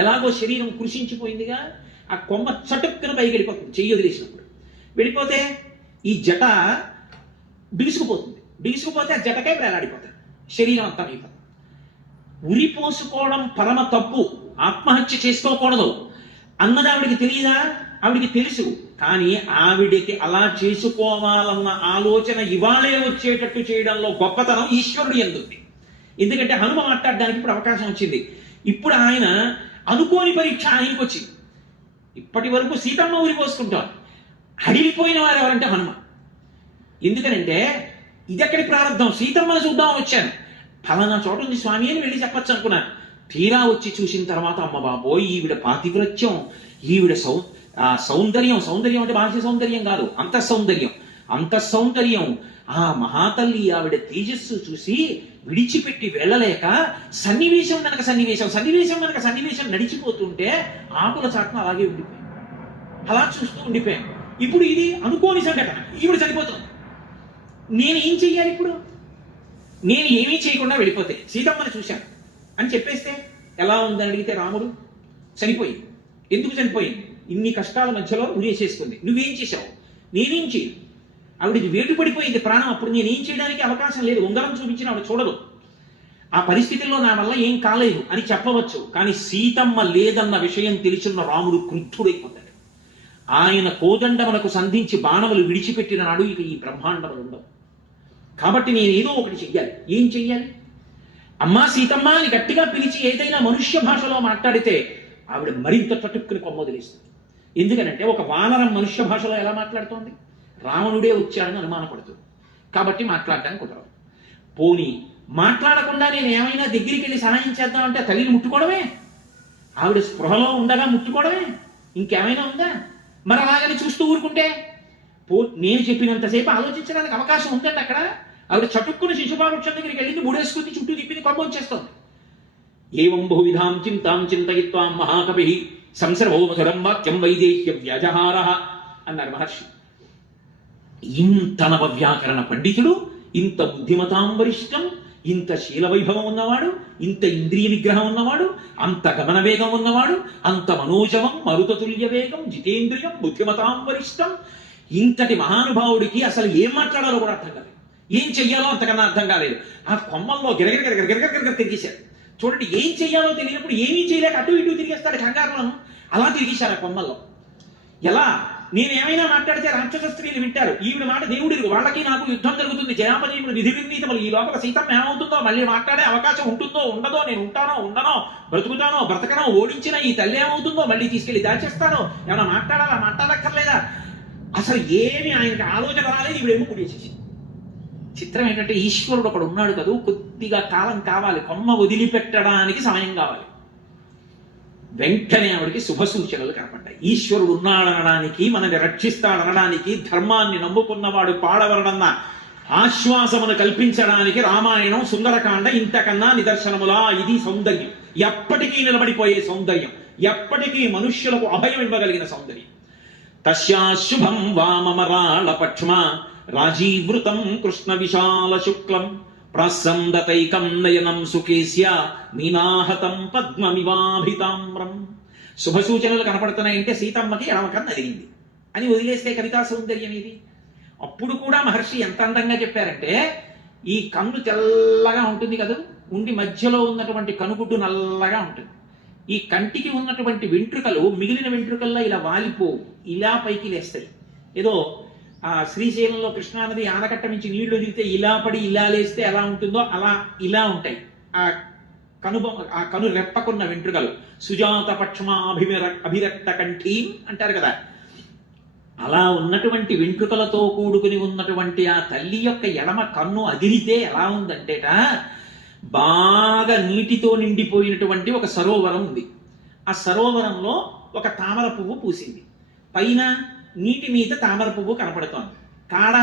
ఎలాగో శరీరం కృషించిపోయిందిగా, ఆ కొమ్మ చటుక్కున పైకి వెళ్ళిపోతుంది. చెయ్యి వదిలేసినప్పుడు వెళ్ళిపోతే ఈ జట బిగుసుకుపోతే ఆ జటకే వేలాడిపోతాడు, శరీరం అంతా అయిపోతుంది. ఉరి పోసుకోవడం పరమ తప్పు, ఆత్మహత్య చేసుకోకూడదు అన్నది ఆవిడికి తెలియదా? ఆవిడికి తెలుసు. కానీ ఆవిడికి అలా చేసుకోవాలన్న ఆలోచన ఇవాళే వచ్చేటట్టు చేయడంలో గొప్పతనం ఈశ్వరుడు ఎందుంది. ఎందుకంటే హనుమ మాట్లాడడానికి ఇప్పుడు అవకాశం వచ్చింది. ఇప్పుడు ఆయన అనుకోని పరీక్ష ఆయనకు వచ్చింది. ఇప్పటి వరకు సీతమ్మ ఊరి పోసుకుంటాం, అడిగిపోయిన వారు ఎవరంటే హనుమ. ఎందుకనంటే ఇదెక్కడి ప్రారంభం? సీతమ్మను చూద్దాం వచ్చాను. ఫలానా చోట ఉంది స్వామి అని వెళ్ళి చెప్పచ్చు అనుకున్నాను. తీరా వచ్చి చూసిన తర్వాత అమ్మ బాబోయ్, ఈవిడ పాతివ్రత్యం, ఈవిడ సౌందర్యం, సౌందర్యం అంటే బాహ్య సౌందర్యం కాదు, అంతఃసౌందర్యం, ఆ మహాతల్లి ఆవిడ తేజస్సు చూసి విడిచిపెట్టి వెళ్ళలేక సన్నివేశం వెనక సన్నివేశం నడిచిపోతుంటే ఆకుల చాటున అలాగే ఉండిపోయాం, అలా చూస్తూ ఉండిపోయాం. ఇప్పుడు ఇది అనుకోని సంఘటన, ఈవిడ చనిపోతుంది. నేను ఏం చెయ్యాలి ఇప్పుడు? నేను ఏమీ చేయకుండా వెళ్ళిపోతే సీతమ్మని చూశాను అని చెప్పేస్తే ఎలా ఉందని అడిగితే రాముడు చనిపోయింది. ఎందుకు చనిపోయింది? ఇన్ని కష్టాల మధ్యలో ఉరేసేసుకుంది. నువ్వేం చేశావు? నేనేం చేయను. ఆవిడకి వేటు పడిపోయింది ప్రాణం. అప్పుడు నేనేం చేయడానికి అవకాశం లేదు. ఉంగరం చూపించిన ఆవిడ చూడదు. ఆ పరిస్థితుల్లో నా వల్ల ఏం కాలేదు అని చెప్పవచ్చు. కానీ సీతమ్మ లేదన్న విషయం తెలిసిన రాముడు క్రుద్ధుడైపోతాడు. ఆయన కోదండములకు సంధించి బాణములు విడిచిపెట్టిన నాడు ఇక ఈ బ్రహ్మాండములు ఉండవు. కాబట్టి నేను ఏదో ఒకటి చెయ్యాలి. ఏం చెయ్యాలి? అమ్మా సీతమ్మ అని గట్టిగా పిలిచి ఏదైనా మనుష్య భాషలో మాట్లాడితే ఆవిడ మరింత చటుక్కుని కొమ్మొదిలేస్తుంది. ఎందుకనంటే ఒక వానరం మనుష్య భాషలో ఎలా మాట్లాడుతోంది? రావణుడే వచ్చాడని అనుమానపడుతుంది. కాబట్టి మాట్లాడడానికి కుదరదు. పోనీ మాట్లాడకుండా నేను ఏమైనా దగ్గరికి వెళ్ళి సహాయం చేద్దామంటే తల్లిని ముట్టుకోవడమే, ఆవిడ స్పృహలో ఉండగా ముట్టుకోవడమే, ఇంకేమైనా ఉందా? మరి అలాగని చూస్తూ ఊరుకుంటే నేను చెప్పినంతసేపు ఆలోచించడానికి అవకాశం ఉందండి. అక్కడ ఆవిడ చటుక్కుని శిశుపావృక్షం దగ్గరికి వెళ్ళింది, ముడేసుకుని చుట్టూ తిప్పింది, కొమ్మ వచ్చేస్తుంది. ఏవం బహువిధాం చింతాం చింతయిత్వా మహాకవి సంసర్వో మధురం వాక్యం వైదేహ్య వ్యాజహార అన్నారు మహర్షి. ఇంత నవవ్యాకరణ పండితుడు, ఇంత బుద్ధిమతాం వరిష్టం, ఇంత శీలవైభవం ఉన్నవాడు, ఇంత ఇంద్రియ నిగ్రహం ఉన్నవాడు, అంత గమన వేగం ఉన్నవాడు, అంత మనోజవం మరుతతుల్య వేగం జితేంద్రియం బుద్ధిమతాం వరిష్టం, ఇంతటి మహానుభావుడికి అసలు ఏం మాట్లాడాలో కూడా అర్థం కాలేదు, ఏం చెయ్యాలో అంతకన్నా అర్థం కాలేదు. ఆ కొమ్మల్లో గిరగిర తిరిగేశారు. చూడండి, ఏం చెయ్యాలో తెలియనప్పుడు ఏమీ చేయలేక అటు ఇటు తిరిగేస్తాడు కంగారులను. అలా తిరిగేశారు ఆ కొమ్మల్లో. ఎలా? నేనేమైనా మాట్లాడితే రాక్షస స్త్రీలు వింటారు, ఈవిడ మాట దేవుడి వాళ్ళకి నాకు యుద్ధం జరుగుతుంది, జయాపజయములు విధి నిర్ణీతములు, ఈ లోపల సీతమ్మ ఏమవుతుందో, మళ్ళీ మాట్లాడే అవకాశం ఉంటుందో ఉండదో, నేను ఉంటానో ఉండనో, బ్రతుకుతానో బ్రతకనో, ఓడించిన ఈ తల్లి ఏమవుతుందో, మళ్ళీ తీసుకెళ్లి దాచేస్తానో, ఏమైనా మాట్లాడాలా మాట్లాడక్కర్లేదా, అసలు ఏమి ఆయనకి ఆలోచన రాలేదు. ఈవిడేమో కుడిచేసి. చిత్రం ఏంటంటే ఈశ్వరుడు ఒకడు ఉన్నాడు కదా, కొద్దిగా కాలం కావాలి, కొమ్మ వదిలిపెట్టడానికి సమయం కావాలి. వెంటనే ఆవిడికి శుభ సూచనలు కనపడ్డాయి. ఈశ్వరుడు ఉన్నాడనడానికి, మనని రక్షిస్తాడనడానికి, ధర్మాన్ని నమ్ముకున్నవాడు పాడవరడన్న ఆశ్వాసమును కల్పించడానికి రామాయణం సుందరకాండ ఇంతకన్నా నిదర్శనములా. ఇది సౌందర్యం, ఎప్పటికీ నిలబడిపోయే సౌందర్యం, ఎప్పటికీ మనుష్యులకు అభయం ఇవ్వగలిగిన సౌందర్యం. తస్యాశుభం వామమరాళ పక్ష్మ రాజీవృతం కృష్ణ విశాల శుక్లం ప్రాసందతైకం నయనం సుకేశ్య మీనాహతం పద్మమివాభితామ్రం. శుభ సూచనలు కనపడుతున్నాయంటే సీతమ్మకి ఎడమకన్ను అదిరింది అని వదిలేస్తే కవితా సౌందర్యం ఇది. అప్పుడు కూడా మహర్షి ఎంత అందంగా చెప్పారంటే, ఈ కన్ను తెల్లగా ఉంటుంది కదా, ఉండి మధ్యలో ఉన్నటువంటి కనుగుడ్డు నల్లగా ఉంటుంది. ఈ కంటికి ఉన్నటువంటి వెంట్రుకలు మిగిలిన వెంట్రుకల్లో ఇలా వాలిపోవు, ఇలా పైకి లేస్తాయి. ఏదో ఆ శ్రీశైలంలో కృష్ణానది ఆనకట్ట నుంచి నీళ్లు వదిలితే ఇలా పడి ఇలా లేస్తే ఎలా ఉంటుందో అలా ఇలా ఉంటాయి ఆ కను రెప్పకున్న వెంట్రుకలు. సుజాత అభిరక్త కంఠీం అంటారు కదా, అలా ఉన్నటువంటి వెంట్రుకలతో కూడుకుని ఉన్నటువంటి ఆ తల్లి యొక్క ఎడమ కన్ను అదిరితే ఎలా ఉందంటేట, బాగా నీటితో నిండిపోయినటువంటి ఒక సరోవరం ఉంది. ఆ సరోవరంలో ఒక తామర పువ్వు పూసింది. పైన నీటి మీద తామర పువ్వు కనపడుతోంది, కాడ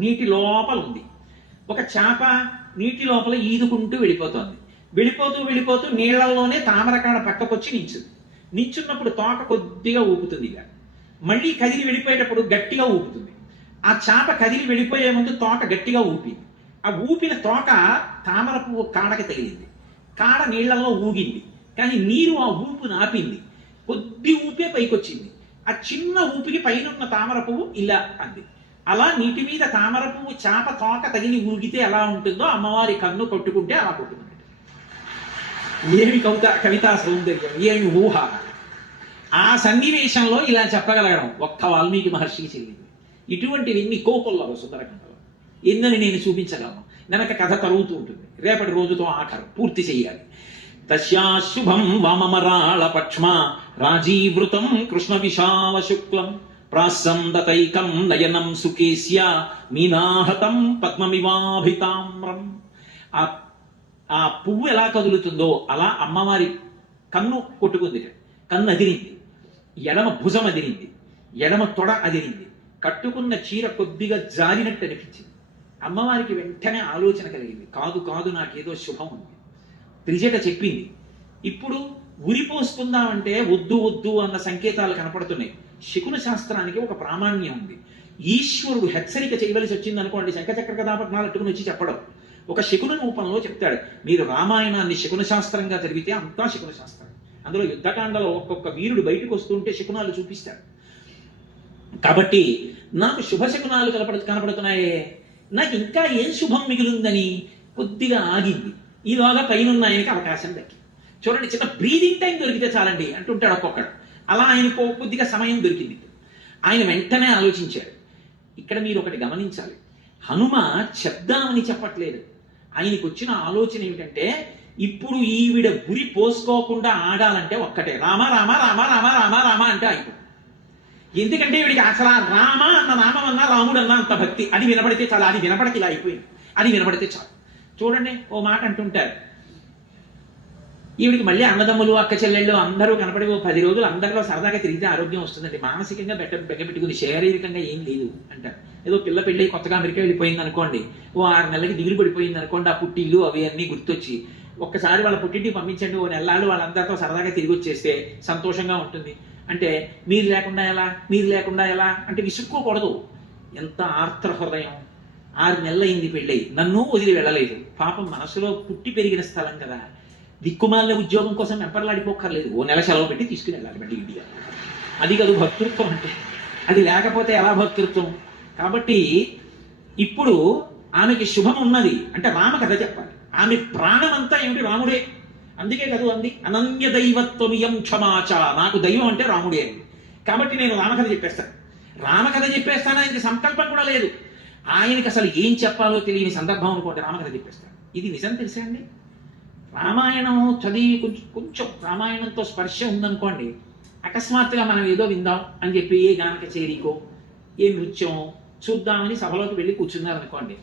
నీటి లోపల ఉంది. ఒక చేప నీటి లోపల ఈదుకుంటూ వెళ్ళిపోతోంది. వెళ్ళిపోతూ నీళ్లలోనే తామర కాడ పక్కకొచ్చి నించున్నప్పుడు తోక కొద్దిగా ఊపుతుంది, ఇక మళ్ళీ కదిలి వెళ్ళిపోయేటప్పుడు గట్టిగా ఊపుతుంది. ఆ చేప కదిలి వెళ్ళిపోయే ముందు తోక గట్టిగా ఊపింది. ఆ ఊపిన తోక తామర పువ్వు కాడకి తగిలింది. కాడ నీళ్లలో ఊగింది, కానీ నీరు ఆ ఊపును ఆపింది. కొద్ది ఊపే పైకొచ్చింది. ఆ చిన్న ఊపికి పైన ఉన్న తామర పువ్వు ఇలా అంది. అలా నీటి మీద తామర పువ్వు చేప తోక తగిలి ఊగితే ఎలా ఉంటుందో అమ్మవారి కన్ను కొట్టుకుంటే అలా కొట్టుకుంటుంది. ఏమి కవితా సౌందర్యం, ఏమి ఊహ! ఆ సన్నివేశంలో ఇలా చెప్పగలగడం ఒక్క వాల్మీకి మహర్షికి చెల్లింది. ఇటువంటివి ఎన్ని కోపల్లో సుందరకాండలో ఎన్నని నేను చూపించగలను. వెనక కథ తరుగుతూ ఉంటుంది. రేపటి రోజుతో ఆఖరు పూర్తి చెయ్యాలి. తస్యాశుభం వామమరాళ పక్ష్మ రాజీవృతం కృష్ణ విశాల శుక్లం ప్రాసందతైకం నయనం సుకేశ్య మీనాహతం పద్మమివాభితామ్రం. ఆ ఆ పువ్వు ఎలా కదులుతుందో అలా అమ్మవారి కన్ను కొట్టుకుంది, కన్ను అదిరింది, ఎడమ భుజం అదిరింది, ఎడమ తొడ అదిరింది, కట్టుకున్న చీర కొద్దిగా జారినట్టు అనిపించింది. అమ్మవారికి వెంటనే ఆలోచన కలిగింది, కాదు కాదు నాకేదో శుభం ఉంది. త్రిజట చెప్పింది, ఇప్పుడు ఉరిపోసుకుందామంటే వద్దు వద్దు అన్న సంకేతాలు కనపడుతున్నాయి. శకున శాస్త్రానికి ఒక ప్రామాణ్యం ఉంది. ఈశ్వరుడు హెచ్చరిక చేయవలసి వచ్చింది అనుకోండి, శంఖచక్ర కథాపట్నాలు అట్టుకుని వచ్చి చెప్పడం, ఒక శకున రూపంలో చెప్తాడు. మీరు రామాయణాన్ని శకున శాస్త్రంగా చదివితే అంతా శకున శాస్త్రం. అందులో యుద్ధకాండలో ఒక్కొక్క వీరుడు బయటకు వస్తుంటే శకునాలు చూపిస్తాడు. కాబట్టి నాకు శుభశకునాలు కనపడుతున్నాయే, నాకు ఇంకా ఏం శుభం మిగిలిందని కొద్దిగా ఆగింది. ఈలోగా పైన ఆయనకి అవకాశం దక్కింది. చూడండి, చిన్న బ్రీదింగ్ టైం దొరికితే చాలండి అంటుంటాడు ఒక్కొక్కడు. అలా ఆయనకు కొద్దిగా సమయం దొరికింది. ఆయన వెంటనే ఆలోచించాడు. ఇక్కడ మీరు ఒకటి గమనించాలి, హనుమ చెప్దామని చెప్పట్లేదు. ఆయనకు వచ్చిన ఆలోచన ఏమిటంటే, ఇప్పుడు ఈవిడ గురి పోసుకోకుండా ఆడాలంటే ఒక్కటే, రామ రామ రామ రామ రామ రామ అంటే అయిపోతుంది. ఎందుకంటే వీడికి అసలు రామ అన్న నామం అన్నా రాముడు అన్నా అంత భక్తి. అది వినపడితే చాలా, అది వినపడకి ఇలా అయిపోయింది, అది వినపడితే చాలు. చూడండి, ఓ మాట అంటుంటారు, ఈవిడికి మళ్ళీ అన్నదమ్ములు అక్క చెల్లెళ్ళు అందరూ కనపడి 10 రోజులు అందరిలో సరదాగా తిరిగితే ఆరోగ్యం వస్తుందండి. మానసికంగా బెగ్గపెట్టుకుని శారీరకంగా ఏం లేదు అంటారు. ఏదో పిల్ల పెళ్ళి కొత్తగా అమెరికా వెళ్ళిపోయింది అనుకోండి, ఓ 6 నెలలకి దిగులు పడిపోయింది అనుకోండి, ఆ పుట్టిల్లు అవి అన్నీ గుర్తొచ్చి ఒక్కసారి వాళ్ళ పుట్టింటికి పంపించండి, ఓ నెలలు వాళ్ళందరితో సరదాగా తిరిగి వచ్చేస్తే సంతోషంగా ఉంటుంది. అంటే మీరు లేకుండా ఎలా, మీరు లేకుండా ఎలా అంటే విసుక్కోకూడదు. ఎంత ఆర్ద్ర హృదయం. 6 నెలలైంది పెళ్ళై, నన్ను వదిలి వెళ్ళలేదు. పాపం మనసులో పుట్టి పెరిగిన స్థలం కదా, దిక్కుమాల ఉద్యోగం కోసం వెంపర్లాడిపోక్కర్లేదు, ఓ నెల సెలవు పెట్టి తీసుకుని వెళ్ళాలి మళ్ళీ ఇండియా. అది కాదు భక్తృత్వం అంటే, అది లేకపోతే ఎలా భక్తృత్వం. కాబట్టి ఇప్పుడు ఆమెకి శుభం ఉన్నది అంటే రామ కథ చెప్పాలి. ఆమె ప్రాణం అంతా ఏమిటి, రాముడే. అందుకే కదా అంది, అనన్య దైవత్వమియం క్షమాచ, నాకు దైవం అంటే రాముడే అండి. కాబట్టి నేను రామకథ చెప్పేస్తాను. రామకథ చెప్పేస్తాను, ఆయనకి సంకల్పం కూడా లేదు. ఆయనకి అసలు ఏం చెప్పాలో తెలియని సందర్భం అనుకోండి, రామకథ చెప్పేస్తాను. ఇది నిజం తెలుసా అండి. రామాయణం చదివి కొంచెం రామాయణంతో స్పర్శ ఉందనుకోండి, అకస్మాత్తుగా మనం ఏదో విందాం అని చెప్పి ఏ గాన కచేరీకో ఏ నృత్యమో చూద్దామని సభలోకి వెళ్ళి కూర్చున్నారనుకోండి,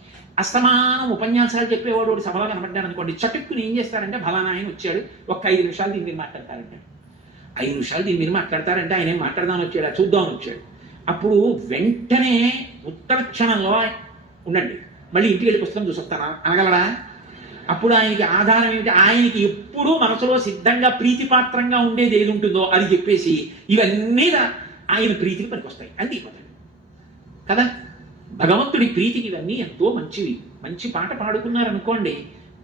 అస్తమానం ఉపన్యాసాలు చెప్పేవాడు ఒకటి సభలో కనపడ్డాడు అనుకోండి, చటుక్కుని ఏం చేస్తారంటే ఫలానా ఆయన వచ్చాడు, ఒక 5 నిమిషాలు దీని మీద మాట్లాడతారంటే, 5 నిమిషాలు దీని మీద మాట్లాడతారంటే ఆయన ఏం మాట్లాడదామని వచ్చాడు, చూద్దామని వచ్చాడు. అప్పుడు వెంటనే ఉత్తర క్షణంలో ఉండండి, మళ్ళీ ఇంటికి వెళ్ళి పుస్తకం చూసొస్తానా అనగలడా? అప్పుడు ఆయనకి ఆధారం ఏమిటి, ఆయనకి ఎప్పుడూ మనసులో సిద్ధంగా ప్రీతిపాత్రంగా ఉండేది ఏది ఉంటుందో అది చెప్పేసి ఇవన్నీ ఆయన ప్రీతికి పనికొస్తాయి అంతే కదా. భగవంతుడి ప్రీతికి ఇవన్నీ ఎంతో మంచివి. మంచి పాట పాడుకున్నారనుకోండి,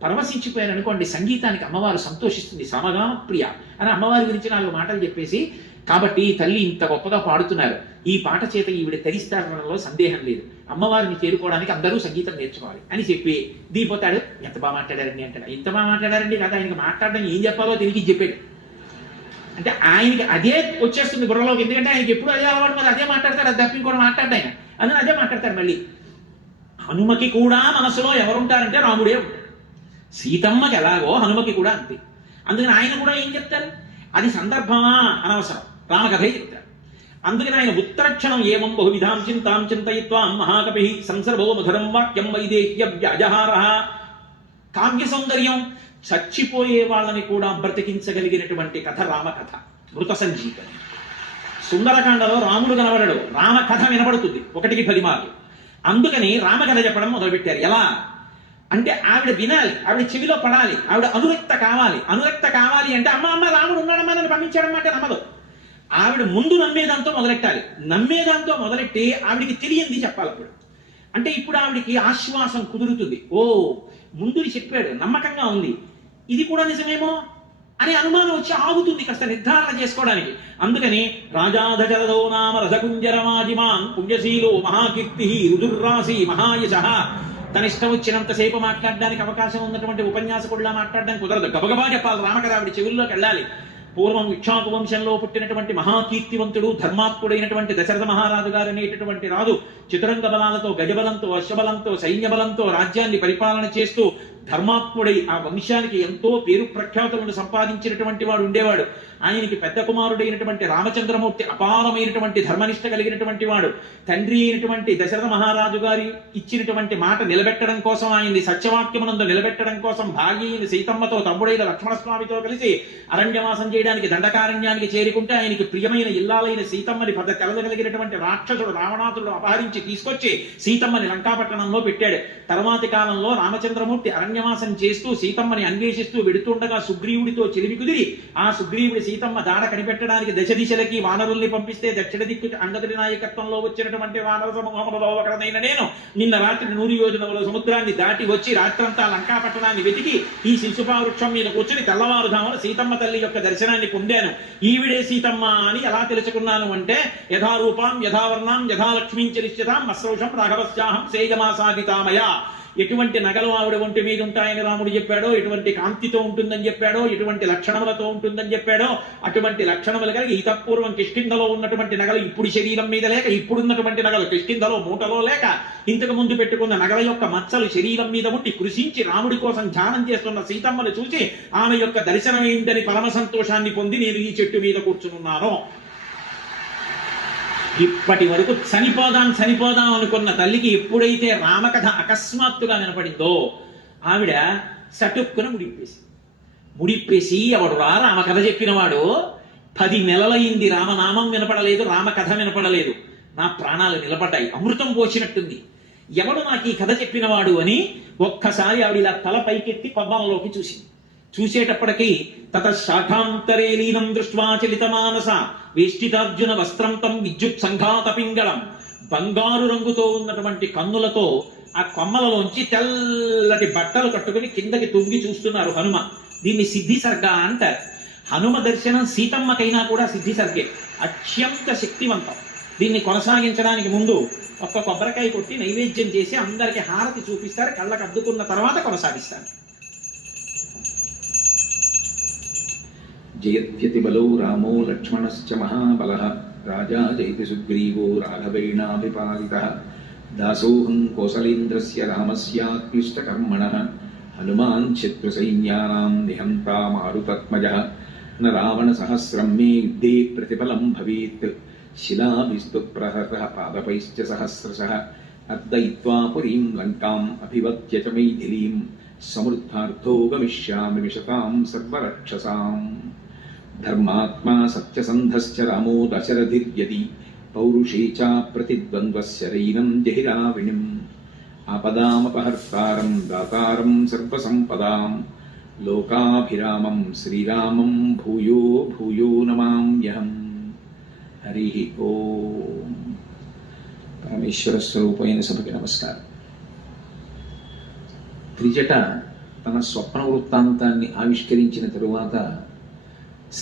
పరవశించిపోయారనుకోండి, సంగీతానికి అమ్మవారు సంతోషిస్తుంది. సమగా ప్రియ అని అమ్మవారి గురించి 4 మాటలు చెప్పేసి, కాబట్టి తల్లి ఇంత గొప్పగా పాడుతున్నారు, ఈ పాట చేత ఈవిడ తరిస్తారనలో సందేహం లేదు, అమ్మవారిని చేరుకోవడానికి అందరూ సంగీతం నేర్చుకోవాలి అని చెప్పి దిగిపోతాడు. ఎంత బాగా మాట్లాడారండి అంటాడు. ఎంత బాగా మాట్లాడారండి కదా, ఆయనకి మాట్లాడడం ఏం చెప్పాలో తిరిగి చెప్పాడు. అంటే ఆయనకి అదే వచ్చేస్తుంది బుర్రలోకి, ఎందుకంటే ఆయనకి ఎప్పుడు అదే అలవాటు, మరి అదే మాట్లాడతాడు, అది తప్పి కూడా మాట్లాడ్డా ఆయన అని అదే మాట్లాడతాడు. మళ్ళీ హనుమకి కూడా మనసులో ఎవరుంటారంటే రాముడే ఉంటాడు. సీతమ్మకి ఎలాగో హనుమకి కూడా అంతే. అందుకని ఆయన కూడా ఏం చెప్తారు, అది సందర్భమా అనవసరం, రామకథే చెప్తారు. అందుకని ఆయన ఉత్తరక్షణం ఏమం బహువిధాం చింతాం చింతయిత్వా మహాకవి సంసర్భో మధురం వాక్యం వైదేహ్య వ్యాజహార. కావ్య సౌందర్యం, చచ్చిపోయే వాళ్ళని కూడా బ్రతికించగలిగినటువంటి కథ రామకథ, మృత సంజీవని. సుందరకాండలో రాముడు కనబడడు, రామకథ వినబడుతుంది 1కి 10 మార్లు. అందుకని రామకథ చెప్పడం మొదలుపెట్టారు. ఎలా అంటే ఆవిడ వినాలి, ఆవిడ చెవిలో పడాలి, ఆవిడ అనురక్త కావాలి. అనురక్త కావాలి అంటే అమ్మ రాముడు ఉన్నాడమ్మా నన్ను పంపించాడన్నమాట నమ్మదు. ఆవిడ ముందు నమ్మేదాంతో మొదలెట్టాలి. నమ్మేదాంతో మొదలెట్టి ఆవిడికి తెలియంది చెప్పాలి. అప్పుడు అంటే ఇప్పుడు ఆవిడికి ఆశ్వాసం కుదురుతుంది. ఓ ముందుని చెప్పాడు, నమ్మకంగా ఉంది, ఇది కూడా నిజమేమో అని అనుమానం వచ్చి ఆగుతుంది కాస్త నిర్ధారణ చేసుకోవడానికి. అందుకని రాజాధజరదో నామ రథకుంజరమాజిమాన్ పుణ్యశీలో మహాకీర్తి రుజుర్రాసి మహాయశ. తన ఇష్టం వచ్చినంతసేపు మాట్లాడడానికి అవకాశం ఉన్నటువంటి ఉపన్యాసకుడిలా మాట్లాడడానికి కుదరదు, గబగబా చెప్పాలి రామకథ, ఆవిడ చెవుల్లోకి వెళ్ళాలి. పూర్వం ఇక్ష్వాకు వంశంలో పుట్టినటువంటి మహాకీర్తివంతుడు ధర్మాత్ముడైనటువంటి దశరథ మహారాజు గారు అనేటటువంటి రాజు చతురంగ బలాలతో, గజబలంతో, అశ్వబలంతో, సైన్య బలంతో రాజ్యాన్ని పరిపాలన చేస్తూ ధర్మాత్ముడై ఆ వంశానికి ఎంతో పేరు ప్రఖ్యాతులను సంపాదించినటువంటి వాడు ఉండేవాడు. ఆయనకి పెద్ద కుమారుడైనటువంటి రామచంద్రమూర్తి అపారమైనటువంటి ధర్మనిష్ట కలిగినటువంటి వాడు. తండ్రి అయినటువంటి దశరథ మహారాజు గారి ఇచ్చినటువంటి మాట నిలబెట్టడం కోసం, ఆయన్ని సత్యవాక్యమునందు నిలబెట్టడం కోసం భార్య అయిన సీతమ్మతో తమ్ముడైన లక్ష్మణస్వామితో కలిసి అరణ్యవాసం చేయడానికి దండకారణ్యానికి చేరుకుంటే, ఆయనకి ప్రియమైన ఇల్లాలైన సీతమ్మని పెద్ద తెలదగలిగినటువంటి రాక్షసుడు రావణాసుడు అపహరించి తీసుకొచ్చి సీతమ్మని లంకాపట్టణంలో పెట్టాడు. తర్వాతి కాలంలో రామచంద్రమూర్తి అరణ్యవాసం చేస్తూ సీతమ్మని అన్వేషిస్తూ వెడుతుండగా సుగ్రీవుడితో చెలిమి కుదిరి, ఆ సుగ్రీవుడి సీతమ్మ దాడ కనిపెట్టడానికి దశ దిశలకి వానరుల్ని పంపిస్తే దక్షిణ దిక్కు అంగదుడి నాయకత్వంలో వచ్చినటువంటి వానర సమూహంలో ఒకడనైన నేను నిన్న రాత్రి 100 యోజనముల సముద్రాన్ని దాటి వచ్చి రాత్రంతా లంకాపట్టణాన్ని వెతికి ఈ శిశుపా వృక్షం మీద కూర్చుని తెల్లవారుధామున సీతమ్మ తల్లి యొక్క దర్శనాన్ని పొందాను. ఈవిడే సీతమ్మ అని ఎలా తెలుసుకున్నాను అంటే, యథారూపాం యథావర్ణాం యథాలక్ష్మీం చరిష్యతాం అశ్రౌషం రాఘవస్యాహం సేయమాసాదితామయ. ఎటువంటి నగలు ఆవిడ ఒంటి మీద ఉంటాయని రాముడు చెప్పాడో, ఎటువంటి కాంతితో ఉంటుందని చెప్పాడో, ఎటువంటి లక్షణములతో ఉంటుందని చెప్పాడో, అటువంటి లక్షణములు కలిగి ఇతపూర్వం కిష్కింధలో ఉన్నటువంటి నగలు ఇప్పుడు శరీరం మీద లేక, ఇప్పుడున్నటువంటి నగలు కిష్కింధలో మూటలో లేక, ఇంతకు ముందు పెట్టుకున్న నగల యొక్క మచ్చలు శరీరం మీద ఉండి కృషించి రాముడి కోసం ధ్యానం చేస్తున్న సీతమ్మను చూసి ఆమె యొక్క దర్శనమేంటని పరమ సంతోషాన్ని పొంది నేను ఈ చెట్టు మీద కూర్చునున్నాను. ఇప్పటి వరకు చనిపోదాం అనుకున్న తల్లికి ఎప్పుడైతే రామకథ అకస్మాత్తుగా వినపడిందో ఆవిడ సటుక్కున ముడిప్పేసి ఎవడు రామకథ చెప్పినవాడు 10 నెలలైంది, రామనామం వినపడలేదు, రామకథ వినపడలేదు, నా ప్రాణాలు నిలబడ్డాయి, అమృతం పోసినట్టుంది, ఎవడు నాకు ఈ కథ చెప్పినవాడు అని ఒక్కసారి ఆవిడ ఇలా తల పైకెత్తి పద్మంలోకి చూసింది. చూసేటప్పటికి తత శాఖాంతరే లీనం దృష్ట్వా చలిత మానస వేష్టితార్జున వస్త్రం తం విద్యుత్ సంఘాత పింగళం. బంగారు రంగుతో ఉన్నటువంటి కన్నులతో ఆ కొమ్మలలోంచి తెల్లటి బట్టలు కట్టుకుని కిందకి తొంగి చూస్తున్నారు హనుమ. దీన్ని సిద్ధి సర్గ అంటారు. హనుమ దర్శనం సీతమ్మకైనా కూడా సిద్ధి సర్గే, అత్యంత శక్తివంతం. దీన్ని కొనసాగించడానికి ముందు ఒక్క కొబ్బరికాయ కొట్టి నైవేద్యం చేసి అందరికి హారతి చూపిస్తారు. కళ్ళకు అద్దుకున్న తర్వాత కొనసాగిస్తారు. జయత్యతి బలో రామో లక్ష్మణశ్చ మహాబలః రాజా జయతి సుగ్రీవో రాఘవేణాభిపాలితః దాసోహం కోసలేంద్రస్య రామస్యాక్లిష్టకర్మణః హనుమాన్ శత్రుసైన్యానాం నిహంతా మారుతత్మజః న రావణసహస్రం మే యుద్ధే ప్రతిఫలం భవేత్ శిలాభిస్తు ప్రహతః పాదపైశ్చ సహస్రశః అర్దయిత్వా పురీం లంకాం అభివద్య చ మైథిలీం సమృద్ధార్థో గమిష్యామి విశతాం సర్వరక్షసాం. ధర్మాత్మా సత్యసంధశ్చ రామో దశరథిర్యది పౌరుషే చ ప్రతిద్వంద్వస్య రైనం జహిరావిణిం ఆపదామపహర్తారం దాతారం సర్వసంపదాం లోకాభిరామం శ్రీరామం భూయో భూయో నమామ్యహం. హరి ఓం. పరమేశ్వర స్వరూపైన సభకి నమస్కారం. త్రిజట తన స్వప్న వృత్తాంతాన్ని ఆవిష్కరించిన తరువాత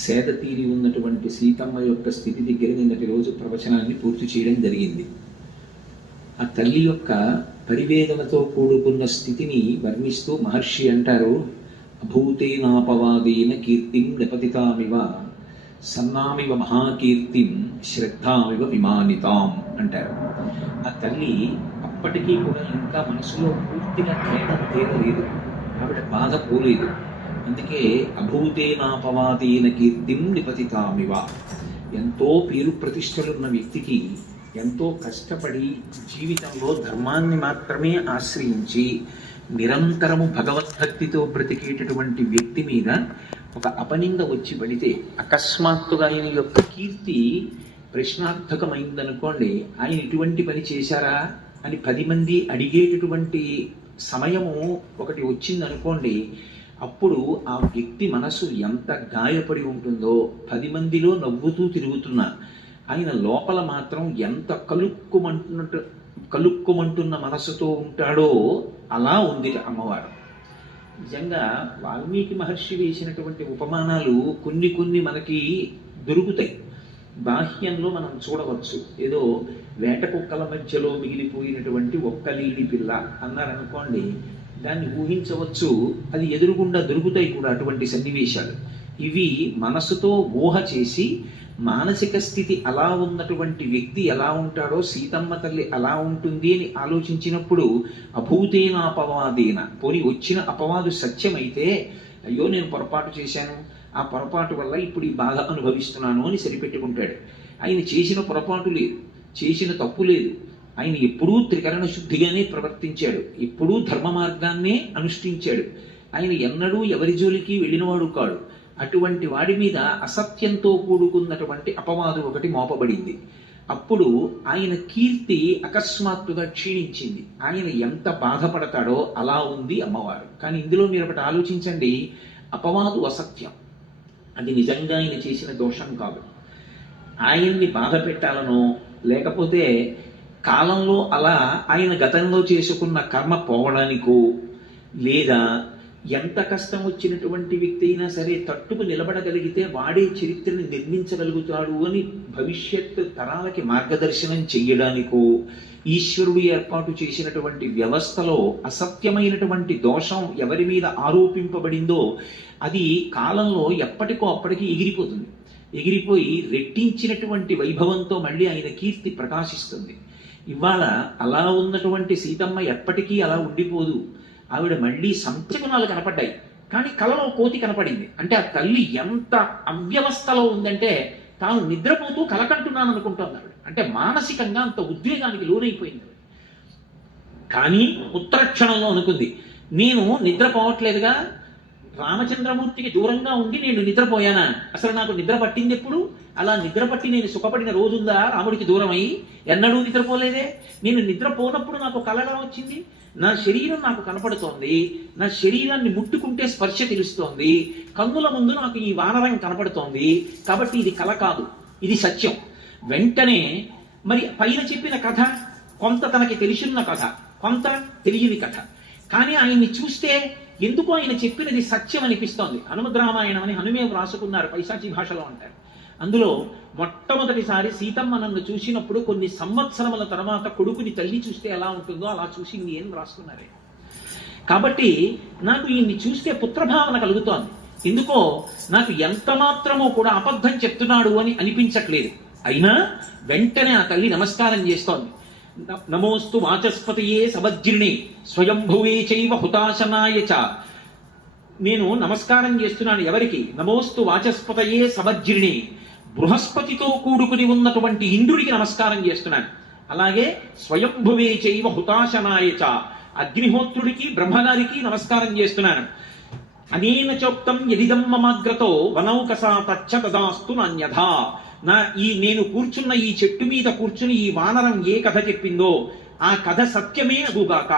సేద తీరి ఉన్నటువంటి సీతమ్మ యొక్క స్థితి దగ్గర నిన్నటి రోజు ప్రవచనాన్ని పూర్తి చేయడం జరిగింది. ఆ తల్లి యొక్క పరివేదనతో కూడుకున్న స్థితిని వర్ణిస్తూ మహర్షి అంటారు, అభూతేనాపవాదేన కీర్తిం నిపతితామివ సన్నామివ మహాకీర్తిం శ్రద్ధామివ విమానితాం అంటారు. ఆ తల్లి అప్పటికీ కూడా ఇంకా మనసులో పూర్తిగా ఖేదం తీరలేదు, ఆవిడ బాధ పోలేదు. అందుకే అభూతేనాపవాదేన కీర్తిం నిపతితామివ. ఎంతో పేరు ప్రతిష్టలున్న వ్యక్తికి ఎంతో కష్టపడి జీవితంలో ధర్మాన్ని మాత్రమే ఆశ్రయించి నిరంతరము భగవద్భక్తితో బ్రతికేటటువంటి వ్యక్తి మీద ఒక అపనింద వచ్చి పడితే, అకస్మాత్తుగా ఆయన యొక్క కీర్తి ప్రశ్నార్థకమైందనుకోండి, ఆయన ఇటువంటి పని చేశారా అని 10 మంది అడిగేటటువంటి సమయము ఒకటి వచ్చిందనుకోండి, అప్పుడు ఆ వ్యక్తి మనసు ఎంత గాయపడి ఉంటుందో, 10 మందిలో నవ్వుతూ తిరుగుతున్నా ఆయన లోపల మాత్రం ఎంత కలుక్కుమంటున్న మనసుతో ఉంటాడో అలా ఉంది అమ్మవారు. నిజంగా వాల్మీకి మహర్షి వేసినటువంటి ఉపమానాలు కొన్ని మనకి దొరుకుతాయి. బాహ్యంలో మనం చూడవచ్చు, ఏదో వేట కుక్కల మధ్యలో మిగిలిపోయినటువంటి ఒక్కలీడి పిల్ల అన్నారనుకోండి, దాన్ని ఊహించవచ్చు, అది ఎదురుగుండా దొరుకుతాయి కూడా అటువంటి సన్నివేశాలు. ఇవి మనసుతో ఊహ చేసి మానసిక స్థితి అలా ఉన్నటువంటి వ్యక్తి ఎలా ఉంటాడో సీతమ్మ తల్లి అలా ఉంటుంది అని ఆలోచించినప్పుడు అభూతేన అపవాదేన, పోని వచ్చిన అపవాదు సత్యమైతే అయ్యో నేను పొరపాటు చేశాను, ఆ పొరపాటు వల్ల ఇప్పుడు ఈ బాధ అనుభవిస్తున్నాను అని సరిపెట్టుకుంటాడు. ఆయన చేసిన పొరపాటు లేదు, చేసిన తప్పు లేదు. ఆయన ఎప్పుడూ త్రికరణ శుద్ధిగానే ప్రవర్తించాడు, ఎప్పుడూ ధర్మ మార్గాన్నే అనుష్ఠించాడు. ఆయన ఎన్నడూ ఎవరి జోలికి వెళ్ళినవాడు కాడు. అటువంటి వాడి మీద అసత్యంతో కూడుకున్నటువంటి అపవాదు ఒకటి మోపబడింది. అప్పుడు ఆయన కీర్తి అకస్మాత్తుగా క్షీణించింది. ఆయన ఎంత బాధపడతాడో అలా ఉంది అమ్మవారు. కానీ ఇందులో మీరు ఒకటి ఆలోచించండి, అపవాదు అసత్యం, అది నిజంగా ఆయన చేసిన దోషం కాదు. ఆయన్ని బాధ పెట్టాలనో లేకపోతే కాలంలో అలా ఆయన గతంలో చేసుకున్న కర్మ పోవడానికో, లేదా ఎంత కష్టం వచ్చినటువంటి వ్యక్తి అయినా సరే తట్టుకు నిలబడగలిగితే వాడే చరిత్రని నిర్మించగలుగుతాడు అని భవిష్యత్ తరాలకి మార్గదర్శనం చెయ్యడానికో ఈశ్వరుడు ఏర్పాటు చేసినటువంటి వ్యవస్థలో అసత్యమైనటువంటి దోషం ఎవరి మీద ఆరోపింపబడిందో అది కాలంలో ఎప్పటికో అప్పటికి ఎగిరిపోతుంది. ఎగిరిపోయి రెట్టించినటువంటి వైభవంతో మళ్ళీ ఆయన కీర్తి ప్రకాశిస్తుంది. ఇవాళ అలా ఉన్నటువంటి సీతమ్మ ఎప్పటికీ అలా ఉండిపోదు. ఆవిడ మళ్ళీ సంచలనాలు కనపడ్డాయి, కానీ కలలో కోతి కనపడింది. అంటే ఆ తల్లి ఎంత అవ్యవస్థలో ఉందంటే తాను నిద్రపోతూ కలకంటున్నాను అనుకుంటోంది ఆవిడ. అంటే మానసికంగా అంత ఉద్వేగానికి లోనైపోయింది. కానీ ఉత్తరక్షణంలో అనుకుంది, నేను నిద్రపోవట్లేదుగా, రామచంద్రమూర్తికి దూరంగా ఉండి నేను నిద్రపోయానా? అసలు నాకు నిద్ర పట్టింది ఎప్పుడు? అలా నిద్ర పట్టి నేను సుఖపడిన రోజుందా రాముడికి దూరమై? ఎన్నడూ నిద్రపోలేదే. నేను నిద్రపోనప్పుడు నాకు కల ఎలా వచ్చింది? నా శరీరం నాకు కనపడుతోంది, నా శరీరాన్ని ముట్టుకుంటే స్పర్శ తెలుస్తోంది, కన్నుల ముందు నాకు ఈ వానరం కనపడుతోంది. కాబట్టి ఇది కల కాదు, ఇది సత్యం. వెంటనే మరి పైన చెప్పిన కథ కొంత తనకి తెలిసిన కథ, కొంత తెలియని కథ. కానీ ఆయన్ని చూస్తే ఎందుకో ఆయన చెప్పినది సత్యం అనిపిస్తోంది. హనుమద్రామాయణం అని హనుమే వ్రాసుకున్నారు, పైశాచి భాషలో అంటారు. అందులో మొట్టమొదటిసారి సీతమ్మ నన్ను చూసినప్పుడు కొన్ని సంవత్సరముల తర్వాత కొడుకుని తల్లి చూస్తే ఎలా ఉంటుందో అలా చూసింది అని వ్రాసుకున్నారే. కాబట్టి నాకు ఈయన్ని చూస్తే పుత్రభావన కలుగుతోంది. ఎందుకో నాకు ఎంత మాత్రమో కూడా అబద్ధం చెప్తున్నాడు అని అనిపించట్లేదు. అయినా వెంటనే ఆ తల్లి నమస్కారం చేస్తోంది. నమోస్తు వాచస్పతియే సవజ్రిణి స్వయంభువే చైవ హుతాశనాయ చ. నేను నమస్కారం చేస్తున్నాను ఎవరికి? నమోస్తు వాచస్పతయే సవజ్రిణి, బృహస్పతితో కూడుకుని ఉన్నటువంటి ఇంద్రుడికి నమస్కారం చేస్తున్నాను. అలాగే స్వయంభువే చైవ హుతాశనాయ చ, అగ్నిహోత్రుడికి బ్రహ్మగారికి నమస్కారం చేస్తున్నాను. అనేన చోక్తం యదిదం మమాగ్రతో వనౌకసా తచ్చ తదాస్తు నాన్యథా. నేను కూర్చున్న ఈ చెట్టు మీద కూర్చుని ఈ వానరం ఏ కథ చెప్పిందో ఆ కథ సత్యమే అగుగాక,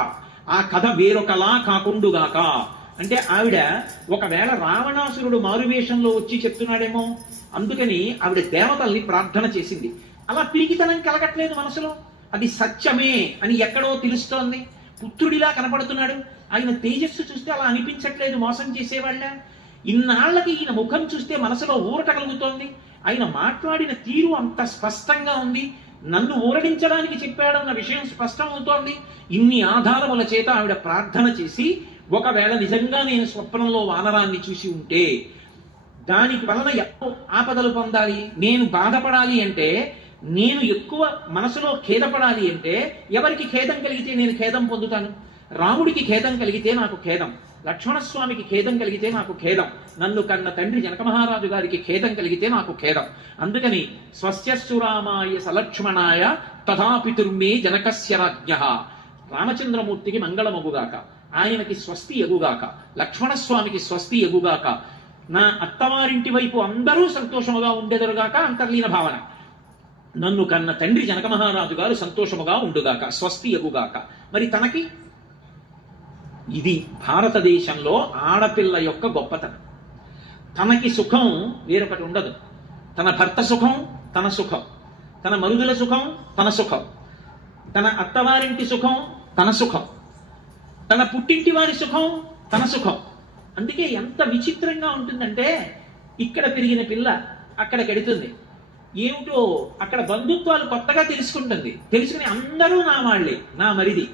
ఆ కథ వేరొకలా కాకుండుగాక. అంటే ఆవిడ ఒకవేళ రావణాసురుడు మారువేషంలో వచ్చి చెప్తున్నాడేమో, అందుకని ఆవిడ దేవతల్ని ప్రార్థన చేసింది. అలా పిరికితనం కలగట్లేదు మనసులో, అది సత్యమే అని ఎక్కడో తెలుస్తోంది. పుత్రుడిలా కనపడుతున్నాడు, ఆయన తేజస్సు చూస్తే అలా అనిపించట్లేదు మోసం చేసేవాళ్ళ. ఇన్నాళ్లకి ఈయన ముఖం చూస్తే మనసులో ఊరట కలుగుతోంది. ఆయన మాట్లాడిన తీరు అంత స్పష్టంగా ఉంది, నన్ను ఊరడించడానికి చెప్పాడన్న విషయం స్పష్టం అవుతోంది. ఇన్ని ఆధారముల చేత ఆవిడ ప్రార్థన చేసి, ఒకవేళ నిజంగా నేను స్వప్నంలో వానరాన్ని చూసి ఉంటే దానికి వలన ఎక్కువ ఆపదలు పొందాలి, నేను బాధపడాలి అంటే, నేను ఎక్కువ మనసులో ఖేదపడాలి అంటే, ఎవరికి ఖేదం కలిగితే నేను ఖేదం పొందుతాను? రాముడికి ఖేదం కలిగితే నాకు ఖేదం, లక్ష్మణస్వామికి ఖేదం కలిగితే నాకు ఖేదం, నన్ను కన్న తండ్రి జనక మహారాజు గారికి ఖేదం కలిగితే నాకు ఖేదం. అందుకని స్వస్యస్సురామాయ సలక్ష్మణాయ తథాపితుర్మే జనకస్య రాజ్ఞః. రామచంద్రమూర్తికి మంగళమగుగాక, ఆయనకి స్వస్తి ఎగుగాక, లక్ష్మణస్వామికి స్వస్తి ఎగుగాక, నా అత్తవారింటి వైపు అందరూ సంతోషముగా ఉండేదరుగాక. అంతర్లీన భావన, నన్ను కన్న తండ్రి జనక మహారాజు గారు సంతోషముగా ఉండుగాక, స్వస్తి ఎగుగాక. మరి తనకి ఇది భారతదేశంలో ఆడపిల్ల యొక్క గొప్పతనం. తనకి సుఖం వేరొకటి ఉండదు. తన భర్త సుఖం తన సుఖం, తన మరుదుల సుఖం తన సుఖం, తన అత్తవారింటి సుఖం తన సుఖం, తన పుట్టింటి వారి సుఖం తన సుఖం. అందుకే ఎంత విచిత్రంగా ఉంటుందంటే, ఇక్కడ పెరిగిన పిల్ల అక్కడికి వెడుతుంది, ఏమిటో అక్కడ బంధుత్వాలు కొత్తగా తెలుసుకుంటుంది. తెలుసుకుని అందరూ నా వాళ్ళే, నా మరిది,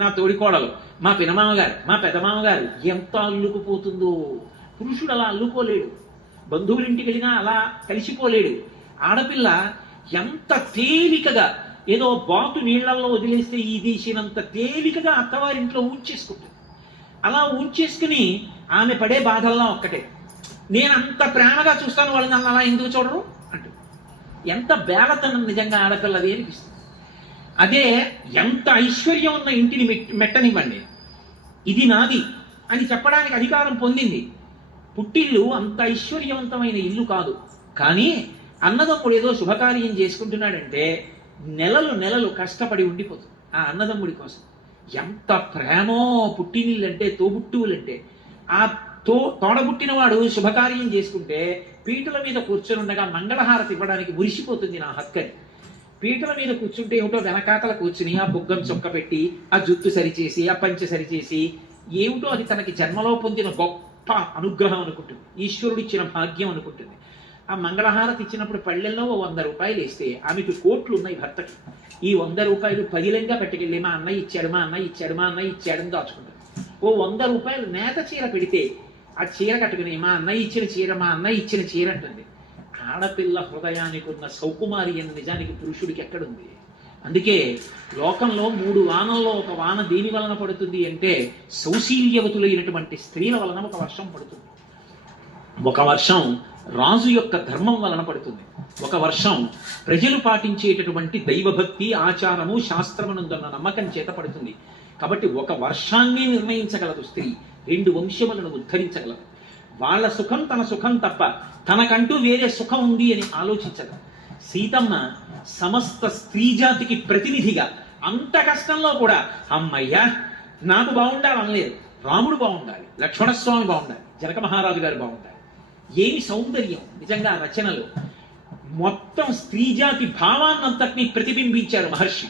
నా తోడికోడలు, మా పినమామగారు, మా పెదమామగారు. ఎంత అల్లుకుపోతుందో! పురుషుడు అలా అల్లుకోలేడు. బంధువుల ఇంటికి వెళ్ళినా అలా కలిసిపోలేడు. ఆడపిల్ల ఎంత తేలికగా ఏదో బాతు నీళ్లలో వదిలేస్తే ఈ తీసినంత తేలికగా అత్తవారింట్లో ఉంచేసుకుంటుంది. అలా ఉంచేసుకుని ఆమె పడే బాధల్లో ఒక్కటే, నేను అంత ప్రేమగా చూస్తాను వాళ్ళు నన్ను అలా ఎందుకు చూడరు అంటూ. ఎంత బేలతనం నిజంగా ఆడపిల్లది అనిపిస్తుంది. అదే ఎంత ఐశ్వర్యం ఉన్న ఇంటిని మెట్టనివ్వండి, ఇది నాది అని చెప్పడానికి అధికారం పొందింది. పుట్టిల్లు అంత ఐశ్వర్యవంతమైన ఇల్లు కాదు, కానీ అన్నదమ్ముడు ఏదో శుభకార్యం చేసుకుంటున్నాడంటే నెలలు నెలలు కష్టపడి ఉండిపోతుంది ఆ అన్నదమ్ముడి కోసం. ఎంత ప్రేమో పుట్టినిళ్ళంటే, తోబుట్టువులంటే. ఆ తోడబుట్టినవాడు శుభకార్యం చేసుకుంటే పీటల మీద కూర్చొని ఉండగా మంగళహారతి ఇవ్వడానికి మురిసిపోతుంది నా హక్కని. పీటల మీద కూర్చుంటే ఏమిటో వెనకాతల కూర్చుని ఆ బుగ్గం చొక్క పెట్టి ఆ జుట్టు సరిచేసి ఆ పంచె సరిచేసి ఏమిటో అది తనకి జన్మలో పొందిన గొప్ప అనుగ్రహం అనుకుంటుంది, ఈశ్వరుడు ఇచ్చిన భాగ్యం అనుకుంటుంది. ఆ మంగళహారతి ఇచ్చినప్పుడు పళ్ళెల్లో 100 రూపాయలు వేస్తే ఆమెకు కోట్లు ఉన్నాయి భర్తకి. ఈ 100 రూపాయలు పదిలంగా పెట్టుకెళ్ళి మా అన్నయ్య ఇచ్చాడు, మా అన్నయ్య ఇచ్చాడు, మా అన్నయ్య ఇచ్చాడని దాచుకుంటారు. ఓ 100 రూపాయలు నేత చీర పెడితే ఆ చీర కట్టుకుని మా అన్నయ్య ఇచ్చిన చీర, మా అన్నయ్య ఇచ్చిన చీర అంటుంది. ఆడపిల్ల హృదయానికి ఉన్న సౌకుమారి అని నిజానికి పురుషుడికి ఎక్కడుంది? అందుకే లోకంలో 3 వానల్లో ఒక వాన దేని వలన పడుతుంది అంటే సౌశీల్యవతులైనటువంటి స్త్రీల వలన ఒక వర్షం పడుతుంది. ఒక వర్షం రాజు యొక్క ధర్మం వలన పడుతుంది. ఒక వర్షం ప్రజలు పాటించేటటువంటి దైవభక్తి, ఆచారము, శాస్త్రమునందున్న నమ్మకం చేత పడుతుంది. కాబట్టి ఒక వర్షాన్ని నిర్ణయించగలదు స్త్రీ, 2 వంశములను ఉద్ధరించగలదు. వాళ్ళ సుఖం తన సుఖం తప్ప తనకంటూ వేరే సుఖం ఉంది అని ఆలోచించదు. సీతమ్మ సమస్త స్త్రీ జాతికి ప్రతినిధిగా అంత కష్టంలో కూడా అమ్మయ్యా నాకు బాగుండాలనలేదు, రాముడు బాగుండాలి, లక్ష్మణస్వామి బాగుండాలి, జనక మహారాజు గారు బాగుండాలి. ఏమి సౌందర్యం నిజంగా రచనలో! మొత్తం స్త్రీ జాతి భావాన్నంతటినీ ప్రతిబింబించారు మహర్షి.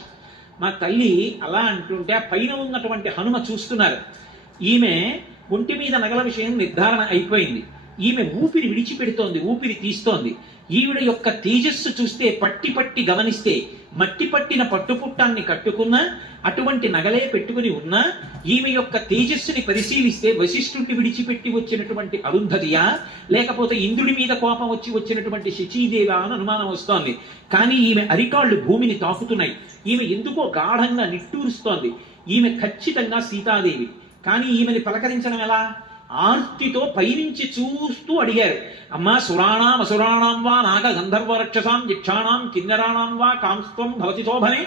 మా తల్లి అలా అంటుంటే ఆ పైన ఉన్నటువంటి హనుమ చూస్తున్నారు. ఈమె ఒంటి మీద నగల విషయం నిర్ధారణ అయిపోయింది. ఈమె ఊపిరి విడిచిపెడుతోంది, ఊపిరి తీస్తోంది. ఈవిడ యొక్క తేజస్సు చూస్తే పట్టి పట్టి గమనిస్తే మట్టి పట్టిన పట్టుపుట్టాన్ని కట్టుకున్నా, అటువంటి నగలే పెట్టుకుని ఉన్నా, ఈమె యొక్క తేజస్సుని పరిశీలిస్తే వశిష్ఠుడిని విడిచిపెట్టి వచ్చినటువంటి అరుంధతియా, లేకపోతే ఇంద్రుడి మీద కోపం వచ్చి వచ్చినటువంటి శచీదేవా అని అనుమానం వస్తోంది. కానీ ఈమె అరికాళ్ళు భూమిని తాకుతున్నాయి. ఈమె ఎందుకో గాఢంగా నిట్టూరుస్తోంది. ఈమె ఖచ్చితంగా సీతాదేవి. కానీ ఈమెని పలకరించడం ఎలా? ఆర్తితో పైనుంచి చూస్తూ అడిగారు, అమ్మా సురాణాం అసురాణాం వా నాగ గంధర్వ రక్షసాం యక్షాణాం కిన్నెరాణాం వా కాంస్త్వం భవతి శోభనే.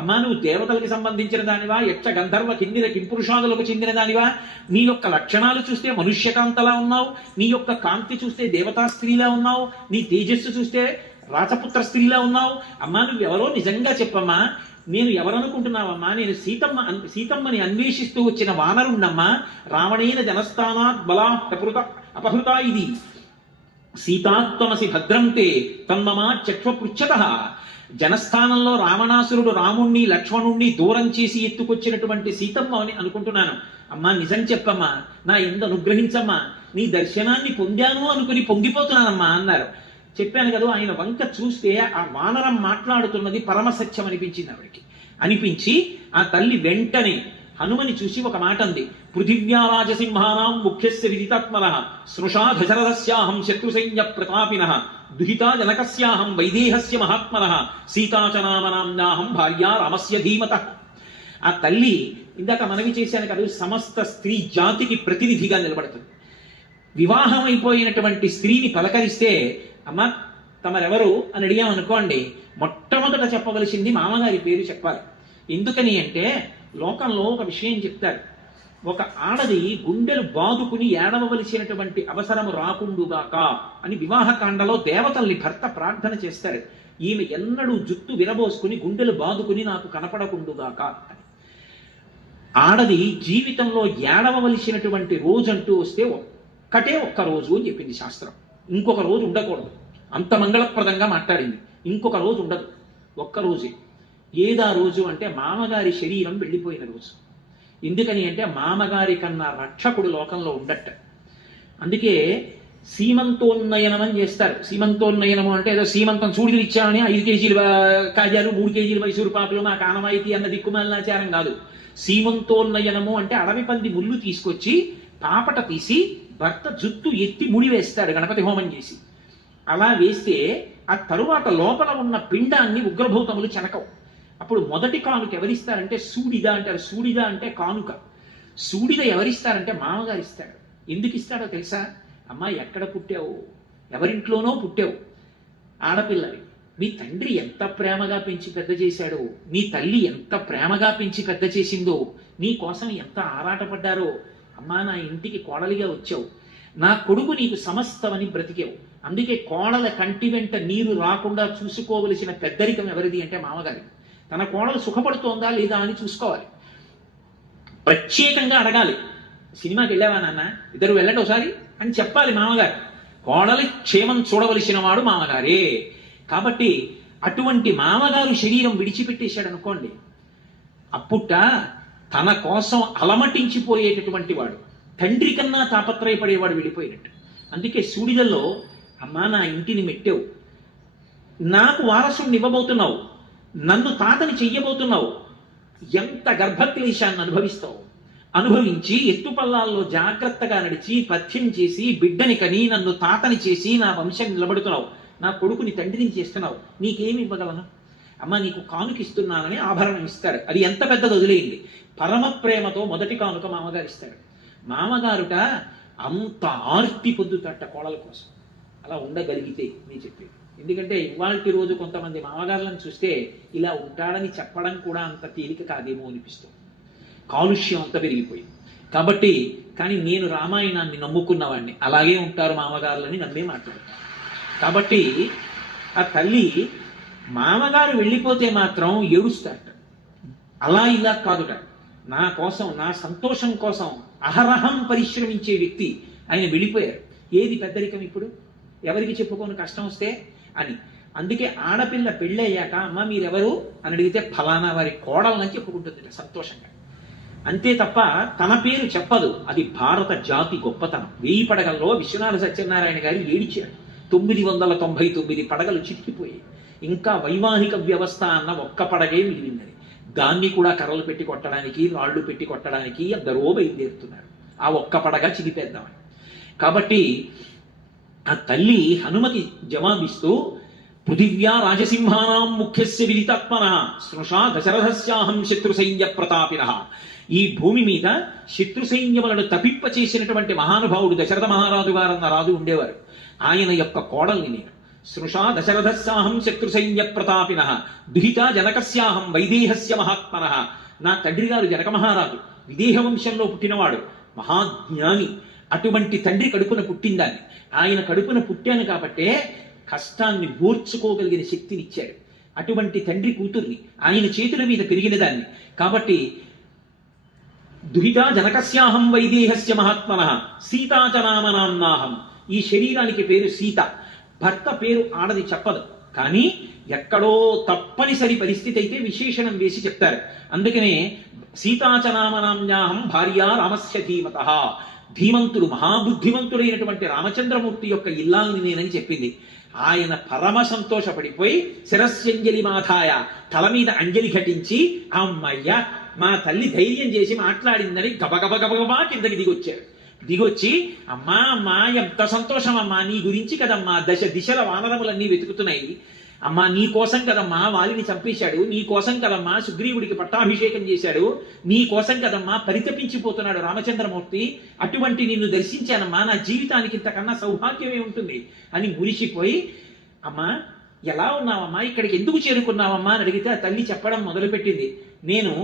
అమ్మా నువ్వు దేవతలకు సంబంధించిన దానివా, యక్ష గంధర్వ కిన్నెర కింపురుషాదులకు చెందిన దానివా? నీ యొక్క లక్షణాలు చూస్తే మనుష్యకాంతలా ఉన్నావు, నీ యొక్క కాంతి చూస్తే దేవతా స్త్రీలా ఉన్నావు, నీ తేజస్సు చూస్తే రాజపుత్ర స్త్రీలా ఉన్నావు. అమ్మా నువ్వెవరో నిజంగా చెప్పమ్మా, నేను ఎవరనుకుంటున్నావమ్మా? నేను సీతమ్మని అన్వేషిస్తూ వచ్చిన వానరుణ్ణమ్మా. రావణేన జనస్థానాత్ బలా అపహృత ఇది సీతాత్మసి భద్రంతే తన్మమా చక్ష్వపృచ్ఛతః. జనస్థానంలో రావణాసురుడు రాముణ్ణి లక్ష్మణుణ్ణి దూరం చేసి ఎత్తుకొచ్చినటువంటి సీతమ్మ అని అనుకుంటున్నాను. అమ్మా నిజం చెప్పమ్మా, నా ఎందు అనుగ్రహించమ్మా, నీ దర్శనాన్ని పొందాను అనుకుని పొంగిపోతున్నానమ్మా అన్నారు. చెప్పాను కదా, ఆయన వంక చూస్తే ఆ వానరం మాట్లాడుతున్నది పరమసత్యం అనిపించింది ఆవిడికి. అనిపించి ఆ తల్లి వెంటనే హనుమని చూసి ఒక మాట అంది, పృథివ్యా రాజసింహానాం ముఖ్యస్య విదితాత్మనః స్నుషా దశరథస్యాహం శత్రుసైన్య ప్రతాపినః దుహితా జనకస్యాహం వైదేహస్య మహాత్మనః సీతాచనామనామ్నాహం భార్యా రామస్య ధీమతః. ఆ తల్లి ఇందాక మనవి చేశాను కదా, సమస్త స్త్రీ జాతికి ప్రతినిధిగా నిలబడుతుంది. వివాహం అయిపోయినటువంటి స్త్రీని పలకరిస్తే అమ్మ తమరెవరు అని అడిగామనుకోండి, మొట్టమొదట చెప్పవలసింది మామగారి పేరు చెప్పాలి. ఎందుకని అంటే లోకంలో ఒక విషయం చెప్తారు, ఒక ఆడది గుండెలు బాదుకుని ఏడవలసినటువంటి అవసరము రాకుండుగాక అని వివాహకాండలో దేవతల్ని భర్త ప్రార్థన చేస్తారు. ఈమె ఎన్నడూ జుట్టు విరబోసుకుని గుండెలు బాదుకుని నాకు కనపడకుండుగాక అని. ఆడది జీవితంలో ఏడవలసినటువంటి రోజంటూ వస్తే ఒక్క రోజు అని చెప్పింది శాస్త్రం. ఇంకొక రోజు ఉండకూడదు. అంత మంగళప్రదంగా మాట్లాడింది. ఇంకొక రోజు ఉండదు, ఒక్కరోజే. ఏదా రోజు అంటే మామగారి శరీరం వెళ్ళిపోయిన రోజు. ఎందుకని అంటే మామగారి కన్నా రక్షకుడు లోకంలో ఉండట. అందుకే సీమంతోన్నయనం అని చేస్తారు. సీమంతోన్నయనము అంటే ఏదో సీమంతం సూడిలు ఇచ్చామని 5 కేజీలు కాజాలు 3 కేజీలు మైసూరు పాపులు మా కానవాయితీ అన్న దిక్కుమాలినాచారం కాదు. సీమంతోన్నయనము అంటే అడవి పంది ముళ్ళు తీసుకొచ్చి పాపట తీసి భర్త జుట్టు ఎత్తి ముడి వేస్తాడు గణపతి హోమం చేసి. అలా వేస్తే ఆ తరువాత లోపల ఉన్న పిండాన్ని ఉగ్రభూతములు చెనకవు. అప్పుడు మొదటి కానుక ఎవరిస్తారంటే సూడిద అంటారు. సూడిద అంటే కానుక. సూడిద ఎవరిస్తారంటే మామగారు ఇస్తాడు. ఎందుకు ఇస్తాడో తెలుసా? అమ్మా, ఎక్కడ పుట్టావు? ఎవరింట్లోనో పుట్టావు, ఆడపిల్లవి. మీ తండ్రి ఎంత ప్రేమగా పెంచి పెద్ద చేశాడో, నీ తల్లి ఎంత ప్రేమగా పెంచి పెద్ద చేసిందో, నీ కోసం ఎంత ఆరాటపడ్డారో. అమ్మా, నా ఇంటికి కోడలిగా వచ్చావు, నా కొడుకు నీకు సమస్తమని బ్రతికావు. అందుకే కోడల కంటి వెంట నీరు రాకుండా చూసుకోవలసిన పెద్దరికం ఎవరిది అంటే మామగారి. తన కోడలు సుఖపడుతోందా లేదా అని చూసుకోవాలి. ప్రత్యేకంగా అడగాలి. సినిమాకి వెళ్ళావా నాన్న, ఇద్దరు వెళ్ళండి ఒకసారి అని చెప్పాలి మామగారు. కోడలి క్షేమం చూడవలసిన వాడు మామగారే. కాబట్టి అటువంటి మామగారు శరీరం విడిచిపెట్టేశాడు అనుకోండి, అప్పుట తన కోసం అలమటించిపోయేటటువంటి వాడు, తండ్రి కన్నా తాపత్రయపడేవాడు వెళ్ళిపోయినట్టు. అందుకే సూడిదల్లో, అమ్మా, నా ఇంటిని మెట్టావు, నాకు వారసుని ఇవ్వబోతున్నావు, నన్ను తాతని చెయ్యబోతున్నావు, ఎంత గర్భక్లేశాన్ని అనుభవిస్తావు. అనుభవించి ఎత్తుపల్లాల్లో జాగ్రత్తగా నడిచి పథ్యం చేసి బిడ్డని కని నన్ను తాతని చేసి నా వంశం నిలబడుతున్నావు, నా కొడుకుని తండ్రిని చేస్తున్నావు, నీకేమి ఇవ్వగలను? అమ్మ, నీకు కానుక ఇస్తున్నానని ఆభరణం ఇస్తాడు. అది ఎంత పెద్దది వదిలేయండి. పరమ ప్రేమతో మొదటి కానుక మామగారు ఇస్తాడు. మామగారుట అంత ఆర్తి పొందుతట కోడల కోసం. అలా ఉండగలిగితే నేను చెప్పేది. ఎందుకంటే ఇవాళ రోజు కొంతమంది మామగారులను చూస్తే ఇలా ఉంటాడని చెప్పడం కూడా అంత తేలిక కాదేమో అనిపిస్తుంది. కాలుష్యం అంతా పెరిగిపోయింది కాబట్టి. కానీ నేను రామాయణాన్ని నమ్ముకున్నవాడిని, అలాగే ఉంటారు మామగారులని నమ్మే మాట్లాడతాను. కాబట్టి ఆ తల్లి మామగారు వెళ్ళిపోతే మాత్రం ఏడుస్తాట. అలా ఇలా కాదుట, నా కోసం, నా సంతోషం కోసం అహరహం పరిశ్రమించే వ్యక్తి ఆయన వెళ్ళిపోయారు. ఏది పెద్దరికం ఇప్పుడు? ఎవరికి చెప్పుకోని కష్టం వస్తే అని. అందుకే ఆడపిల్ల పెళ్ళయ్యాక, అమ్మ మీరెవరు అని అడిగితే ఫలానా వారి కోడలని చెప్పుకుంటుంది సంతోషంగా. అంతే తప్ప తన పేరు చెప్పదు. అది భారత జాతి గొప్పతనం. 1000 పడగల్లో విశ్వనాథ సత్యనారాయణ గారు ఏడిచారు. 999 పడగలు చిక్కిపోయి ఇంకా వైవాహిక వ్యవస్థ అన్న ఒక్క పడగే మిగిలిందని. దాన్ని కూడా కర్రలు పెట్టి కొట్టడానికి, రాళ్లు పెట్టి కొట్టడానికి ఎందరో బయలుదేరుతున్నారు. ఆ ఒక్క పడగ చిగిపేద్దామని. కాబట్టి ఆ తల్లి హనుమకి జవాబిస్తూ, పృథివ్యా రాజసింహానాం ముఖ్యస్య విదితాత్మన స్నుషా దశరథస్యాహం శత్రు సైన్య ప్రతాపిన. ఈ భూమి మీద శత్రు సైన్యములను తప్పింప చేసినటువంటి మహానుభావుడు దశరథ మహారాజు గారన్న రాజు ఉండేవారు. ఆయన యొక్క కోడల్ని నేను. స్నుషా దశరథస్యాహం శత్రు సైన్య ప్రతాపిన దుహిత జనకస్యాహం వైదేహస్య మహాత్మన. నా తండ్రి గారు జనక మహారాజు, విదేహ వంశంలో పుట్టినవాడు, మహాజ్ఞాని. అటువంటి తండ్రి కడుపున పుట్టిందాన్ని. ఆయన కడుపున పుట్టాను కాబట్టే కష్టాన్ని ఓర్చుకోగలిగిన శక్తినిచ్చాడు. అటువంటి తండ్రి కూతుర్ని, ఆయన చేతుల మీద పెరిగిన దాన్ని. కాబట్టి దుహిత జనకస్యాహం వైదేహస్య మహాత్మన సీతాచనామనాంనాహం. ఈ శరీరానికి పేరు సీత. భర్త పేరు ఆడది చెప్పదు, కానీ ఎక్కడో తప్పనిసరి పరిస్థితి అయితే విశేషణం వేసి చెప్తారు. అందుకనే సీతాచనామనాంనాహం భార్య రామస్య ధీమత. ధీమంతుడు, మహాబుద్ధిమంతుడైనటువంటి రామచంద్రమూర్తి యొక్క ఇల్లాలని నేనని చెప్పింది. ఆయన పరమ సంతోషపడిపోయి శిరస్యంజలి మాథాయ, తల మీద అంజలి ఘటించి, అమ్మయ్య మా తల్లి ధైర్యం చేసి మాట్లాడిందని గబగబ గబగబా కిందకి దిగొచ్చారు. దిగొచ్చి, అమ్మా అమ్మా ఎంత సంతోషం అమ్మా, నీ గురించి కదమ్మా దశ దిశల వానరములన్నీ వెతుకుతున్నాయి. అమ్మా నీ కోసం కదమ్మా వాలిని చంపేశాడు, నీ కోసం కదమ్మా సుగ్రీవుడికి పట్టాభిషేకం చేశాడు, నీ కోసం కదమ్మా పరితపించిపోతున్నాడు రామచంద్రమూర్తి. అటువంటి నిన్ను దర్శించానమ్మా, నా జీవితానికి ఇంతకన్నా సౌభాగ్యమే ఉంటుంది అని మురిసిపోయి, అమ్మా ఎలా ఉన్నావమ్మా, ఇక్కడికి ఎందుకు చేరుకున్నావమ్మా అని అడిగితే ఆ తల్లి చెప్పడం మొదలుపెట్టింది. నేను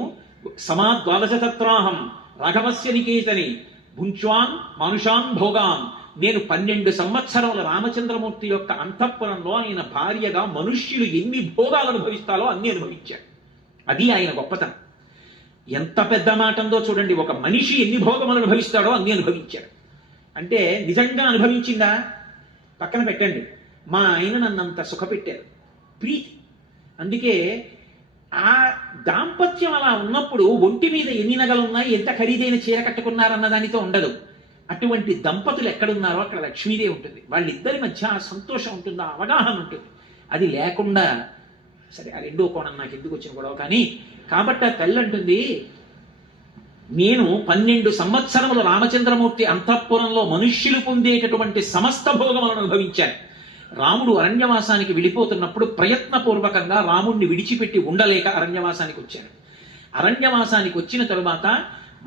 సమాద్వాదశతత్రాహం రాఘవస్య నికేతని భుంచ్వాన్ మనుషాన్ భోగాన్. నేను 12 సంవత్సరముల రామచంద్రమూర్తి యొక్క అంతఃపురంలో ఆయన భార్యగా మనుష్యులు ఎన్ని భోగాలు అనుభవిస్తారో అన్ని అనుభవించాడు. అది ఆయన గొప్పతనం. ఎంత పెద్ద మాటందో చూడండి. ఒక మనిషి ఎన్ని భోగములు అనుభవిస్తాడో అన్ని అనుభవించాడు. అంటే నిజంగా అనుభవించిందా పక్కన పెట్టండి, మా ఆయన నన్నంత సుఖపెట్టారు, ప్రీతి. అందుకే ఆ దాంపత్యం అలా ఉన్నప్పుడు ఒంటి మీద ఎన్ని నగలున్నాయి, ఎంత ఖరీదైన చీర కట్టుకున్నారన్న దానితో ఉండదు. అటువంటి దంపతులు ఎక్కడున్నారో అక్కడ లక్ష్మీదేవి ఉంటుంది. వాళ్ళిద్దరి మధ్య ఆ సంతోషం ఉంటుంది, ఆ అవగాహన ఉంటుంది. అది లేకుండా, సరే ఆ రెండో కోణం నాకు ఎందుకు వచ్చిన గొడవ కానీ. కాబట్టి ఆ తల్లి అంటుంది, నేను 12 సంవత్సరములు రామచంద్రమూర్తి అంతఃపురంలో మనుష్యులు పొందేటటువంటి సమస్త భోగములను అనుభవించాను. రాముడు అరణ్యవాసానికి వెళ్ళిపోతున్నప్పుడు ప్రయత్నపూర్వకంగా రాముణ్ణి విడిచిపెట్టి ఉండలేక అరణ్యవాసానికి వచ్చాడు. అరణ్యవాసానికి వచ్చిన తరువాత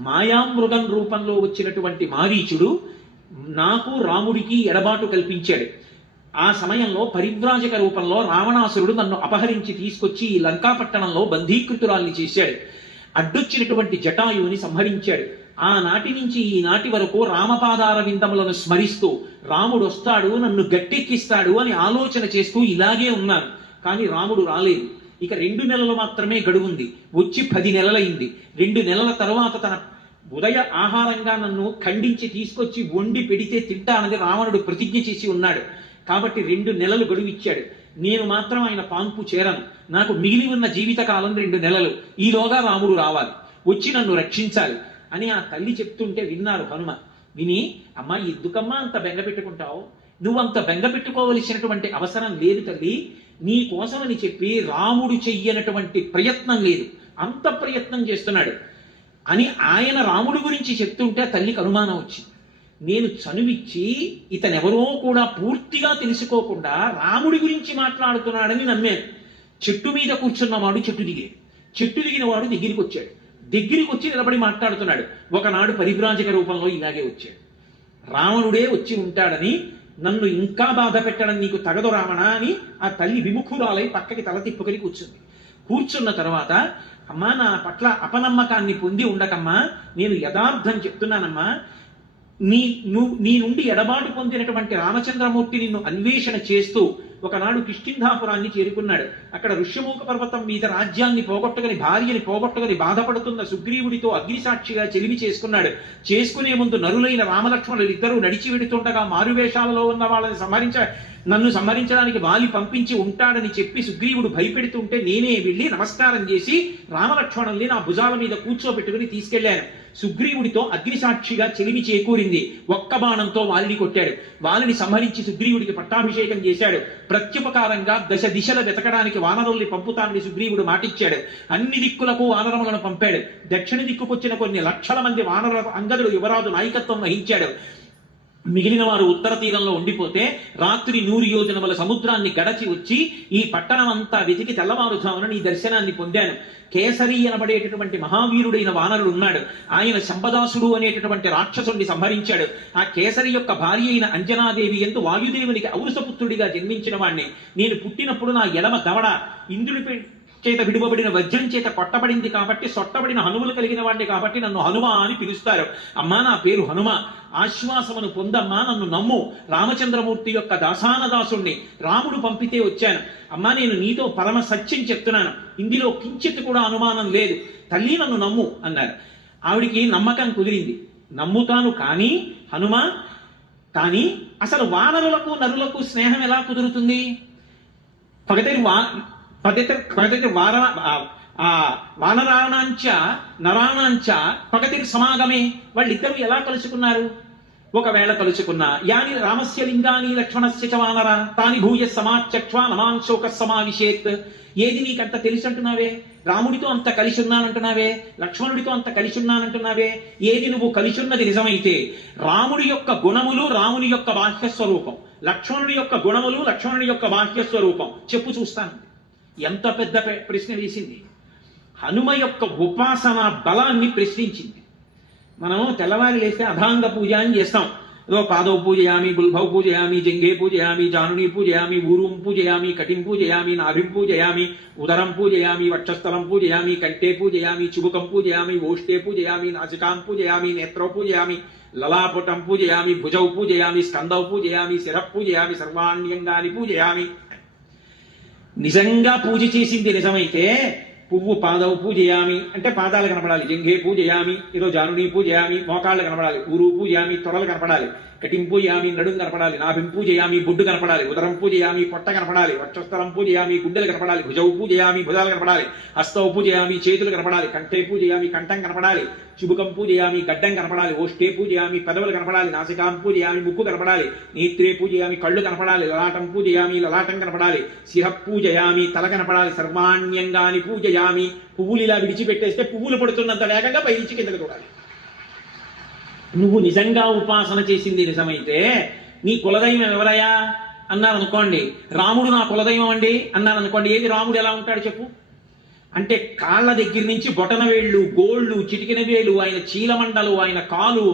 మాయామృగం రూపంలో వచ్చినటువంటి మారీచుడు నాకు రాముడికి ఎడబాటు కల్పించాడు. ఆ సమయంలో పరివ్రాజక రూపంలో రావణాసురుడు నన్ను అపహరించి తీసుకొచ్చి ఈ లంకాపట్టణంలో బంధీకృతురాల్ని చేశాడు. అడ్డొచ్చినటువంటి జటాయువుని సంహరించాడు. ఆనాటి నుంచి ఈనాటి వరకు రామపాదార విందములను స్మరిస్తూ రాముడు వస్తాడు, నన్ను గట్టెక్కిస్తాడు అని ఆలోచన చేస్తూ ఇలాగే ఉన్నాను. కానీ రాముడు రాలేదు. ఇక 2 నెలలు మాత్రమే గడువుంది. వచ్చి 10 నెలలైంది. 2 నెలల తర్వాత తన ఉదయ ఆహారంగా నన్ను ఖండించి తీసుకొచ్చి వండి పెడితే తింటానని రావణుడు ప్రతిజ్ఞ చేసి ఉన్నాడు. కాబట్టి 2 నెలలు గడువు ఇచ్చాడు. నేను మాత్రం ఆయన పాంపు చేరను. నాకు మిగిలి ఉన్న జీవితకాలం 2 నెలలు. ఈలోగా రాముడు రావాలి, వచ్చి నన్ను రక్షించాలి అని ఆ తల్లి చెప్తుంటే విన్నారు హనుమ. విని, అమ్మా ఎందుకమ్మా అంత బెంగ పెట్టుకుంటావు? నువ్వు అంత బెంగ పెట్టుకోవలసినటువంటి అవసరం లేదు తల్లి. నీ కోసమని చెప్పి రాముడు చెయ్యనటువంటి ప్రయత్నం లేదు, అంత ప్రయత్నం చేస్తున్నాడు అని ఆయన రాముడి గురించి చెప్తుంటే తల్లికి అనుమానం వచ్చింది. నేను చనువిచ్చి ఇతనెవరో కూడా పూర్తిగా తెలుసుకోకుండా రాముడి గురించి మాట్లాడుతున్నాడని నమ్మాను. చెట్టు మీద కూర్చున్నవాడు చెట్టు దిగాడు. చెట్టు దిగిన వాడు దగ్గరికి వచ్చాడు. దగ్గరికి వచ్చి నిలబడి మాట్లాడుతున్నాడు. ఒకనాడు పరివ్రాజక రూపంలో ఇలాగే వచ్చాడు. రావణుడే వచ్చి ఉంటాడని, నన్ను ఇంకా బాధ పెట్టడం నీకు తగదు రావణ అని ఆ తల్లి విముఖురాలై పక్కకి తల తిప్పుకొని కూర్చుంది. కూర్చున్న తర్వాత, అమ్మా నా పట్ల అపనమ్మకాన్ని పొంది ఉండకమ్మా, నేను యథార్థం చెప్తున్నానమ్మా. నీ నుండి ఎడబాటు పొందినటువంటి రామచంద్రమూర్తి నిన్ను అన్వేషణ చేస్తూ ఒకనాడు కిష్కింధాపురాన్ని చేరుకున్నాడు. అక్కడ ఋష్యమూక పర్వతం మీద రాజ్యాన్ని పోగొట్టుకుని భార్యని పోగొట్టుకుని బాధపడుతున్న సుగ్రీవుడితో అగ్నిసాక్షిగా చెలిమి చేసుకున్నాడు. చేసుకునే ముందు నరులైన రామలక్ష్మణులు ఇద్దరూ నడిచి వెడుతుండగా మారువేషాలలో ఉన్న వాళ్ళని నన్ను సంహరించడానికి వాలి పంపించి ఉంటాడని చెప్పి సుగ్రీవుడు భయపెడుతుంటే నేనే వెళ్ళి నమస్కారం చేసి రామలక్ష్మణుల్ని నా భుజాల మీద కూర్చోబెట్టుకుని తీసుకెళ్లాను. సుగ్రీవుడితో అగ్నిసాక్షిగా చెలిమి చేకూరింది. ఒక్క బాణంతో వాలిని కొట్టాడు. వాలిని సంహరించి సుగ్రీవుడికి పట్టాభిషేకం చేశాడు. ప్రత్యుపకారంగా 10 దిశల వెతకడానికి వానరుల్ని పంపుతానని సుగ్రీవుడు మాటిచ్చాడు. అన్ని దిక్కులకు వానరములను పంపాడు. దక్షిణ దిక్కుకొచ్చిన కొన్ని లక్షల మంది వానరులకు అంగదుడు యువరాజు నాయకత్వం వహించాడు. మిగిలిన వారు ఉత్తర తీరంలో ఉండిపోతే రాత్రి 100 యోజనముల సముద్రాన్ని గడచి వచ్చి ఈ పట్టణం అంతా వెతికి తెల్లవారుజామున నీ దర్శనాన్ని పొందాను. కేసరి అనబడేటటువంటి మహావీరుడైన వానరుడు ఉన్నాడు. ఆయన శంబదాసుడు అనేటటువంటి రాక్షసుడిని సంహరించాడు. ఆ కేసరి యొక్క భార్య అయిన అంజనాదేవి ఎందు వాయుదేవునికి ఔరసపుత్రుడిగా జన్మించిన వాణ్ణి. నేను పుట్టినప్పుడు నా ఎడమ దవడ ఇంద్రుడి చేత విడువబడిన వజ్రం చేత కొట్టబడింది కాబట్టి సొట్టబడిన హనుమలు కలిగిన వాడిని కాబట్టి నన్ను హనుమ అని పిలుస్తారు. అమ్మా నా పేరు హనుమ, ఆశ్వాసమును పొందమ్మా, నన్ను నమ్ము. రామచంద్రమూర్తి యొక్క దాసానదాసుణ్ణి, రాముడు పంపితే వచ్చాను. అమ్మా నేను నీతో పరమ సత్యం చెప్తున్నాను, ఇందులో కించిత్ కూడా అనుమానం లేదు, తల్లి నన్ను నమ్ము అన్నారు. ఆవిడికి నమ్మకం కుదిరింది. నమ్ముతాను కానీ హనుమ, కానీ అసలు వానరులకు నరులకు స్నేహం ఎలా కుదురుతుంది? వానరాణాంచ నరాణాంచ పగతిర్ సమాగమే. వాళ్ళిద్దరూ ఎలా కలుసుకున్నారు? ఒకవేళ కలుసుకున్నా యాని రామస్య లింగాని లక్ష్మణస్య చ వానర తాని భూయ సమాచక్ష్వా నమాన్ శోక సమావిషేత్. ఏది నీకంత తెలిసి అంటున్నావే? రాముడితో అంత కలిసి ఉన్నానంటున్నావే, లక్ష్మణుడితో అంత కలిసి ఉన్నానంటున్నావే. ఏది నువ్వు కలిసున్నది నిజమైతే రాముడి యొక్క గుణములు రాముని యొక్క బాహ్యస్వరూపం, లక్ష్మణుడి యొక్క గుణములు లక్ష్మణుడి యొక్క బాహ్యస్వరూపం చెప్పు చూస్తాను. ఎంత పెద్ద ప్రశ్న వేసింది! హనుమ యొక్క ఉపాసన బలాన్ని ప్రశ్నించింది. మనం తెల్లవారి లేస్తే అధాంగ పూజ అని చేస్తాం. ఏదో పాదవ పూజయామి, గుల్భౌ పూజయామి, జంఘే పూజయామి, జానుని పూజయామి, ఊరుం పూజయామి, కటిం పూజయామి, నాభిం పూజయామి, ఉదరం పూజయామి, వక్షస్థలం పూజయామి, కంఠే పూజయామి, చుబుకం పూజయామి, ఓష్టే పూజయామి, నాసికాం పూజయామి, నేత్రౌ పూజయామి, లలాపుటం పూజయామి, భుజౌ పూజయామి, స్కందౌ పూజయామి, శిరః పూజయామి, సర్వాణ్యంగాని పూజయామి. నిజంగా పూజ చేసింది నిజమైతే పువ్వు పాదవు పూజయామి అంటే పాదాలు కనపడాలి, జంఘే పూజయామి, ఏదో జానుని పూజయామి, మోకాళ్ళు కనపడాలి, ఊరు పూజయామి, తొడలు కనపడాలి, కటిం పూజయామి, నడుం కనపడాలి, నాభిం పూజయామి, బొడ్డు కనపడాలి, ఉదరం పూజయామి, పొట్ట కనపడాలి, వక్షస్థలం పూజయామి, గుండెలు కనపడాలి, భుజౌ పూజయామి, భుజాలు కనపడాలి, హస్తౌ పూజయామి, చేతులు కనపడాలి, కంఠే పూజయామి, కంఠం కనపడాలి, చుబుకం పూజయామి, గడ్డం కనపడాలి, ఓష్టే పూజయామి, పెదవులు కనపడాలి, నాసికాం పూజయామి, ముక్కు కనపడాలి, నేత్రే పూజయామి, కళ్ళు కనపడాలి, లలాటం పూజయామి, లలాటం కనపడాలి, శిరః పూజయామి, తల కనపడాలి, సర్వాణ్యంగాని పూజయామి. పువ్వులు ఇలా విడిచిపెట్టేస్తే పువ్వులు పడుతున్నంత వేగంగా పైనుంచి కిందకు చూడాలి. నువ్వు నిజంగా ఉపాసన చేసింది నిజమైతే నీ కులదైవం ఎవరయ్యా అన్నారు అనుకోండి, రాముడు నా కులదైవం అండి అన్నారు అనుకోండి. ఏది రాముడు ఎలా ఉంటాడు చెప్పు? అంటే కాళ్ళ దగ్గర నుంచి బొటన వేళ్ళు, గోళ్ళు, చిటికిన వేలు, ఆయన చీలమండలు, ఆయన కాలు,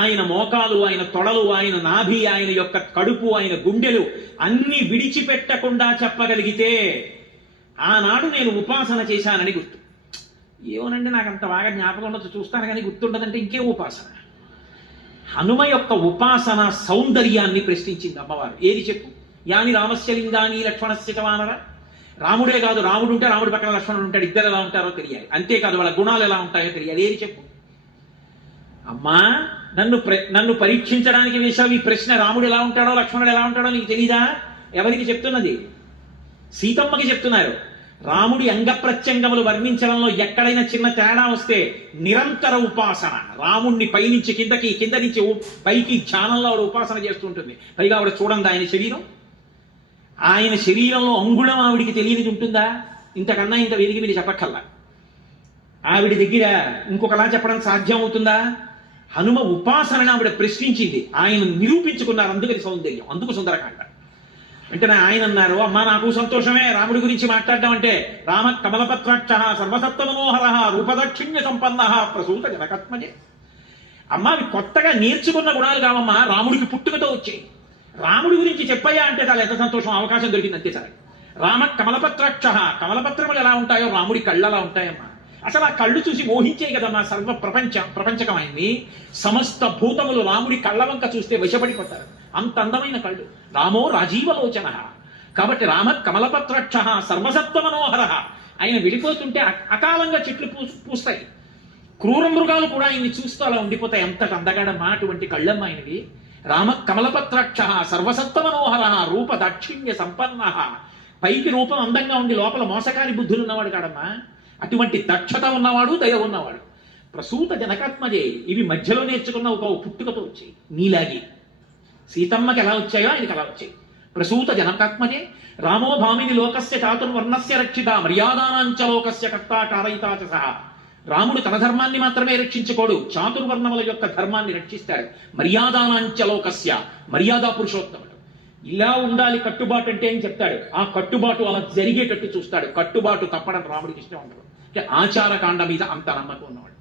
ఆయన మోకాలు, ఆయన తొడలు, ఆయన నాభి, ఆయన యొక్క కడుపు, ఆయన గుండెలు అన్ని విడిచిపెట్టకుండా చెప్పగలిగితే ఆనాడు నేను ఉపాసన చేశానని గుర్తు. ఏమోనండి నాకు అంత బాగా జ్ఞాపకం ఉండదు, చూస్తాను కానీ గుర్తుండదంటే ఇంకే ఉపాసన. హనుమ యొక్క ఉపాసన సౌందర్యాన్ని ప్రశ్నించింది అమ్మవారు. ఏది చెప్పు? యాని రామస్య లింగాని లక్ష్మణస్య చ వానర. రాముడే కాదు, రాముడు ఉంటే రాముడి పక్కన లక్ష్మణుడు ఉంటాడు, ఇద్దరు ఎలా ఉంటారో తెలియాలి. అంతేకాదు వాళ్ళ గుణాలు ఎలా ఉంటాయో తెలియాలి. ఏది చెప్పు? అమ్మా నన్ను పరీక్షించడానికి వేసావు ఈ ప్రశ్న. రాముడు ఎలా ఉంటాడో లక్ష్మణుడు ఎలా ఉంటాడో నీకు తెలీదా? ఎవరికి చెప్తున్నది? సీతమ్మకి చెప్తున్నారు. రాముడి అంగప్రత్యంగములు వర్ణించడంలో ఎక్కడైనా చిన్న తేడా వస్తే నిరంతర ఉపాసన, రాముణ్ణి పైనుంచి కిందకి, కింద నుంచి పైకి ధ్యానంలో ఆవిడ ఉపాసన చేస్తుంటుంది. పైగా ఆవిడ చూడండి ఆయన శరీరం, ఆయన శరీరంలో అంగుళం ఆవిడికి తెలియనిది ఉంటుందా? ఇంతకన్నా ఇంత వెలిగి మీరు చెప్పక్కల్లా. ఆవిడ దగ్గర ఇంకొకలా చెప్పడం సాధ్యం అవుతుందా? హనుమ ఉపాసనని ఆవిడ ప్రశ్నించింది, ఆయన నిరూపించుకున్నారు. అందుకని సౌందర్యం, అందుకు సుందరకాండ. వెంటనే ఆయన అన్నారు, అమ్మా నాకు సంతోషమే రాముడి గురించి మాట్లాడడం అంటే. రామ కమలపత్రాక్ష సర్వసత్వ మనోహర రూపదక్షిణ్య సంపన్న ప్రసూత జనకత్మజే. అమ్మా అవి కొత్తగా నేర్చుకున్న గుణాలు కావమ్మా, రాముడికి పుట్టుకతో వచ్చాయి. రాముడి గురించి చెప్పయ్యా అంటే చాలా ఎంత సంతోషం, అవకాశం దొరికింది అంతే సరే. రామ కమలపత్రాక్ష, కమలపత్రములు ఎలా ఉంటాయో రాముడి కళ్ళు అలా ఉంటాయమ్మా. అసలు ఆ కళ్ళు చూసి మోహించే కదమ్మా సర్వ ప్రపంచకమైంది. సమస్త భూతములు రాముడి కళ్ళ వంక చూస్తే వశపడిపోతారు, అంత అందమైన కళ్ళు. రామో రాజీవలోచన. కాబట్టి రామ కమలపత్రక్ష సర్వసత్వ మనోహర. ఆయన వెళ్ళిపోతుంటే అకాలంగా చెట్లు పూస్తాయి, క్రూర మృగాలు కూడా ఆయన్ని చూస్తూ అలా ఉండిపోతాయి. అంతటి అందగాడమ్మా అటువంటి కళ్ళమ్మ ఆయనవి. రామ కమలపత్రక్ష సర్వసత్వ మనోహర రూప దాక్షిణ్య సంపన్న. పైకి రూపం అందంగా ఉండి లోపల మోసకారి బుద్ధులు ఉన్నవాడు కాడమ్మా. అటువంటి దక్షత ఉన్నవాడు, దయ ఉన్నవాడు. ప్రసూత జనకాత్మజే. ఇవి మధ్యలో నేర్చుకున్న ఒక పుట్టుకతో వచ్చాయి. నీలాగి సీతమ్మకి ఎలా వచ్చాయో ఆయనకి అలా వచ్చాయి. ప్రసూత జనకాత్మజే. రామో భామిని లోకస్య చాతుర్వర్ణస్య రక్షిత మర్యాదానాంచ లోకస్య కర్త కారయితాచ సహా. రాముడు తన ధర్మాన్ని మాత్రమే రక్షించుకోడు, చాతుర్వర్ణముల యొక్క ధర్మాన్ని రక్షిస్తాడు. మర్యాదానాంచ లోకస్య, మర్యాదా పురుషోత్తముడు. ఇలా ఉండాలి కట్టుబాటు అంటే అని చెప్తాడు. ఆ కట్టుబాటు అలా జరిగేటట్టు చూస్తాడు. కట్టుబాటు తప్పడం రాముడికి ఇష్టం ఉండదు. అంటే ఆచారకాండ మీద అంత నమ్మకం ఉన్నవాడు.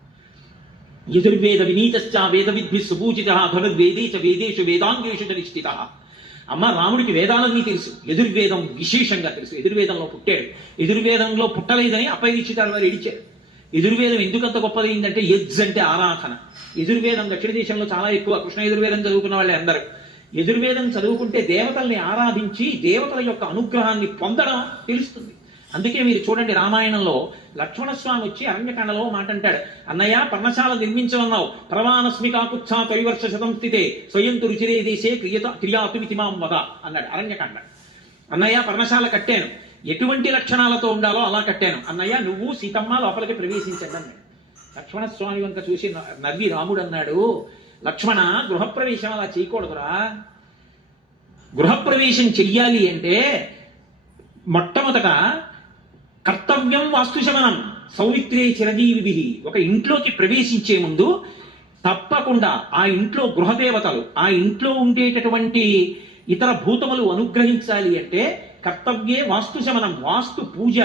యజుర్వేద వినీతశ్చ వేద విద్భి సుపూజిత ధనుర్వేదే చ వేదేషు వేదాంగేషు చ నిష్ఠిత. అమ్మ రాముడికి వేదాలన్నీ తెలుసు, యజుర్వేదం విశేషంగా తెలుసు. యజుర్వేదంలో పుట్టాడు. యజుర్వేదంలో పుట్టలేదని అపరిచితాలు వారు ఇడిచారు. యజుర్వేదం ఎందుకంత గొప్పదైందంటే యజ్ అంటే ఆరాధన. యజుర్వేదం దక్షిణ దేశంలో చాలా ఎక్కువ. కృష్ణ యజుర్వేదం చదువుకున్న వాళ్ళే అందరూ. యజుర్వేదం చదువుకుంటే దేవతల్ని ఆరాధించి దేవతల యొక్క అనుగ్రహాన్ని పొందడం తెలుస్తుంది. అందుకే మీరు చూడండి రామాయణంలో లక్ష్మణస్వామి వచ్చి అరణ్యకాండలో మాట అంటాడు, అన్నయ్య పర్ణశాల నిర్మించమన్నావు, ప్రవానస్మి కాకుత్సా త్రైవర్ష శతం స్థితే స్వయంతు రుచిరే దేశే క్రియాతుమితి మాం వద అన్నాడు అరణ్యకాండ. అన్నయ్య పర్ణశాల కట్టాను, ఎటువంటి లక్షణాలతో ఉండాలో అలా కట్టాను. అన్నయ్య నువ్వు సీతమ్మ లోపలికి ప్రవేశించండి అన్నాడు. లక్ష్మణస్వామి వంక చూసి నవ్వి రాముడు అన్నాడు, లక్ష్మణ గృహప్రవేశం అలా చేయకూడదురా. గృహప్రవేశం చెయ్యాలి అంటే మొట్టమొదట కర్తవ్యం వాస్తుశమనం సౌమిత్రే చిరజీవి. ఒక ఇంట్లోకి ప్రవేశించే ముందు తప్పకుండా ఆ ఇంట్లో గృహదేవతలు, ఆ ఇంట్లో ఉండేటటువంటి ఇతర భూతములు అనుగ్రహించాలి అంటే కర్తవ్యే వాస్తుశమనం, వాస్తు పూజ,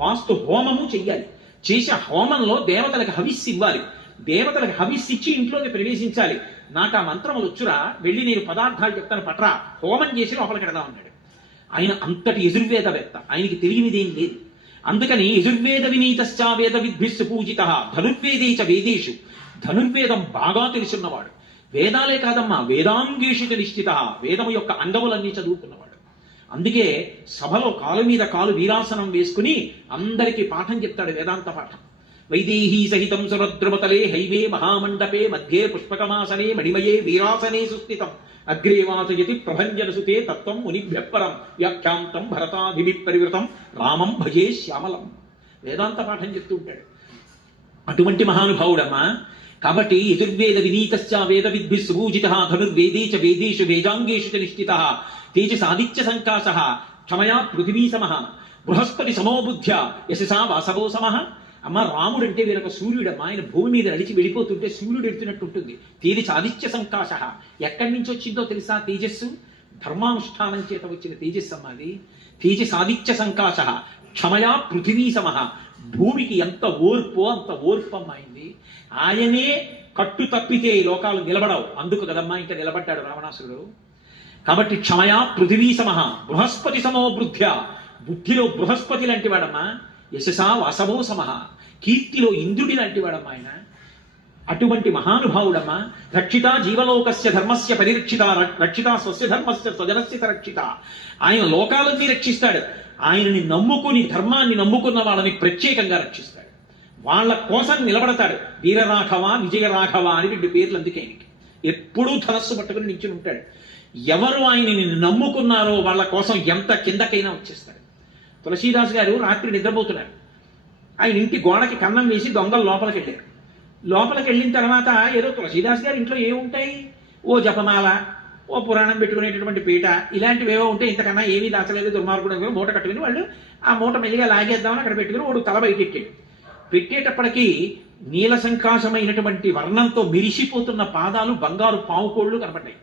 వాస్తు హోమము చెయ్యాలి. చేసే హోమంలో దేవతలకు హవిస్సు ఇవ్వాలి. దేవతలకు హవిస్సు ఇచ్చి ఇంట్లోకి ప్రవేశించాలి. నాకు ఆ మంత్రములు వచ్చురా, వెళ్ళి నేను పదార్థాలు చెప్తాను పట్రా, హోమం చేసి లోపలికి వెడదాం అన్నాడు. ఆయన అంతటి యజుర్వేదవేత్త, ఆయనకి తెలియనిదేం లేదు. అందుకని యజుర్వేద వినీతశ్చ వేద విద్భిస్సు పూజిత ధనుర్వేదే చ వేదేషు. ధనుర్వేదం బాగా తెలుసున్నవాడు. వేదాలే కాదమ్మా వేదాంగేషు చ నిష్ఠిత, వేదము యొక్క అంగములన్నీ చదువుకున్నవాడు. అందుకే సభలో కాలు మీద కాలు వీరాసనం వేసుకుని అందరికీ పాఠం చెప్తాడు, వేదాంత పాఠం. వైదేహీ సహితం సురద్రుమతలే హైవే మహామండపే మధ్యే పుష్పకమాసనే మణిమయే వీరాసనే సుస్థితం అగ్రే వాసయతి ప్రభంజనసుతే తత్వం మునిభ్యపరం వ్యాఖ్యాంతం భరతాభిమి పరివృతం రామం భజే శ్యామలం. వేదాంత పాఠం చెప్తూ ఉంటాడు. అటువంటి మహానుభావుడమ్మా. కాబట్టి యజుర్వేద వినీతశ్చ వేద విద్భి సుపూజిత ధనుర్వేదే చ వేదేషు వేదాంగేషు చ నిష్ఠిత తేజసాదిత్య సంకాశః క్షమయా పృథివీ సమః బృహస్పతి సమోబుద్ధ్య యశసా వాసవో సమః. అమ్మ రాముడు అంటే వీరొక సూర్యుడమ్మ, ఆయన భూమి మీద నడిచి వెళ్ళిపోతుంటే సూర్యుడు ఎడుతున్నట్టు ఉంటుంది. తేజ ఆదిత్య సంకాశ. ఎక్కడి నుంచి వచ్చిందో తెలుసా తేజస్సు? ధర్మానుష్ఠానం చేత వచ్చిన తేజస్సు అమ్మ అది. తేజసాదిత్య సంకాశ క్షమయా పృథివీ సమః. భూమికి ఎంత ఓర్పో అంత ఓర్పమ్మ అయింది. ఆయనే కట్టు తప్పితే ఈ లోకాలు నిలబడవు. అందుకు కదమ్మా ఇంకా నిలబడ్డాడు రావణాసురుడు. కాబట్టి క్షమయా పృథివీ సమః బృహస్పతి సమో బుద్ధ్య. బుద్ధిలో బృహస్పతి లాంటి వాడమ్మా. యశసా వాసవో సమః. కీర్తిలో ఇంద్రుడి లాంటి వాడమ్మా ఆయన. అటువంటి మహానుభావుడమ్మా. రక్షిత జీవలోకస్య ధర్మస్య పరిరక్షిత. రక్షిత స్వస్య ధర్మస్య స్వజనస్య రక్షిత. ఆయన లోకాలన్నీ రక్షిస్తాడు. ఆయనని నమ్ముకుని ధర్మాన్ని నమ్ముకున్న వాళ్ళని ప్రత్యేకంగా రక్షిస్తాడు. వాళ్ళ కోసం నిలబడతాడు. వీరరాఘవ విజయరాఘవ అని 2 పేర్లు అందుకే ఆయనకి. ఎప్పుడూ ధనస్సు పట్టుకుని నించుని ఉంటాడు. ఎవరు ఆయనని నమ్ముకున్నారో వాళ్ళ కోసం ఎంత కిందకైనా వచ్చేస్తాడు. తులసీదాస్ గారు రాత్రి నిద్రపోతున్నారు. ఆయన ఇంటి గోడకి కన్నం వేసి దొంగలు లోపలికి వెళ్ళారు. లోపలికి వెళ్ళిన తర్వాత ఏదో తులసీదాస్ గారి ఇంట్లో ఏముంటాయి, ఓ జపమాల, ఓ పురాణం పెట్టుకునేటటువంటి పీట, ఇలాంటివేవో ఉంటే ఇంతకన్నా ఏమీ దాచలేదు దుర్మార్గుడు. మూట కట్టుకుని వాళ్ళు ఆ మూట మెల్లిగా లాగేద్దామని అక్కడ పెట్టుకుని వాడు తల బయటెట్టాడు. పెట్టేటప్పటికీ నీల సంకాశమైనటువంటి వర్ణంతో మెరిసిపోతున్న పాదాలు, బంగారు పావుకోళ్ళు కనపడ్డాయి.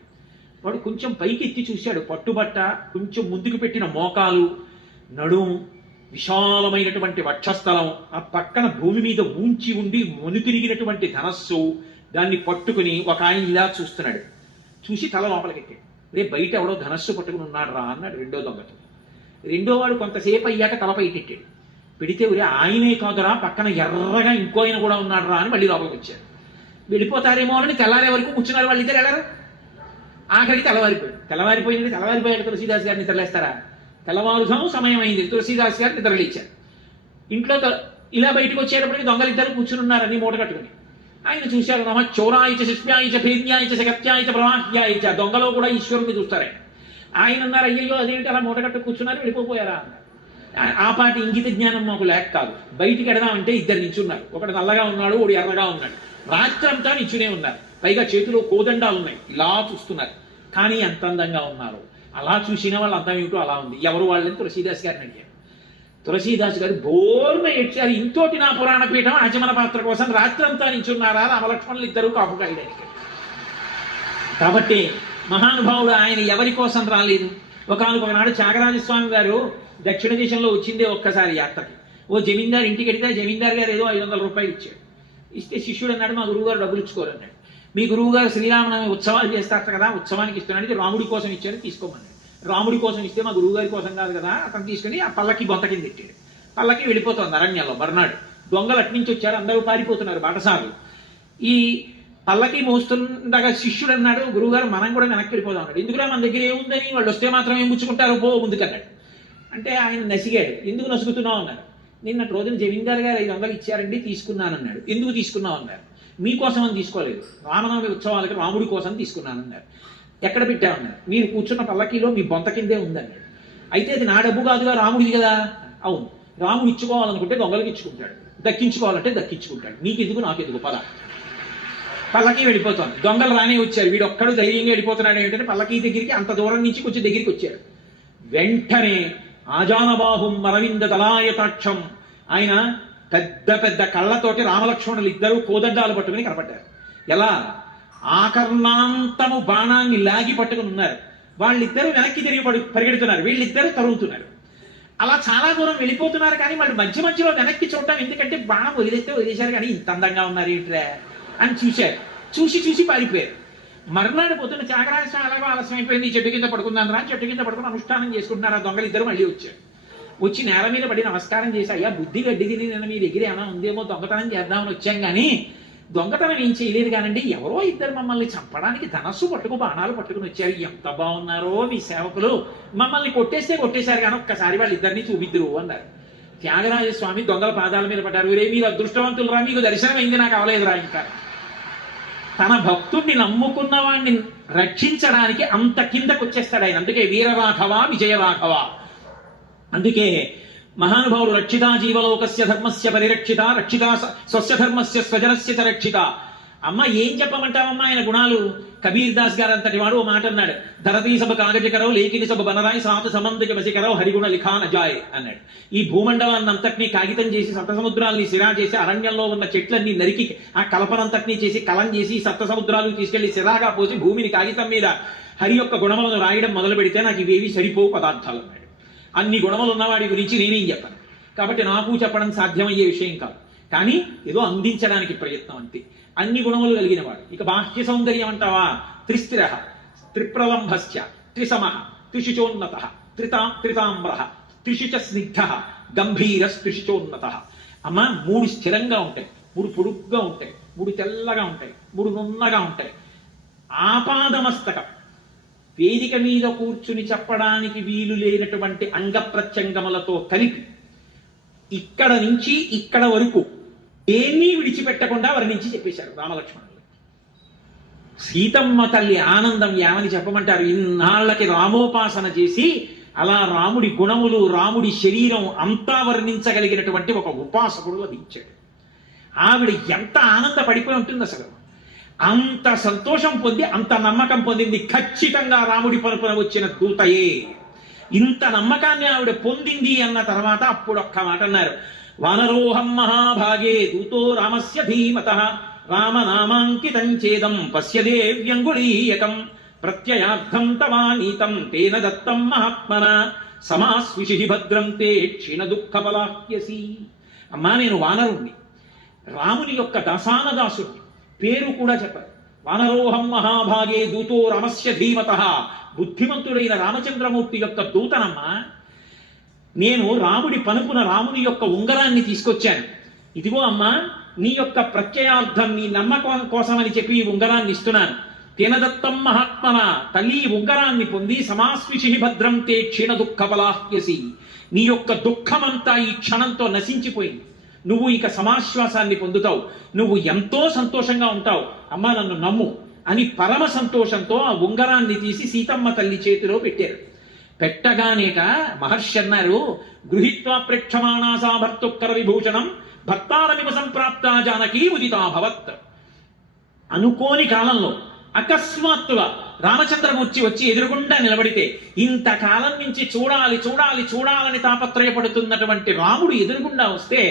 వాడు కొంచెం పైకి ఎత్తి చూశాడు. పట్టుబట్ట, కొంచెం ముందుకు పెట్టిన మోకాలు, నడుం, విశాలమైనటువంటి వక్షస్థలం, ఆ పక్కన భూమి మీద ఊంచి ఉండి మొనుతిరిగినటువంటి ధనస్సు, దాన్ని పట్టుకుని ఒక ఆయన ఇలా చూస్తున్నాడు. చూసి తల లోపలికెట్టాడు. రే బయట ఎవడో ధనస్సు పట్టుకుని ఉన్నాడు రా అన్నాడు రెండో దొంగతో. రెండో వాడు కొంతసేపు అయ్యాక తల పైకెట్టాడు. పెడితే ఊరే ఆయనే కాదురా, పక్కన ఎర్రగా ఇంకో ఆయన కూడా ఉన్నాడు రా అని మళ్ళీ లోపలికి వచ్చారు. వెళ్ళిపోతారేమో అని తెల్లారే వరకు కూర్చున్నారు వాళ్ళిద్దరు. వెళ్ళరు. ఆఖరికి తెల్లవారిపోయాక తులసీదాస్ గారిని నిద్రలేస్తారా? తెల్లవారుజాము సమయం అయింది. తులసీదాస్ గారు నిద్రలేచారు. ఇంట్లో ఇలా బయటకు వచ్చేటప్పటికి దొంగలిద్దరు కూర్చుని ఉన్నారని మూట కట్టుకుని. ఆయన చూశారు. నమ చోరాయిచ శిష్యాయిచ భేద్యాయిచ శగత్యాయిచ ప్రవాహ్యాయిచ. దొంగలో కూడా ఈశ్వరుని చూస్తారు. ఆయన అన్నారు, అయ్యో అదేంటి అలా మూట కట్టు కూర్చున్నారు, వెళ్ళిపోయారా అన్నారు. ఆ పాటి ఇంగిత జ్ఞానం మాకు లేక కాదు. బయటికి ఎడదామంటే ఇద్దరు నించున్నారు. ఒకటి నల్లగా ఉన్నాడు, ఒకడు ఎర్రగా ఉన్నాడు. రాత్రంతా నించునే ఉన్నారు. పైగా చేతిలో కోదండాలు ఉన్నాయి. ఇలా చూస్తున్నారు. కానీ ఎంత అందంగా ఉన్నారు. అలా చూసిన వాళ్ళు అంతం ఏమిటో అలా ఉంది. ఎవరు వాళ్ళని తులసీదాస్ గారిని అడిగారు. తులసీదాస్ గారు బోర్న ఏడ్చారు. ఇంతోటి నా పురాణ పీఠం ఆచమన పాత్ర కోసం రాత్రంతా నించున్నారా రామలక్ష్మణులు ఇద్దరు కాపు కాయడానికి. కాబట్టి మహానుభావుడు ఆయన ఎవరి కోసం రాలేదు. ఒకనాడు త్యాగరాజస్వామి గారు దక్షిణ దేశంలో వచ్చిందే ఒక్కసారి యాత్రకి. ఓ జమీందారు ఇంటికి వెడితే జమీందారు గారు ఏదో 500 రూపాయలు ఇచ్చాడు. ఇస్తే శిష్యుడు అన్నాడు, మా గురువుగారు డబ్బులు ఇచ్చుకోరన్నాడు. మీ గురువుగారు శ్రీరామనవమి ఉత్సవాలు చేస్తారు కదా, ఉత్సవానికి ఇస్తున్నాడు, రాముడి కోసం ఇచ్చాడు, తీసుకోమన్నాడు. రాముడి కోసం ఇస్తే మా గురువుగారి కోసం కాదు కదా, అతను తీసుకుని ఆ పల్లకి బొంత కింద పెట్టాడు. పల్లకి వెళ్ళిపోతుంది అరణ్యంలో. మర్నాడు దొంగలు అట్నుంచి వచ్చారు. అందరూ పారిపోతున్నారు బాటసార్లు. ఈ పల్లకి మోస్తుండగా శిష్యుడు అన్నాడు, గురువుగారు మనం కూడా వెనక్కి వెళ్ళిపోదాం అన్నాడు. ఎందుకురా మన దగ్గర ఏముందని, వాళ్ళు వస్తే మాత్రం ఏం ముచ్చుకుంటారు, పో ముందుకన్నాడు. అంటే ఆయన నసిగాడు. ఎందుకు నసుగుతున్నావు అన్నాడు. నిన్నటి రోజున జమీందారు గారు 500 ఇచ్చారండి, తీసుకున్నానన్నాడు. ఎందుకు తీసుకున్నావు అన్నారు. మీకోసం అని తీసుకోలేదు, రామనవమి ఉత్సవాలకి రాముడి కోసం తీసుకున్నానన్నారు. ఎక్కడ పెట్టామన్నారు. మీరు కూర్చున్న పల్లకీలో మీ బొంత కిందే ఉందన్నాడు. అయితే అది నా డబ్బు కాదుగా, రాముడిది కదా. అవును, రాముడు ఇచ్చుకోవాలనుకుంటే దొంగలకి ఇచ్చుకుంటాడు, దక్కించుకోవాలంటే దక్కించుకుంటాడు. నీకెందుకు నాకెందుకు పద. పల్లకి వెళ్ళిపోతాను. దొంగలు రానే వచ్చారు. వీడు ఒక్కడు ధైర్యంగా వెళ్ళిపోతున్నాడు. ఏంటంటే పల్లకీ దగ్గరికి అంత దూరం నుంచి కొంచెం దగ్గరికి వచ్చారు. వెంటనే ఆజానబాహుం అరవింద దళాయతాక్షం, ఆయన పెద్ద పెద్ద కళ్ళతోటి రామలక్ష్మణులు ఇద్దరు కోదండాలు పట్టుకుని కనపడ్డారు. ఎలా? ఆకర్ణాంతము బాణాన్ని లాగి పట్టుకుని ఉన్నారు. వాళ్ళిద్దరూ వెనక్కి తిరిగి పరిగెడుతున్నారు, వీళ్ళిద్దరూ తరుగుతున్నారు. అలా చాలా దూరం వెళ్ళిపోతున్నారు. కానీ వాళ్ళు మధ్య మధ్యలో వెనక్కి చూడటం, ఎందుకంటే బాణం వదిలేశారు కానీ ఇంత అందంగా ఉన్నారు ఏంట్రా అని చూశారు. చూసి పారిపోయారు. మర్నాడు పొద్దున్న త్యాగరాజస్వామి అలాగో ఆలస్యం అయిపోయింది, చెట్టు కింద పడుకుందాం రా, చెట్టు కింద పడుకుని అనుష్ఠానం చేసుకుంటున్నారు. ఆ దొంగలు ఇద్దరు మళ్ళీ వచ్చారు. వచ్చి నేల మీద పడి నమస్కారం చేసి, అయ్యా బుద్ధి గడ్డి తిని నేను మీ దగ్గర ఏమైనా ఉందేమో దొంగతనం చేద్దామని వచ్చాం, కానీ దొంగతనం ఏం చేయలేదు కానండి, ఎవరో ఇద్దరు మమ్మల్ని చంపడానికి ధనస్సు బాణాలు పట్టుకుని వచ్చారు. ఎంత బాగున్నారో మీ సేవకులు, మమ్మల్ని కొట్టేశారు కానీ ఒక్కసారి వాళ్ళిద్దరిని చూపిద్దురు అన్నారు. త్యాగరాజస్వామి దొంగల పాదాల మీద పడ్డారు. రే మీరు అదృష్టవంతులు రా, మీకు దర్శనం అయింది, నాకు అవలేదురా. ఇంకా తన భక్తుడిని నమ్ముకున్న వాడిని రక్షించడానికి అంత కిందకు వచ్చేస్తాడు ఆయన. అందుకే వీరరాఘవ విజయరాఘవ. అందుకే మహానుభావుడు రక్షిత జీవలోకస్య ధర్మస్య పరిరక్షిత, రక్షిత స్వస్య ధర్మస్య స్వజనస్య రక్షిత. అమ్మ ఏం చెప్పమంటావమ్మా ఆయన గుణాలు? కబీర్ దాస్ గారు అంతటి వాడు ఓ మాట అన్నాడు, ధరతీ సభ కాగజకరవు లేఖిని సభ బనరాయి సాత సమంతిక వసికరవు హరిగుణ లిఖాన్ అజాయ్ అన్నాడు. ఈ భూమండలాన్ని అంతటినీ కాగితం చేసి సప్త సముద్రాలని సిరా చేసి అరణ్యంలో ఉన్న చెట్లన్నీ నరికి ఆ కల్పనంతటినీ చేసి కలం చేసి సప్త సముద్రాలకు తీసుకెళ్లి సిరాగా పోసి భూమిని కాగితం మీద హరి యొక్క గుణములను రాయడం మొదలు పెడితే నాకు ఇవేవి సరిపోవు పదార్థాలు అన్నాడు. అన్ని గుణములు ఉన్నవాడి గురించి నేనేం చెప్పను, కాబట్టి నాకు చెప్పడం సాధ్యమయ్యే విషయం కాదు, కానీ ఏదో అందించడానికి ప్రయత్నం అంతే. అన్ని గుణములు కలిగిన వాడు. ఇక బాహ్య సౌందర్యం అంటావా? త్రిస్థిర త్రిప్రలంభశ్చ త్రిసమ త్రిశుచోన్నత త్రితామ్ర త్రిశుచ స్నిగ్ధ గంభీరస్త్రిశుచోన్నత. అమ్మ 3 స్థిరంగా ఉంటాయి, 3 పొడుగ్గా ఉంటాయి, 3 తెల్లగా ఉంటాయి, 3 నున్నగా ఉంటాయి. ఆపాదమస్తకం, వేదిక మీద కూర్చుని చెప్పడానికి వీలు లేనటువంటి అంగ ప్రత్యంగములతో కలిపి ఇక్కడ నుంచి ఇక్కడ వరకు ఏమీ విడిచిపెట్టకుండా వర్ణించి చెప్పేశారు రామలక్ష్మణులు. సీతమ్మ తల్లి ఆనందం ఏమని చెప్పమంటారు? ఇన్నాళ్లకి రామోపాసన చేసి అలా రాముడి గుణములు రాముడి శరీరం అంతా వర్ణించగలిగినటువంటి ఒక ఉపాసకుడు లభించాడు. ఆవిడ ఎంత ఆనందపడిపోయి ఉంటుంది అసలు. అంత సంతోషం పొంది అంత నమ్మకం పొందింది ఖచ్చితంగా రాముడి పరుపున వచ్చిన దూతయే. ఇంత నమ్మకాన్ని ఆవిడ పొందింది అన్న తర్వాత అప్పుడు ఒక్క మాట అన్నారు, వానరోహం మహాభాగే దూతో రామస్య ధీమతః రామనామాంకితం చేదం పశ్యదేవ్యంగుళీయకం ప్రత్యయార్థం తవానీతం తేన దత్తం మహాత్మన సమాస్విషి భద్రం తే క్షీణ దుఃఖబలాహ్యసి. అమ్మా నేను వానరుణ్ణి, రాముని యొక్క దాసానదాసుని, పేరు కూడా చెప్పారు. వానరోహం మహాభాగే దూతో రామస్య ధీమతః, బుద్ధిమంతుడైన రామచంద్రమూర్తి యొక్క దూతనమ్మా. నేను రాముడి పనుపున రాముని యొక్క ఉంగరాన్ని తీసుకొచ్చాను. ఇదిగో అమ్మా నీ యొక్క ప్రత్యయార్థం, నీ నమ్మకం కోసమని చెప్పి ఈ ఉంగరాన్ని ఇస్తున్నాను. తేనదత్తం మహాత్మన, తల్లి ఉంగరాన్ని పొంది సమాస్విషి భద్రం తే క్షీణ దుఃఖబలాహ్యసి, నీ యొక్క దుఃఖమంతా ఈ క్షణంతో నశించిపోయింది. నువ్వు ఇక సమాశ్వాసాన్ని పొందుతావు, నువ్వు ఎంతో సంతోషంగా ఉంటావు, అమ్మా నన్ను నమ్ము అని పరమ సంతోషంతో ఆ ఉంగరాన్ని తీసి సీతమ్మ తల్లి చేతిలో పెట్టారు. పెట్టగానేట మహర్షి అన్నారు, గృహీత్వా ప్రేక్షమాణాసా భర్తుక్కర విభూషణం భర్తారమివ సంప్రాప్త జానకీ ఉదితాభవత్. అనుకోని కాలంలో అకస్మాత్తుగా రామచంద్రమూర్తి వచ్చి ఎదురుగుండా నిలబడితే, ఇంతకాలం నుంచి చూడాలి చూడాలి చూడాలని తాపత్రయపడుతున్నటువంటి రాముడు ఎదురుగుండా వస్తే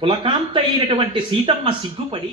పులకాంత అయినటువంటి సీతమ్మ సిగ్గుపడి